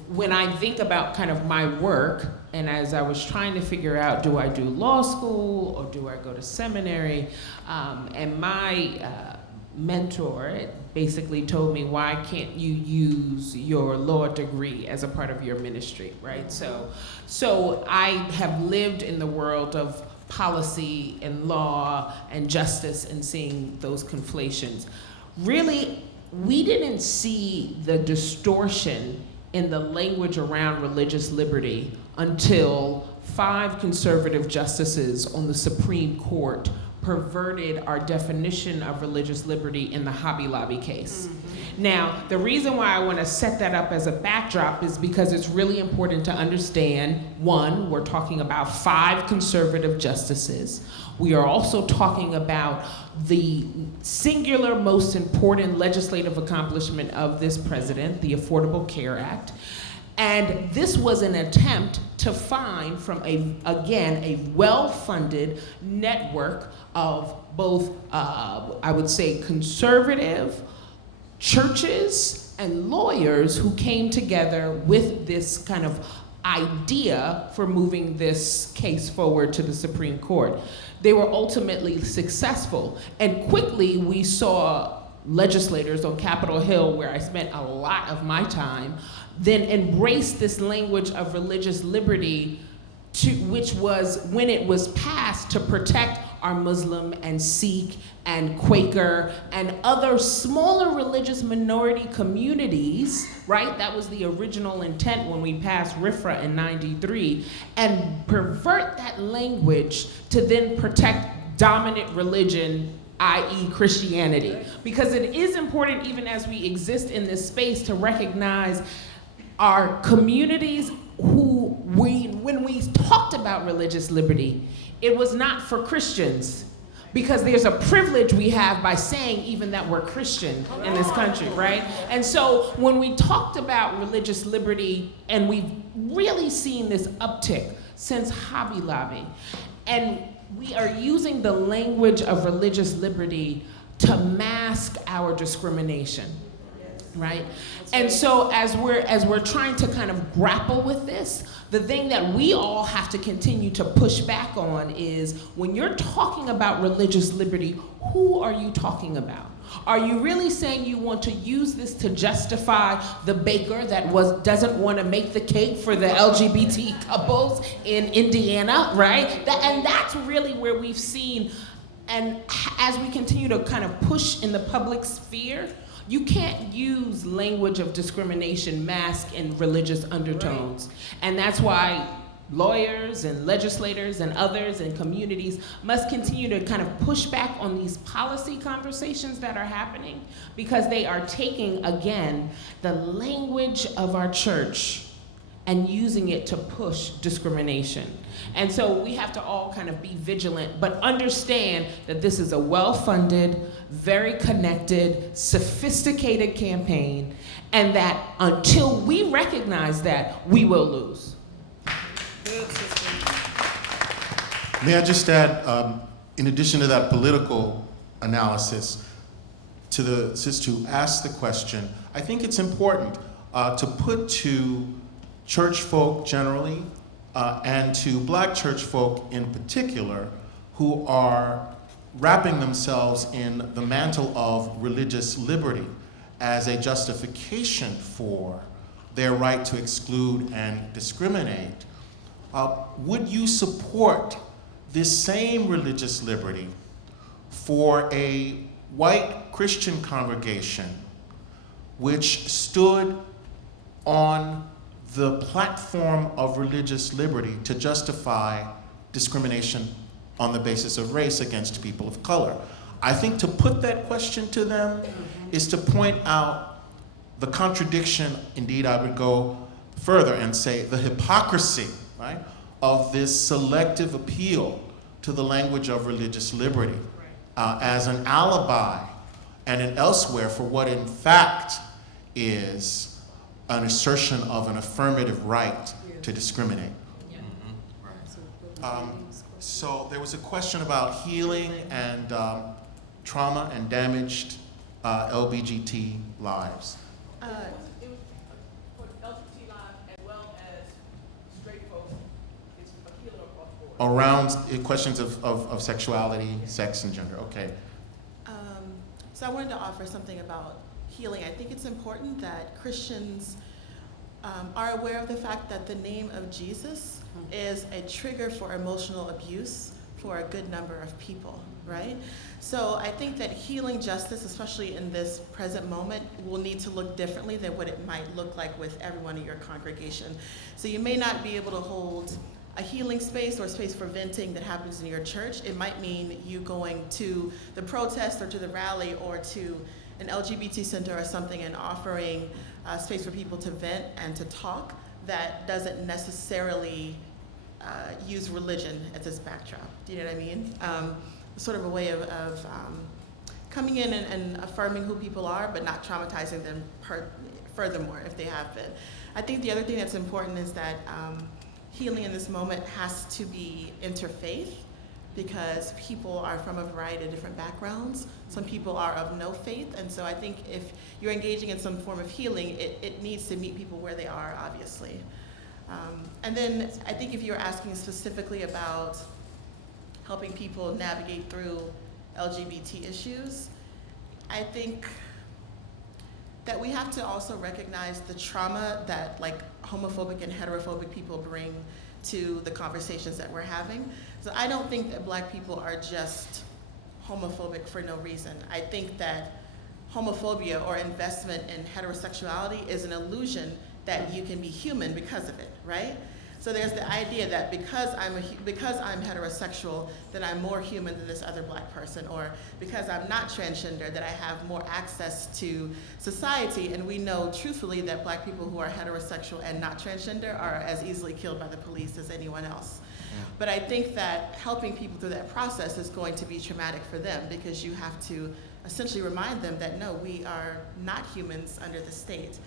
when I think about kind of my work, and as I was trying to figure out, do I do law school or do I go to seminary? And my mentor basically told me, why can't you use your law degree as a part of your ministry, right? So I have lived in the world of policy and law and justice and seeing those conflations. Really, we didn't see the distortion in the language around religious liberty until 5 conservative justices on the Supreme Court perverted our definition of religious liberty in the Hobby Lobby case. Now, the reason why I want to set that up as a backdrop is because it's really important to understand, one, we're talking about 5 conservative justices. We are also talking about the singular most important legislative accomplishment of this president, the Affordable Care Act. And this was an attempt to find from a well-funded network of both, I would say, conservative churches and lawyers who came together with this kind of idea for moving this case forward to the Supreme Court. They were ultimately successful, and quickly we saw legislators on Capitol Hill, where I spent a lot of my time, then embrace this language of religious liberty, which was, when it was passed, to protect our Muslim and Sikh and Quaker and other smaller religious minority communities, right? That was the original intent when we passed RFRA in '93, and pervert that language to then protect dominant religion, i.e. Christianity. Because it is important, even as we exist in this space, to recognize our communities who when we talked about religious liberty, it was not for Christians, because there's a privilege we have by saying even that we're Christian in this country, right? And so when we talked about religious liberty, and we've really seen this uptick since Hobby Lobby, and we are using the language of religious liberty to mask our discrimination, right? And so as we're trying to kind of grapple with this, the thing that we all have to continue to push back on is, when you're talking about religious liberty, who are you talking about? Are you really saying you want to use this to justify the baker that doesn't want to make the cake for the LGBT couples in Indiana, right? And that's really where we've seen, and as we continue to kind of push in the public sphere, you can't use language of discrimination masked in religious undertones. Right. And that's why lawyers and legislators and others and communities must continue to kind of push back on these policy conversations that are happening, because they are taking, again, the language of our church and using it to push discrimination. And so we have to all kind of be vigilant, but understand that this is a well-funded, very connected, sophisticated campaign, and that until we recognize that, we will lose. May I just add, in addition to that political analysis, to the sister who asked the question, I think it's important to put to church folk generally, and to Black church folk in particular, who are wrapping themselves in the mantle of religious liberty as a justification for their right to exclude and discriminate. Would you support this same religious liberty for a white Christian congregation which stood on the platform of religious liberty to justify discrimination on the basis of race against people of color. I think to put that question to them is to point out the contradiction, indeed I would go further and say the hypocrisy, right, of this selective appeal to the language of religious liberty as an alibi and an elsewhere for what in fact is an assertion of an affirmative right to discriminate. So there was a question about healing and trauma and damaged LBGT lives. It was for LGBT lives as well as straight folks. It's a healing across the board. Around questions of sexuality, sex, and gender. Okay. So I wanted to offer something about healing. I think it's important that Christians are aware of the fact that the name of Jesus is a trigger for emotional abuse for a good number of people, right? So I think that healing justice, especially in this present moment, will need to look differently than what it might look like with everyone in your congregation. So you may not be able to hold a healing space or space for venting that happens in your church. It might mean you going to the protest or to the rally or to an LGBT center or something and offering space for people to vent and to talk that doesn't necessarily use religion as its backdrop. Do you know what I mean? Sort of a way of coming in and affirming who people are, but not traumatizing them furthermore if they have been. I think the other thing that's important is that healing in this moment has to be interfaith, because people are from a variety of different backgrounds. Some people are of no faith, and so I think if you're engaging in some form of healing, it needs to meet people where they are, obviously. And then I think if you're asking specifically about helping people navigate through LGBT issues, I think that we have to also recognize the trauma that like homophobic and heterophobic people bring to the conversations that we're having. So I don't think that Black people are just homophobic for no reason. I think that homophobia or investment in heterosexuality is an illusion that you can be human because of it, right? So there's the idea that because I'm heterosexual, that I'm more human than this other Black person, or because I'm not transgender, that I have more access to society. And we know truthfully that Black people who are heterosexual and not transgender are as easily killed by the police as anyone else. But I think that helping people through that process is going to be traumatic for them, because you have to essentially remind them that no, we are not humans under the state.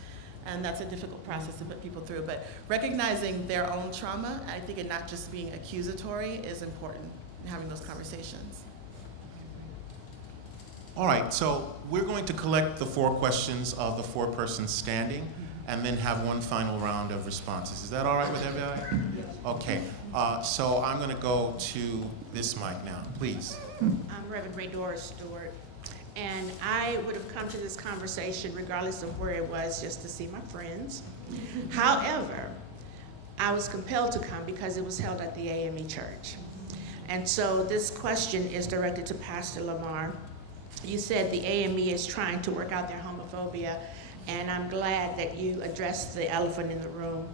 And that's a difficult process to put people through. But recognizing their own trauma, I think, and not just being accusatory is important in having those conversations. All right, so we're going to collect the 4 questions of the 4 persons standing and then have one final round of responses. Is that all right with everybody? Yes. Okay, so I'm gonna go to this mic now, please. I'm Reverend Ray Doris Stewart. And I would have come to this conversation regardless of where it was, just to see my friends. However, I was compelled to come because it was held at the AME Church. And so this question is directed to Pastor Lamar. You said the AME is trying to work out their homophobia, and I'm glad that you addressed the elephant in the room.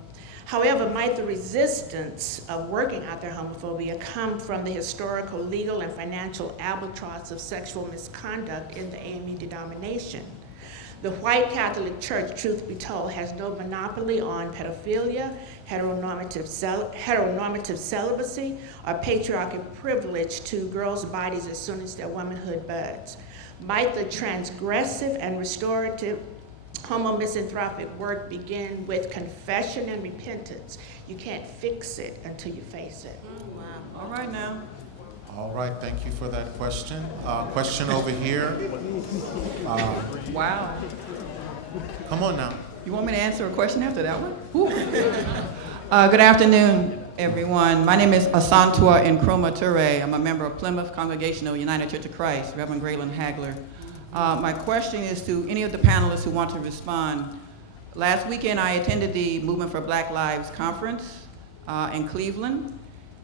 However, might the resistance of working out their homophobia come from the historical, legal, and financial albatross of sexual misconduct in the AME denomination? The white Catholic Church, truth be told, has no monopoly on pedophilia, heteronormative celibacy, or patriarchal privilege to girls' bodies as soon as their womanhood buds. Might the transgressive and restorative homo-misanthropic work begin with confession and repentance? You can't fix it until you face it. Wow. All right now. All right, thank you for that question. Question over here. Wow. Come on now. You want me to answer a question after that one? Good afternoon, everyone. My name is Asantua Nkrumah Ture. I'm a member of Plymouth Congregational United Church of Christ, Reverend Graylin Hagler. My question is to any of the panelists who want to respond. Last weekend, I attended the Movement for Black Lives conference in Cleveland,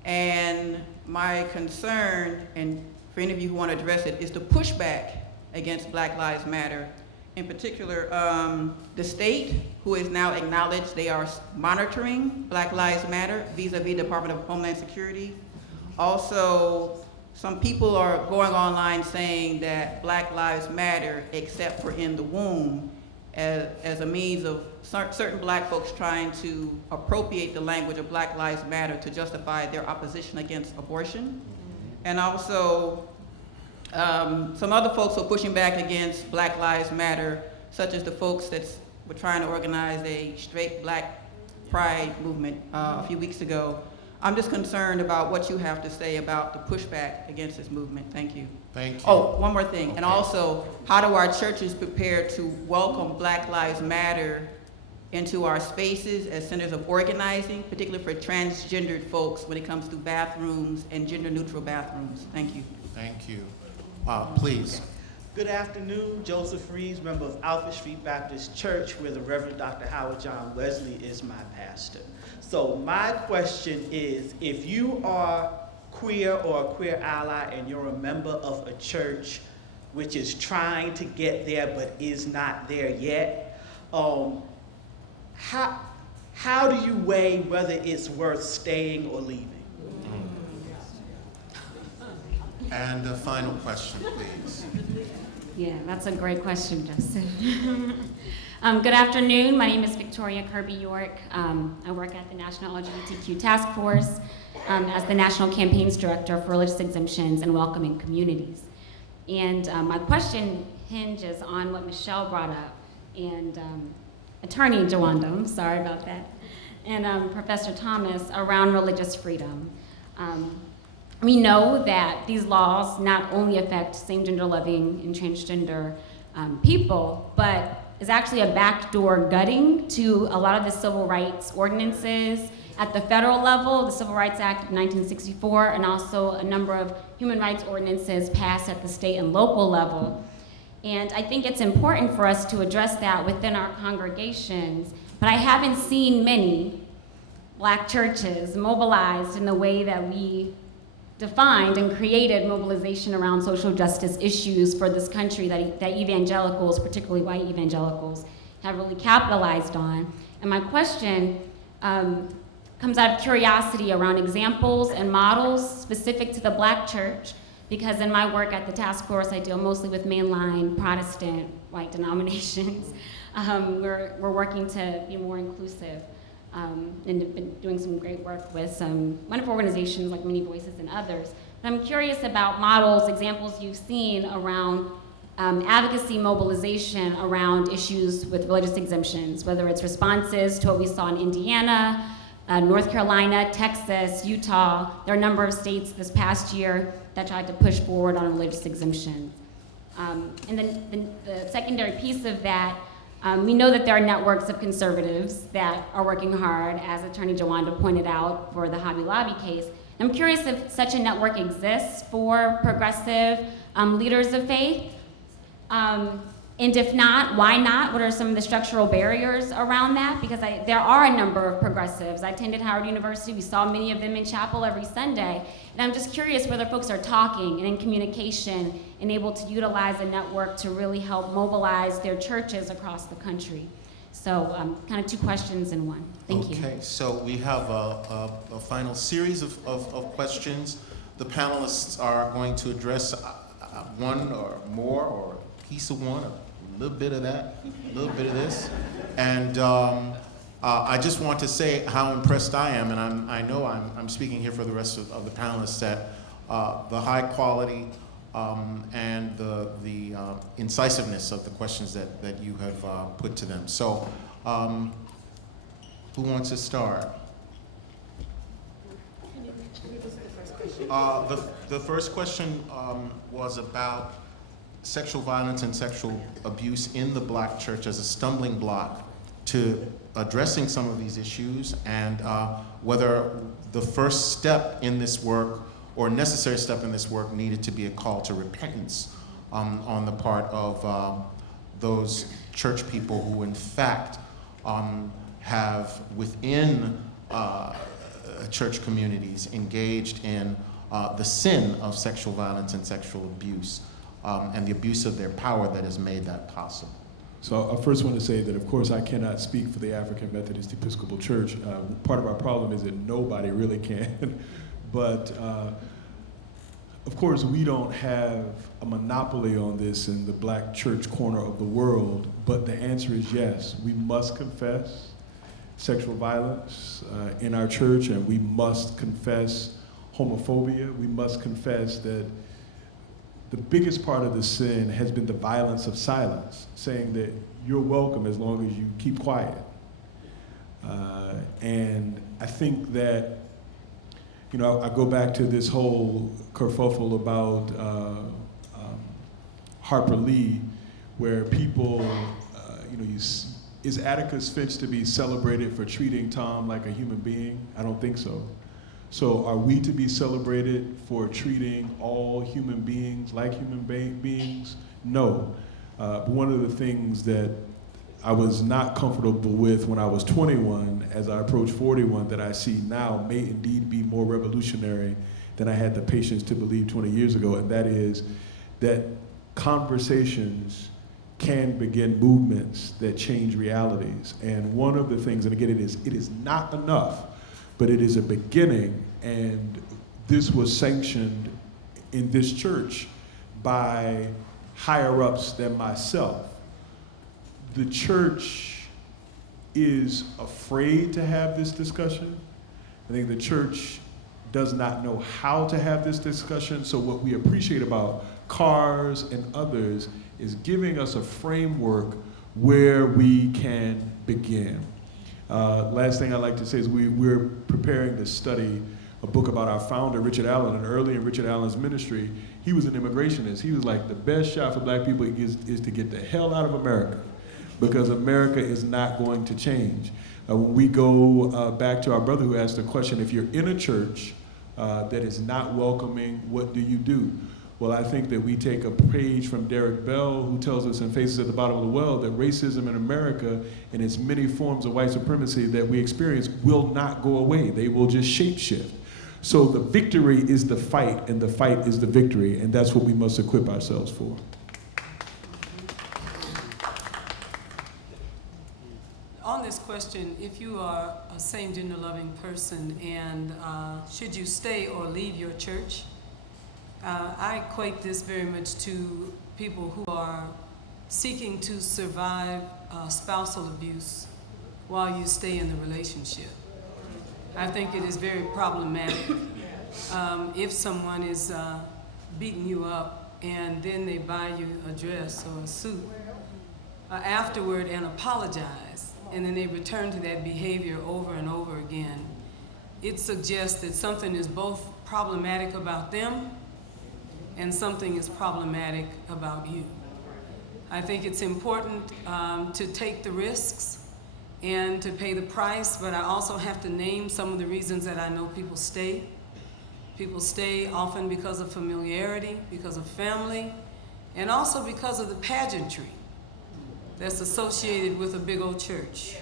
and my concern, and for any of you who want to address it, is the pushback against Black Lives Matter. In particular, the state, who is now acknowledged they are monitoring Black Lives Matter vis-a-vis Department of Homeland Security. Also, some people are going online saying that Black Lives Matter except for in the womb as a means of certain black folks trying to appropriate the language of Black Lives Matter to justify their opposition against abortion. And also some other folks are pushing back against Black Lives Matter, such as the folks that were trying to organize a straight black pride movement a few weeks ago. I'm just concerned about what you have to say about the pushback against this movement. Thank you. Thank you. Oh, one more thing. Okay. And also, how do our churches prepare to welcome Black Lives Matter into our spaces as centers of organizing, particularly for transgendered folks when it comes to bathrooms and gender-neutral bathrooms? Thank you. Thank you. Please. Good afternoon, Joseph Reeves, member of Alpha Street Baptist Church, where the Reverend Dr. Howard John Wesley is my pastor. So my question is, if you are queer or a queer ally and you're a member of a church which is trying to get there but is not there yet, how do you weigh whether it's worth staying or leaving? And a final question, please. Yeah, that's a great question, Joseph. Good afternoon. My name is Victoria Kirby York. I work at the National LGBTQ Task Force as the National Campaigns Director for Religious Exemptions and Welcoming Communities. And my question hinges on what Michele brought up, and Attorney Jawando, I'm sorry about that, and Professor Thomas around religious freedom. We know that these laws not only affect same-gender loving and transgender people, but is actually a backdoor gutting to a lot of the civil rights ordinances at the federal level, the Civil Rights Act of 1964, and also a number of human rights ordinances passed at the state and local level. And I think it's important for us to address that within our congregations, but I haven't seen many Black churches mobilized in the way that we defined and created mobilization around social justice issues for this country that evangelicals, particularly white evangelicals, have really capitalized on. And my question comes out of curiosity around examples and models specific to the Black church, because in my work at the task force, I deal mostly with mainline Protestant white denominations. We're working to be more inclusive. And have been doing some great work with some wonderful organizations like Many Voices and others. But I'm curious about models, examples you've seen around advocacy mobilization around issues with religious exemptions, whether it's responses to what we saw in Indiana, North Carolina, Texas, Utah. There are a number of states this past year that tried to push forward on religious exemptions. And then the secondary piece of that, we know that there are networks of conservatives that are working hard, as Attorney Jawando pointed out, for the Hobby Lobby case. I'm curious if such a network exists for progressive leaders of faith. And if not, why not? What are some of the structural barriers around that? Because there are a number of progressives. I attended Howard University. We saw many of them in chapel every Sunday. And I'm just curious whether folks are talking and in communication and able to utilize a network to really help mobilize their churches across the country. So kind of two questions in one. Thank you. Okay, so we have a final series of questions. The panelists are going to address one or more, or a piece of one, a little bit of that, a little bit of this. And I just want to say how impressed I am, and I know I'm speaking here for the rest of the panelists, that the high quality and the incisiveness of the questions that you have put to them. So who wants to start? The first question was about sexual violence and sexual abuse in the Black church as a stumbling block to addressing some of these issues, and whether the first step in this work or necessary step in this work needed to be a call to repentance on the part of those church people who in fact have within church communities engaged in the sin of sexual violence and sexual abuse, and the abuse of their power that has made that possible. So I first want to say that, of course, I cannot speak for the African Methodist Episcopal Church. Part of our problem is that nobody really can. But of course, we don't have a monopoly on this in the black church corner of the world, but the answer is yes. We must confess sexual violence in our church, and we must confess homophobia. We must confess that the biggest part of the sin has been the violence of silence, saying that you're welcome as long as you keep quiet. And I think that, you know, I go back to this whole kerfuffle about Harper Lee, where people, you know, is Atticus Finch to be celebrated for treating Tom like a human being? I don't think so. So are we to be celebrated for treating all human beings like human beings? No. But one of the things that I was not comfortable with when I was 21, as I approach 41, that I see now may indeed be more revolutionary than I had the patience to believe 20 years ago, and that is that conversations can begin movements that change realities. And one of the things, and again, it is not enough, but it is a beginning, and this was sanctioned in this church by higher-ups than myself. The church is afraid to have this discussion. I think the church does not know how to have this discussion, so what we appreciate about CARS and others is giving us a framework where we can begin. Last thing I'd like to say is we're preparing to study a book about our founder, Richard Allen, and early in Richard Allen's ministry, he was an immigrationist. He was like, the best shot for black people is to get the hell out of America, because America is not going to change. When we go back to our brother who asked the question, if you're in a church that is not welcoming, what do you do? Well, I think that we take a page from Derek Bell, who tells us in Faces at the Bottom of the Well that racism in America and its many forms of white supremacy that we experience will not go away. They will just shapeshift. So the victory is the fight, and the fight is the victory, and that's what we must equip ourselves for. On this question, if you are a same-gender loving person and should you stay or leave your church, I equate this very much to people who are seeking to survive spousal abuse while you stay in the relationship. I think it is very problematic if someone is beating you up and then they buy you a dress or a suit afterward and apologize, and then they return to that behavior over and over again. It suggests that something is both problematic about them and something is problematic about you. I think it's important to take the risks and to pay the price, but I also have to name some of the reasons that I know people stay. People stay often because of familiarity, because of family, and also because of the pageantry that's associated with a big old church.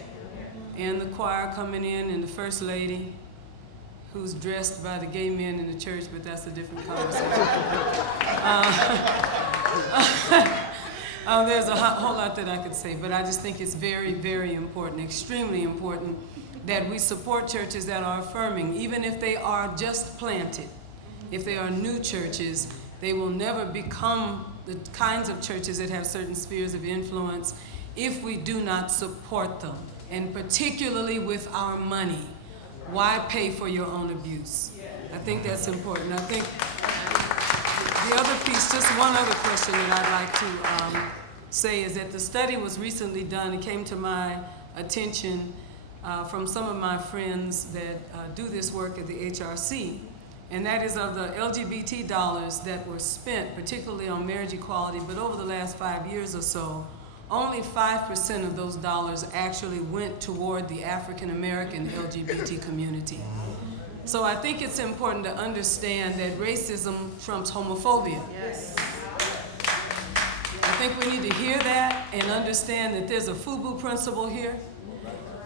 And the choir coming in and the first lady who's dressed by the gay men in the church, but that's a different conversation. There's a whole lot that I could say, but I just think it's very, very important, extremely important, that we support churches that are affirming, even if they are just planted. If they are new churches, they will never become the kinds of churches that have certain spheres of influence if we do not support them, and particularly with our money. Why pay for your own abuse? I think that's important. I think the other piece, just one other question that I'd like to say is that the study was recently done. It came to my attention from some of my friends that do this work at the HRC, and that is of the LGBT dollars that were spent, particularly on marriage equality, but over the last 5 years or so, only 5% of those dollars actually went toward the African American LGBT community. So I think it's important to understand that racism trumps homophobia. Yes. I think we need to hear that and understand that there's a FUBU principle here,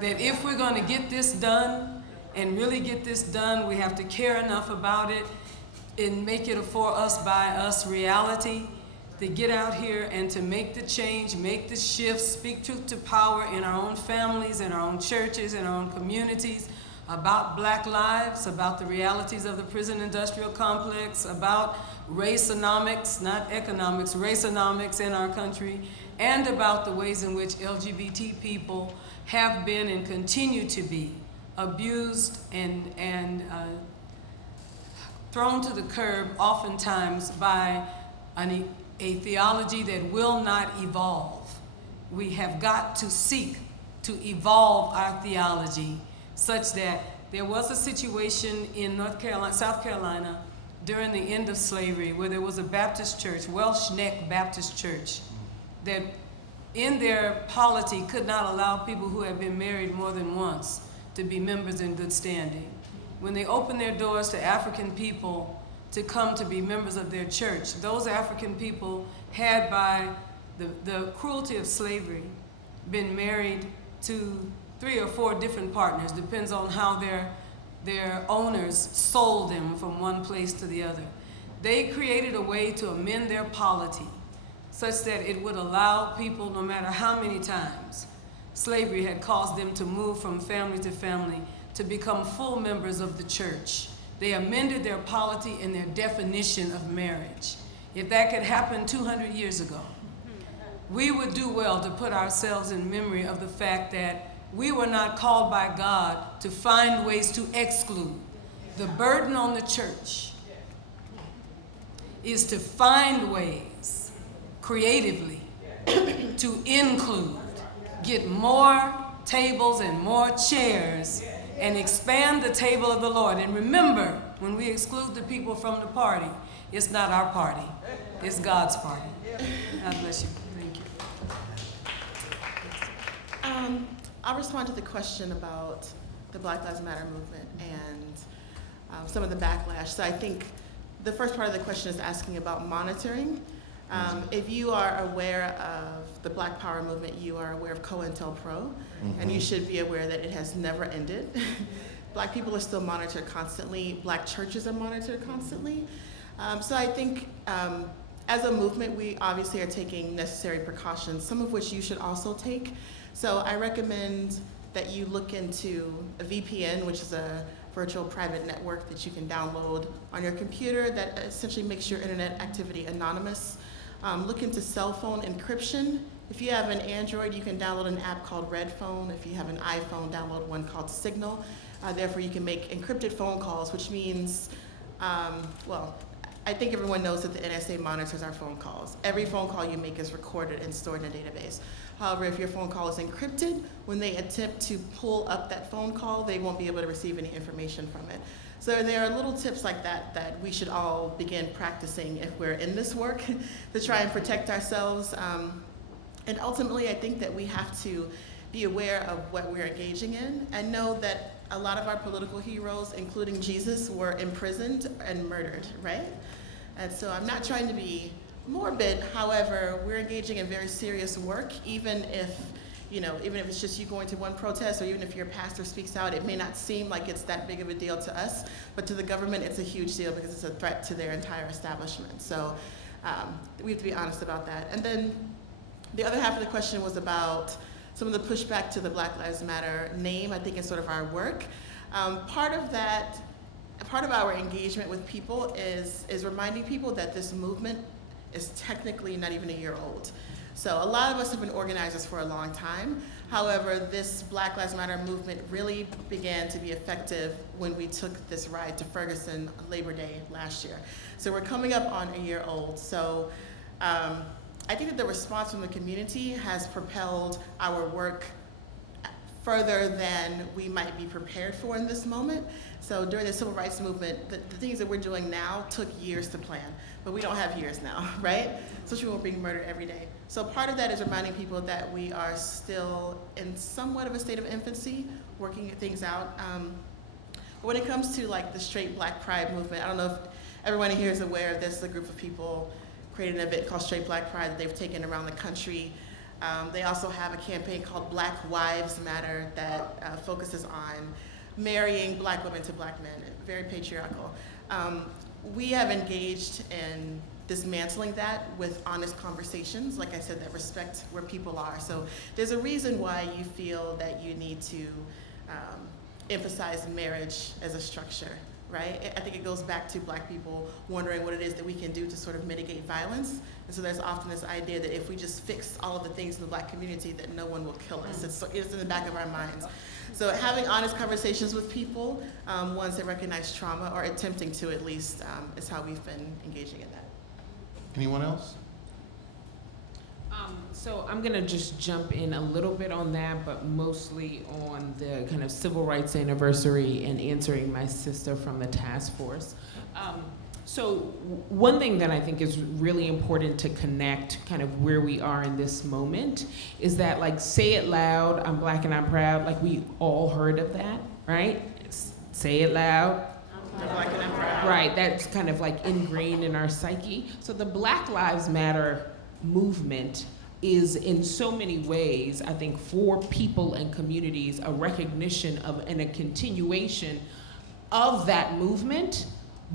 that if we're going to get this done and really get this done, we have to care enough about it and make it a for us, by us reality, to get out here and to make the change, make the shift, speak truth to power in our own families, in our own churches, in our own communities, about Black lives, about the realities of the prison industrial complex, about raceonomics, not economics, raceonomics in our country, and about the ways in which LGBT people have been and continue to be abused and thrown to the curb oftentimes by a theology that will not evolve. We have got to seek to evolve our theology such that there was a situation in South Carolina during the end of slavery where there was a Baptist church, Welsh Neck Baptist Church, that in their polity could not allow people who had been married more than once to be members in good standing. When they opened their doors to African people to come to be members of their church, those African people had, by the cruelty of slavery, been married to 3 or 4 different partners, depends on how their owners sold them from one place to the other. They created a way to amend their polity such that it would allow people, no matter how many times slavery had caused them to move from family to family, to become full members of the church. They amended their polity and their definition of marriage. If that could happen 200 years ago, we would do well to put ourselves in memory of the fact that we were not called by God to find ways to exclude. The burden on the church is to find ways creatively to include, get more tables and more chairs, and expand the table of the Lord. And remember, when we exclude the people from the party, it's not our party, it's God's party. God bless you. Thank you. I'll respond to the question about the Black Lives Matter movement and some of the backlash. So I think the first part of the question is asking about monitoring. If you are aware of the Black Power movement, you are aware of COINTELPRO, and you should be aware that it has never ended. Black people are still monitored constantly. Black churches are monitored constantly. So I think as a movement, we obviously are taking necessary precautions, some of which you should also take. So I recommend that you look into a VPN, which is a virtual private network that you can download on your computer that essentially makes your internet activity anonymous. Look into cell phone encryption. If you have an Android, you can download an app called Red Phone. If you have an iPhone, download one called Signal. Therefore, you can make encrypted phone calls, which means, well, I think everyone knows that the NSA monitors our phone calls. Every phone call you make is recorded and stored in a database. However, if your phone call is encrypted, when they attempt to pull up that phone call, they won't be able to receive any information from it. So there are little tips like that that we should all begin practicing if we're in this work to try and protect ourselves. And ultimately, I think that we have to be aware of what we're engaging in and know that a lot of our political heroes, including Jesus, were imprisoned and murdered, right? And so I'm not trying to be morbid, however, we're engaging in very serious work, even if it's just you going to one protest, or even if your pastor speaks out, it may not seem like it's that big of a deal to us, but to the government, it's a huge deal because it's a threat to their entire establishment. So we have to be honest about that. And then the other half of the question was about some of the pushback to the Black Lives Matter name, I think, in sort of our work. Part of our engagement with people is reminding people that this movement is technically not even a year old. So a lot of us have been organizers for a long time. However, this Black Lives Matter movement really began to be effective when we took this ride to Ferguson Labor Day last year. So we're coming up on a year old. So I think that the response from the community has propelled our work further than we might be prepared for in this moment. So during the civil rights movement, the things that we're doing now took years to plan, but we don't have years now, right? Especially when we're being murdered every day. So part of that is reminding people that we are still in somewhat of a state of infancy, working things out. But when it comes to like the straight Black Pride movement, I don't know if everyone here is aware of this. A group of people created an event called Straight Black Pride that they've taken around the country. They also have a campaign called Black Wives Matter that focuses on marrying Black women to Black men, very patriarchal. We have engaged in dismantling that with honest conversations, like I said, that respect where people are. So there's a reason why you feel that you need to emphasize marriage as a structure, right? I think it goes back to Black people wondering what it is that we can do to sort of mitigate violence. And so there's often this idea that if we just fix all of the things in the Black community, that no one will kill us. It's in the back of our minds. So having honest conversations with people, ones that recognize trauma, or attempting to at least, is how we've been engaging in that. Anyone else? So I'm gonna just jump in a little bit on that, but mostly on the kind of civil rights anniversary and answering my sister from the task force. So one thing that I think is really important to connect kind of where we are in this moment is that, like, say it loud, I'm Black and I'm proud, like we all heard of that, right? Say it loud. I'm Black and I'm proud. Right, that's kind of like ingrained in our psyche. So the Black Lives Matter movement is in so many ways, I think, for people and communities, a recognition of and a continuation of that movement,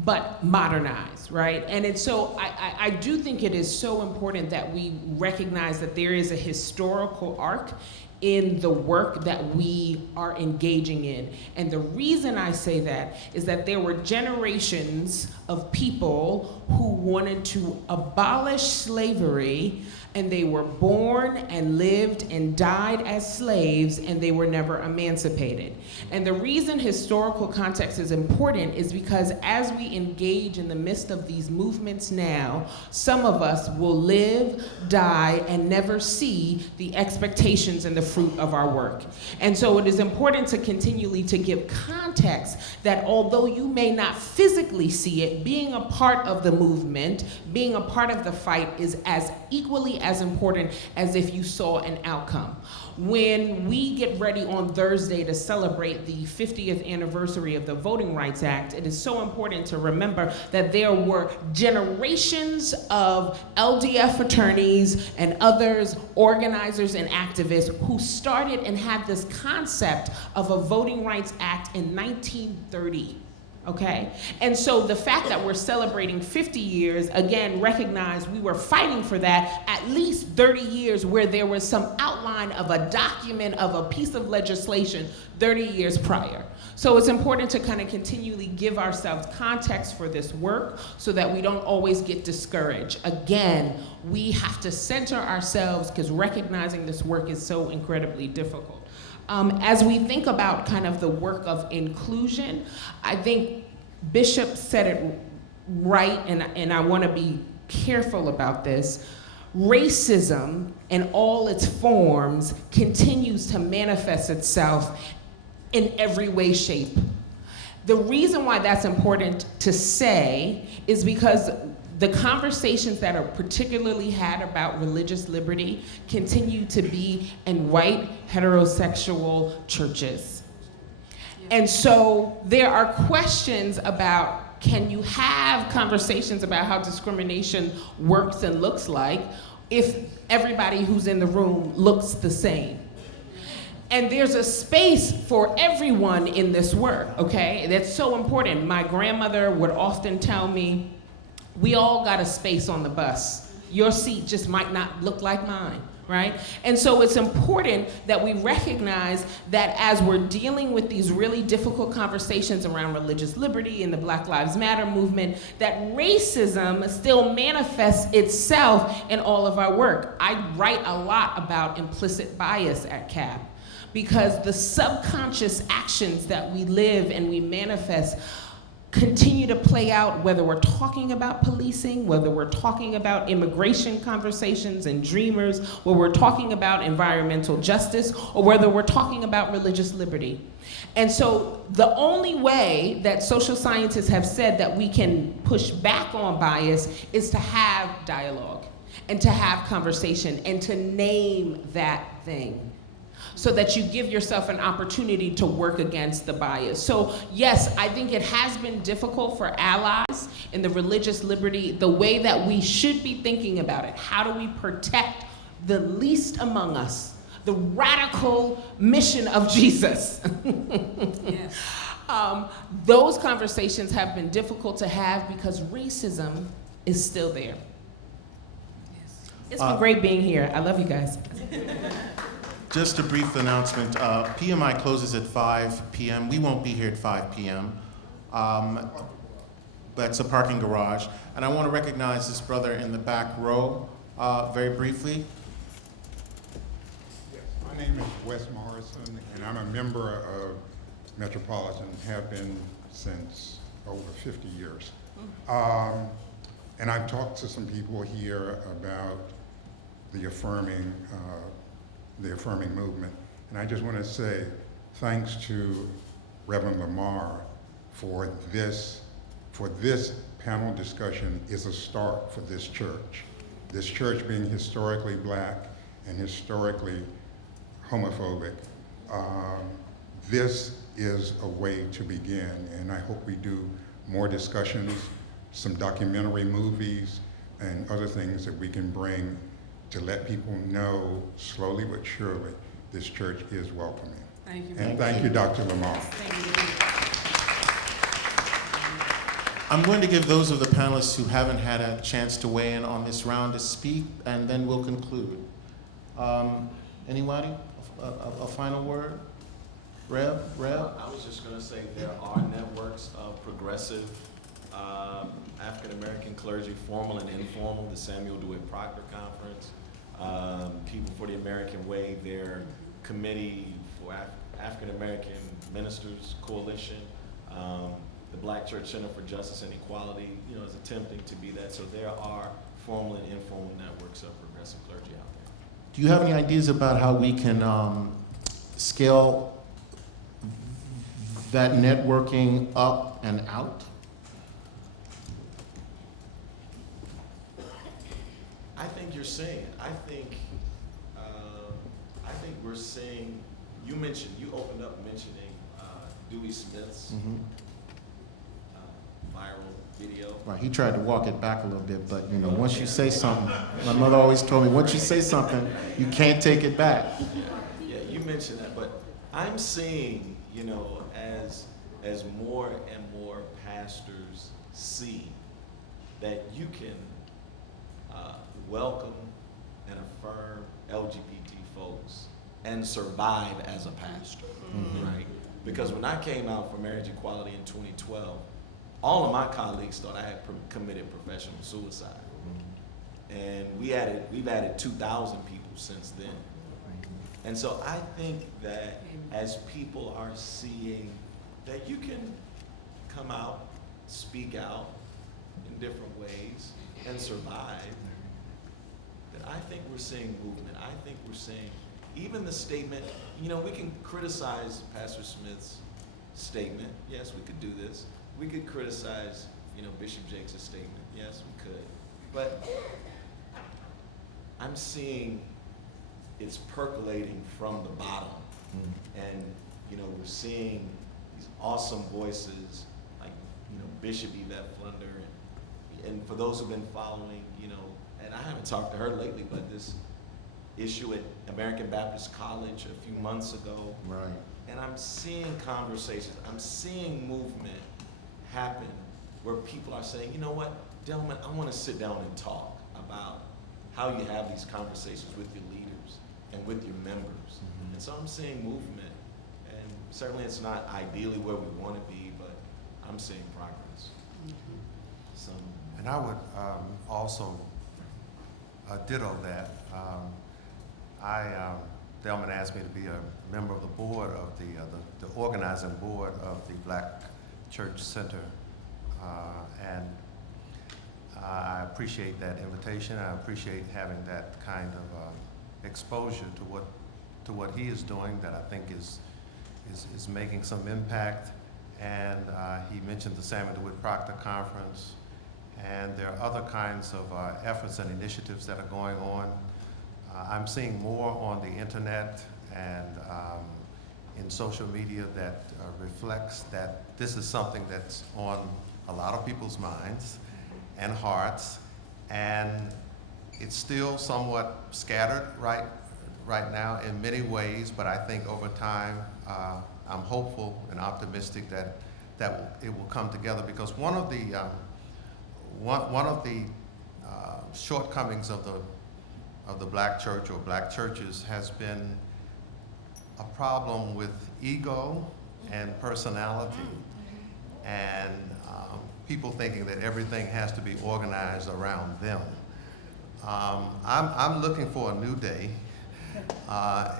but modernized, right? And it's so, I do think it is so important that we recognize that there is a historical arc in the work that we are engaging in. And the reason I say that is that there were generations of people who wanted to abolish slavery, and they were born and lived and died as slaves, and they were never emancipated. And the reason historical context is important is because as we engage in the midst of these movements now, some of us will live, die, and never see the expectations and the fruit of our work. And so it is important to continually to give context that although you may not physically see it, being a part of the movement, being a part of the fight is as equally as important as if you saw an outcome. When we get ready on Thursday to celebrate the 50th anniversary of the Voting Rights Act, it is so important to remember that there were generations of LDF attorneys and others, organizers and activists, who started and had this concept of a Voting Rights Act in 1930. Okay? And so the fact that we're celebrating 50 years, again, recognize we were fighting for that at least 30 years where there was some outline of a document of a piece of legislation 30 years prior. So it's important to kind of continually give ourselves context for this work so that we don't always get discouraged. Again, we have to center ourselves because recognizing this work is so incredibly difficult. As we think about kind of the work of inclusion, I think Bishop said it right, and I want to be careful about this. Racism in all its forms continues to manifest itself in every way, shape. The reason why that's important to say is because the conversations that are particularly had about religious liberty continue to be in white heterosexual churches. And so there are questions about, can you have conversations about how discrimination works and looks like if everybody who's in the room looks the same? And there's a space for everyone in this work, okay? That's so important. My grandmother would often tell me, we all got a space on the bus. Your seat just might not look like mine, right? And so it's important that we recognize that as we're dealing with these really difficult conversations around religious liberty and the Black Lives Matter movement, that racism still manifests itself in all of our work. I write a lot about implicit bias at CAP because the subconscious actions that we live and we manifest continue to play out, whether we're talking about policing, whether we're talking about immigration conversations and dreamers, whether we're talking about environmental justice, or whether we're talking about religious liberty. And so the only way that social scientists have said that we can push back on bias is to have dialogue and to have conversation and to name that thing, so that you give yourself an opportunity to work against the bias. So yes, I think it has been difficult for allies in the religious liberty, the way that we should be thinking about it. How do we protect the least among us? The radical mission of Jesus. Yes. Those conversations have been difficult to have because racism is still there. Yes. It's been great being here. I love you guys. Just a brief announcement. PMI closes at 5 p.m. We won't be here at 5 p.m. That's a parking garage. And I want to recognize this brother in the back row very briefly. Yes, my name is Wes Morrison, and I'm a member of Metropolitan, have been since over 50 years. And I've talked to some people here about the affirming movement. And I just want to say thanks to Reverend Lamar for this panel discussion is a start for this church. This church being historically black and historically homophobic, this is a way to begin, and I hope we do more discussions, some documentary movies, and other things that we can bring to let people know slowly but surely this church is welcoming. Thank you. And thank you, Dr. Lamar. I'm going to give those of the panelists who haven't had a chance to weigh in on this round to speak, and then we'll conclude. Anybody? A final word? Rev? I was just going to say there are networks of progressive African-American clergy, formal and informal, the Samuel DeWitt Proctor Conference, People for the American Way, their Committee for African-American Ministers Coalition, the Black Church Center for Justice and Equality, is attempting to be that. So there are formal and informal networks of progressive clergy out there. Do you have any ideas about how we can scale that networking up and out? I think you're seeing it. I think we're seeing. You opened up mentioning Dewey Smith's viral video. Right, he tried to walk it back a little bit, but once you say something, my mother always told me, once you say something, you can't take it back. Yeah, you mentioned that, but I'm seeing, as more and more pastors see that you can welcome and affirm LGBT folks and survive as a pastor, right? Because when I came out for marriage equality in 2012, all of my colleagues thought I had committed professional suicide. And we've added 2,000 people since then. And so I think that as people are seeing that you can come out, speak out in different ways and survive, that I think we're seeing movement. I think we're seeing even the statement, we can criticize Pastor Smith's statement. Yes, we could do this. We could criticize, Bishop Jakes' statement. Yes, we could. But I'm seeing it's percolating from the bottom. And, we're seeing these awesome voices like, Bishop Yvette Flunder. And for those who've been following, and I haven't talked to her lately, but this issue at American Baptist College a few months ago. Right. And I'm seeing conversations, I'm seeing movement happen where people are saying, you know what, Delman, I want to sit down and talk about how you have these conversations with your leaders and with your members. And so I'm seeing movement, and certainly it's not ideally where we want to be, but I'm seeing progress. And I would also ditto that. Delman asked me to be a member of the board of the organizing board of the Black Church Center, and I appreciate that invitation. I appreciate having that kind of exposure to what he is doing that I think is making some impact. And he mentioned the Samuel DeWitt Proctor Conference, and there are other kinds of efforts and initiatives that are going on. I'm seeing more on the internet and in social media that reflects that this is something that's on a lot of people's minds and hearts, and it's still somewhat scattered right now in many ways, but I think over time I'm hopeful and optimistic that it will come together, because one of the shortcomings of the Black church or Black churches has been a problem with ego and personality, and people thinking that everything has to be organized around them. I'm looking for a new day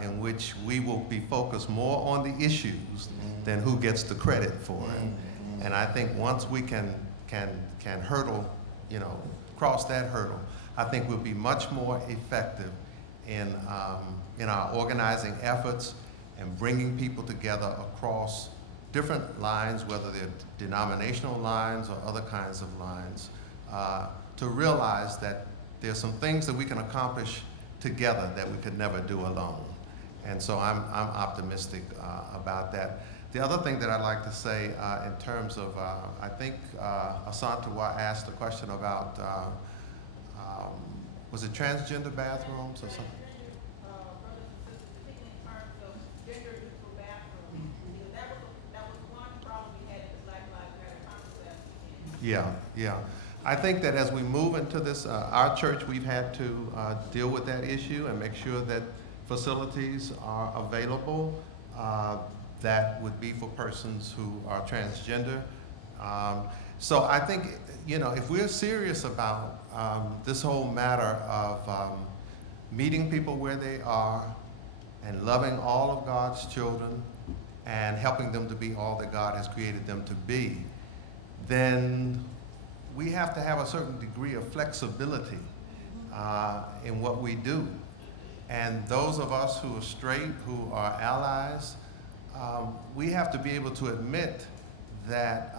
in which we will be focused more on the issues than who gets the credit for it. And I think once we can hurdle, cross that hurdle, I think we'll be much more effective in our organizing efforts and bringing people together across different lines, whether they're denominational lines or other kinds of lines, to realize that there's some things that we can accomplish together that we could never do alone. And so I'm optimistic about that. The other thing that I'd like to say in terms of, I think Asantua asked a question about, was it transgender bathrooms or something? Yeah. I think that as we move into this, our church, we've had to deal with that issue and make sure that facilities are available that would be for persons who are transgender. So I think, if we're serious about this whole matter of meeting people where they are and loving all of God's children and helping them to be all that God has created them to be, then we have to have a certain degree of flexibility in what we do. And those of us who are straight, who are allies, we have to be able to admit that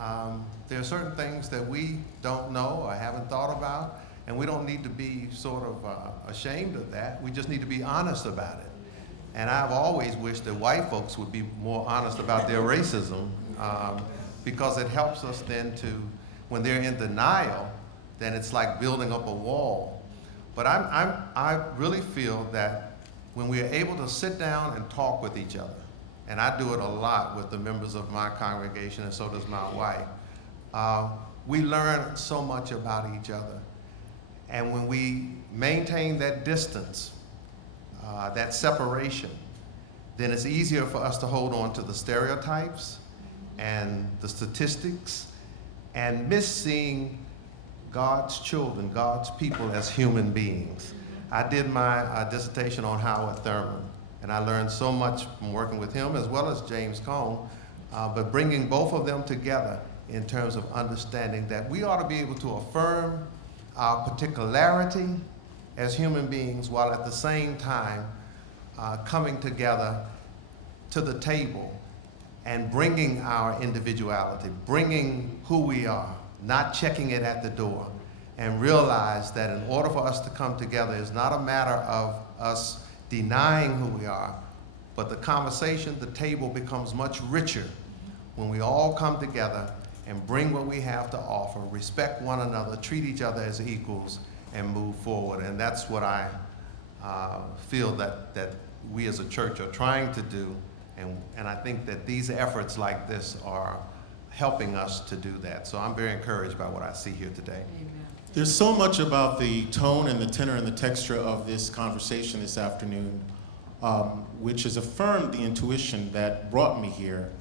there are certain things that we don't know or haven't thought about, and we don't need to be sort of ashamed of that. We just need to be honest about it. And I've always wished that white folks would be more honest about their racism, because it helps us then to, when they're in denial, then it's like building up a wall. But I really feel that when we are able to sit down and talk with each other, and I do it a lot with the members of my congregation, and so does my wife, we learn so much about each other. And when we maintain that distance, that separation, then it's easier for us to hold on to the stereotypes and the statistics and miss seeing God's children, God's people as human beings. I did my dissertation on Howard Thurman, and I learned so much from working with him as well as James Cone, but bringing both of them together in terms of understanding that we ought to be able to affirm our particularity as human beings while at the same time coming together to the table and bringing our individuality, bringing who we are, not checking it at the door, and realize that in order for us to come together, it's not a matter of us denying who we are, but the conversation, the table becomes much richer when we all come together and bring what we have to offer, respect one another, treat each other as equals, and move forward. And that's what I feel that we as a church are trying to do. And I think that these efforts like this are helping us to do that. So I'm very encouraged by what I see here today. Amen. There's so much about the tone and the tenor and the texture of this conversation this afternoon, which has affirmed the intuition that brought me here,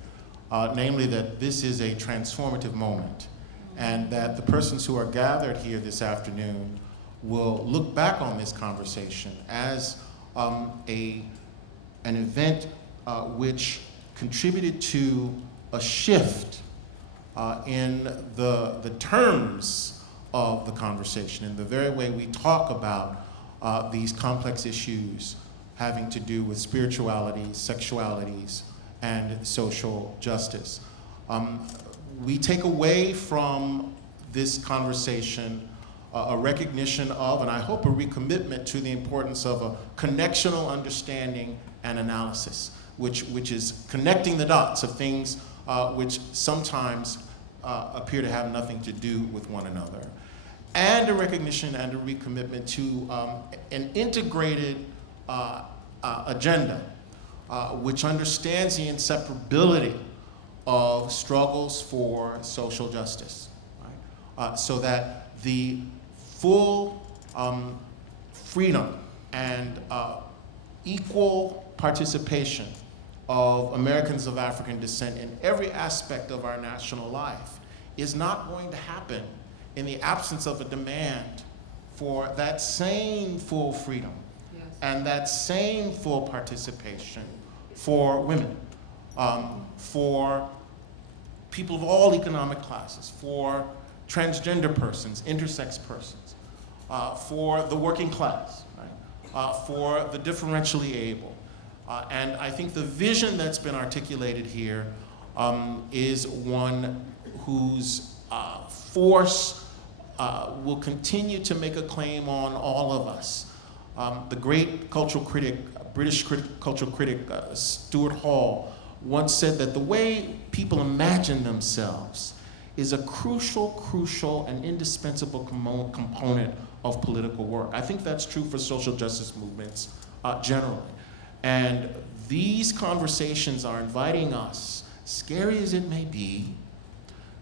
namely that this is a transformative moment, and that the persons who are gathered here this afternoon will look back on this conversation as an event which contributed to a shift in the terms of the conversation, in the very way we talk about these complex issues having to do with spirituality, sexualities, and social justice. We take away from this conversation a recognition of, and I hope a recommitment to, the importance of a connectional understanding and analysis, which is connecting the dots of things which sometimes appear to have nothing to do with one another. And a recognition and a recommitment to an integrated agenda which understands the inseparability of struggles for social justice, right? So that the full freedom and equal participation of Americans of African descent in every aspect of our national life is not going to happen in the absence of a demand for that same full freedom and that same full participation for women, for people of all economic classes, for transgender persons, intersex persons, for the working class, right? For the differentially able. And I think the vision that's been articulated here is one whose force will continue to make a claim on all of us. The great cultural critic, British cultural critic Stuart Hall once said that the way people imagine themselves is a crucial and indispensable component of political work. I think that's true for social justice movements generally. And these conversations are inviting us, scary as it may be,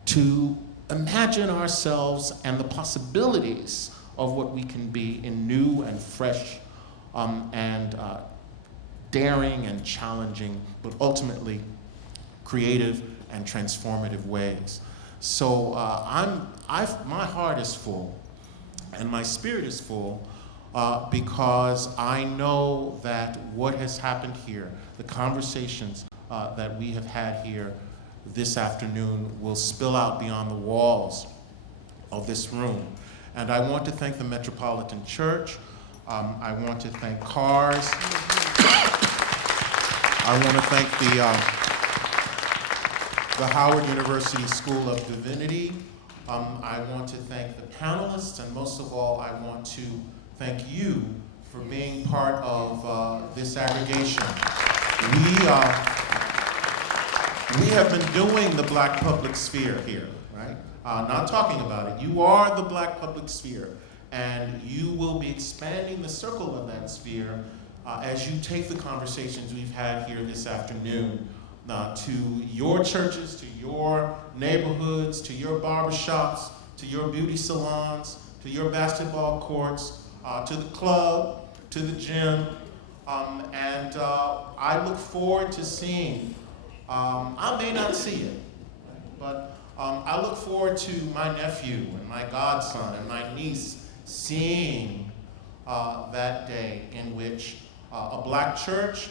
to imagine ourselves and the possibilities of what we can be in new and fresh and daring and challenging, but ultimately creative and transformative ways. So my heart is full and my spirit is full because I know that what has happened here, the conversations that we have had here this afternoon will spill out beyond the walls of this room. And I want to thank the Metropolitan Church. I want to thank CARS. I want to thank the Howard University School of Divinity. I want to thank the panelists, and most of all, I want to thank you for being part of this aggregation. We have been doing the Black public sphere here, right? Not talking about it. You are the Black public sphere, and you will be expanding the circle of that sphere as you take the conversations we've had here this afternoon to your churches, to your neighborhoods, to your barbershops, to your beauty salons, to your basketball courts, to the club, to the gym, and I look forward to seeing, I may not see it, but I look forward to my nephew and my godson and my niece seeing that day in which a Black church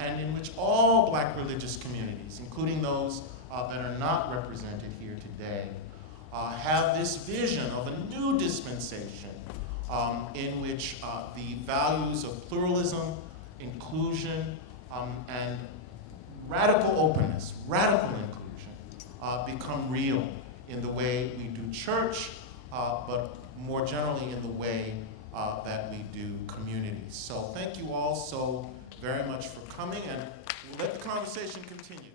and in which all Black religious communities, including those that are not represented here today, have this vision of a new dispensation in which the values of pluralism, inclusion, and radical openness, radical inclusion, become real in the way we do church, but more generally in the way that we do community. So thank you all so very much for coming, and we'll let the conversation continue.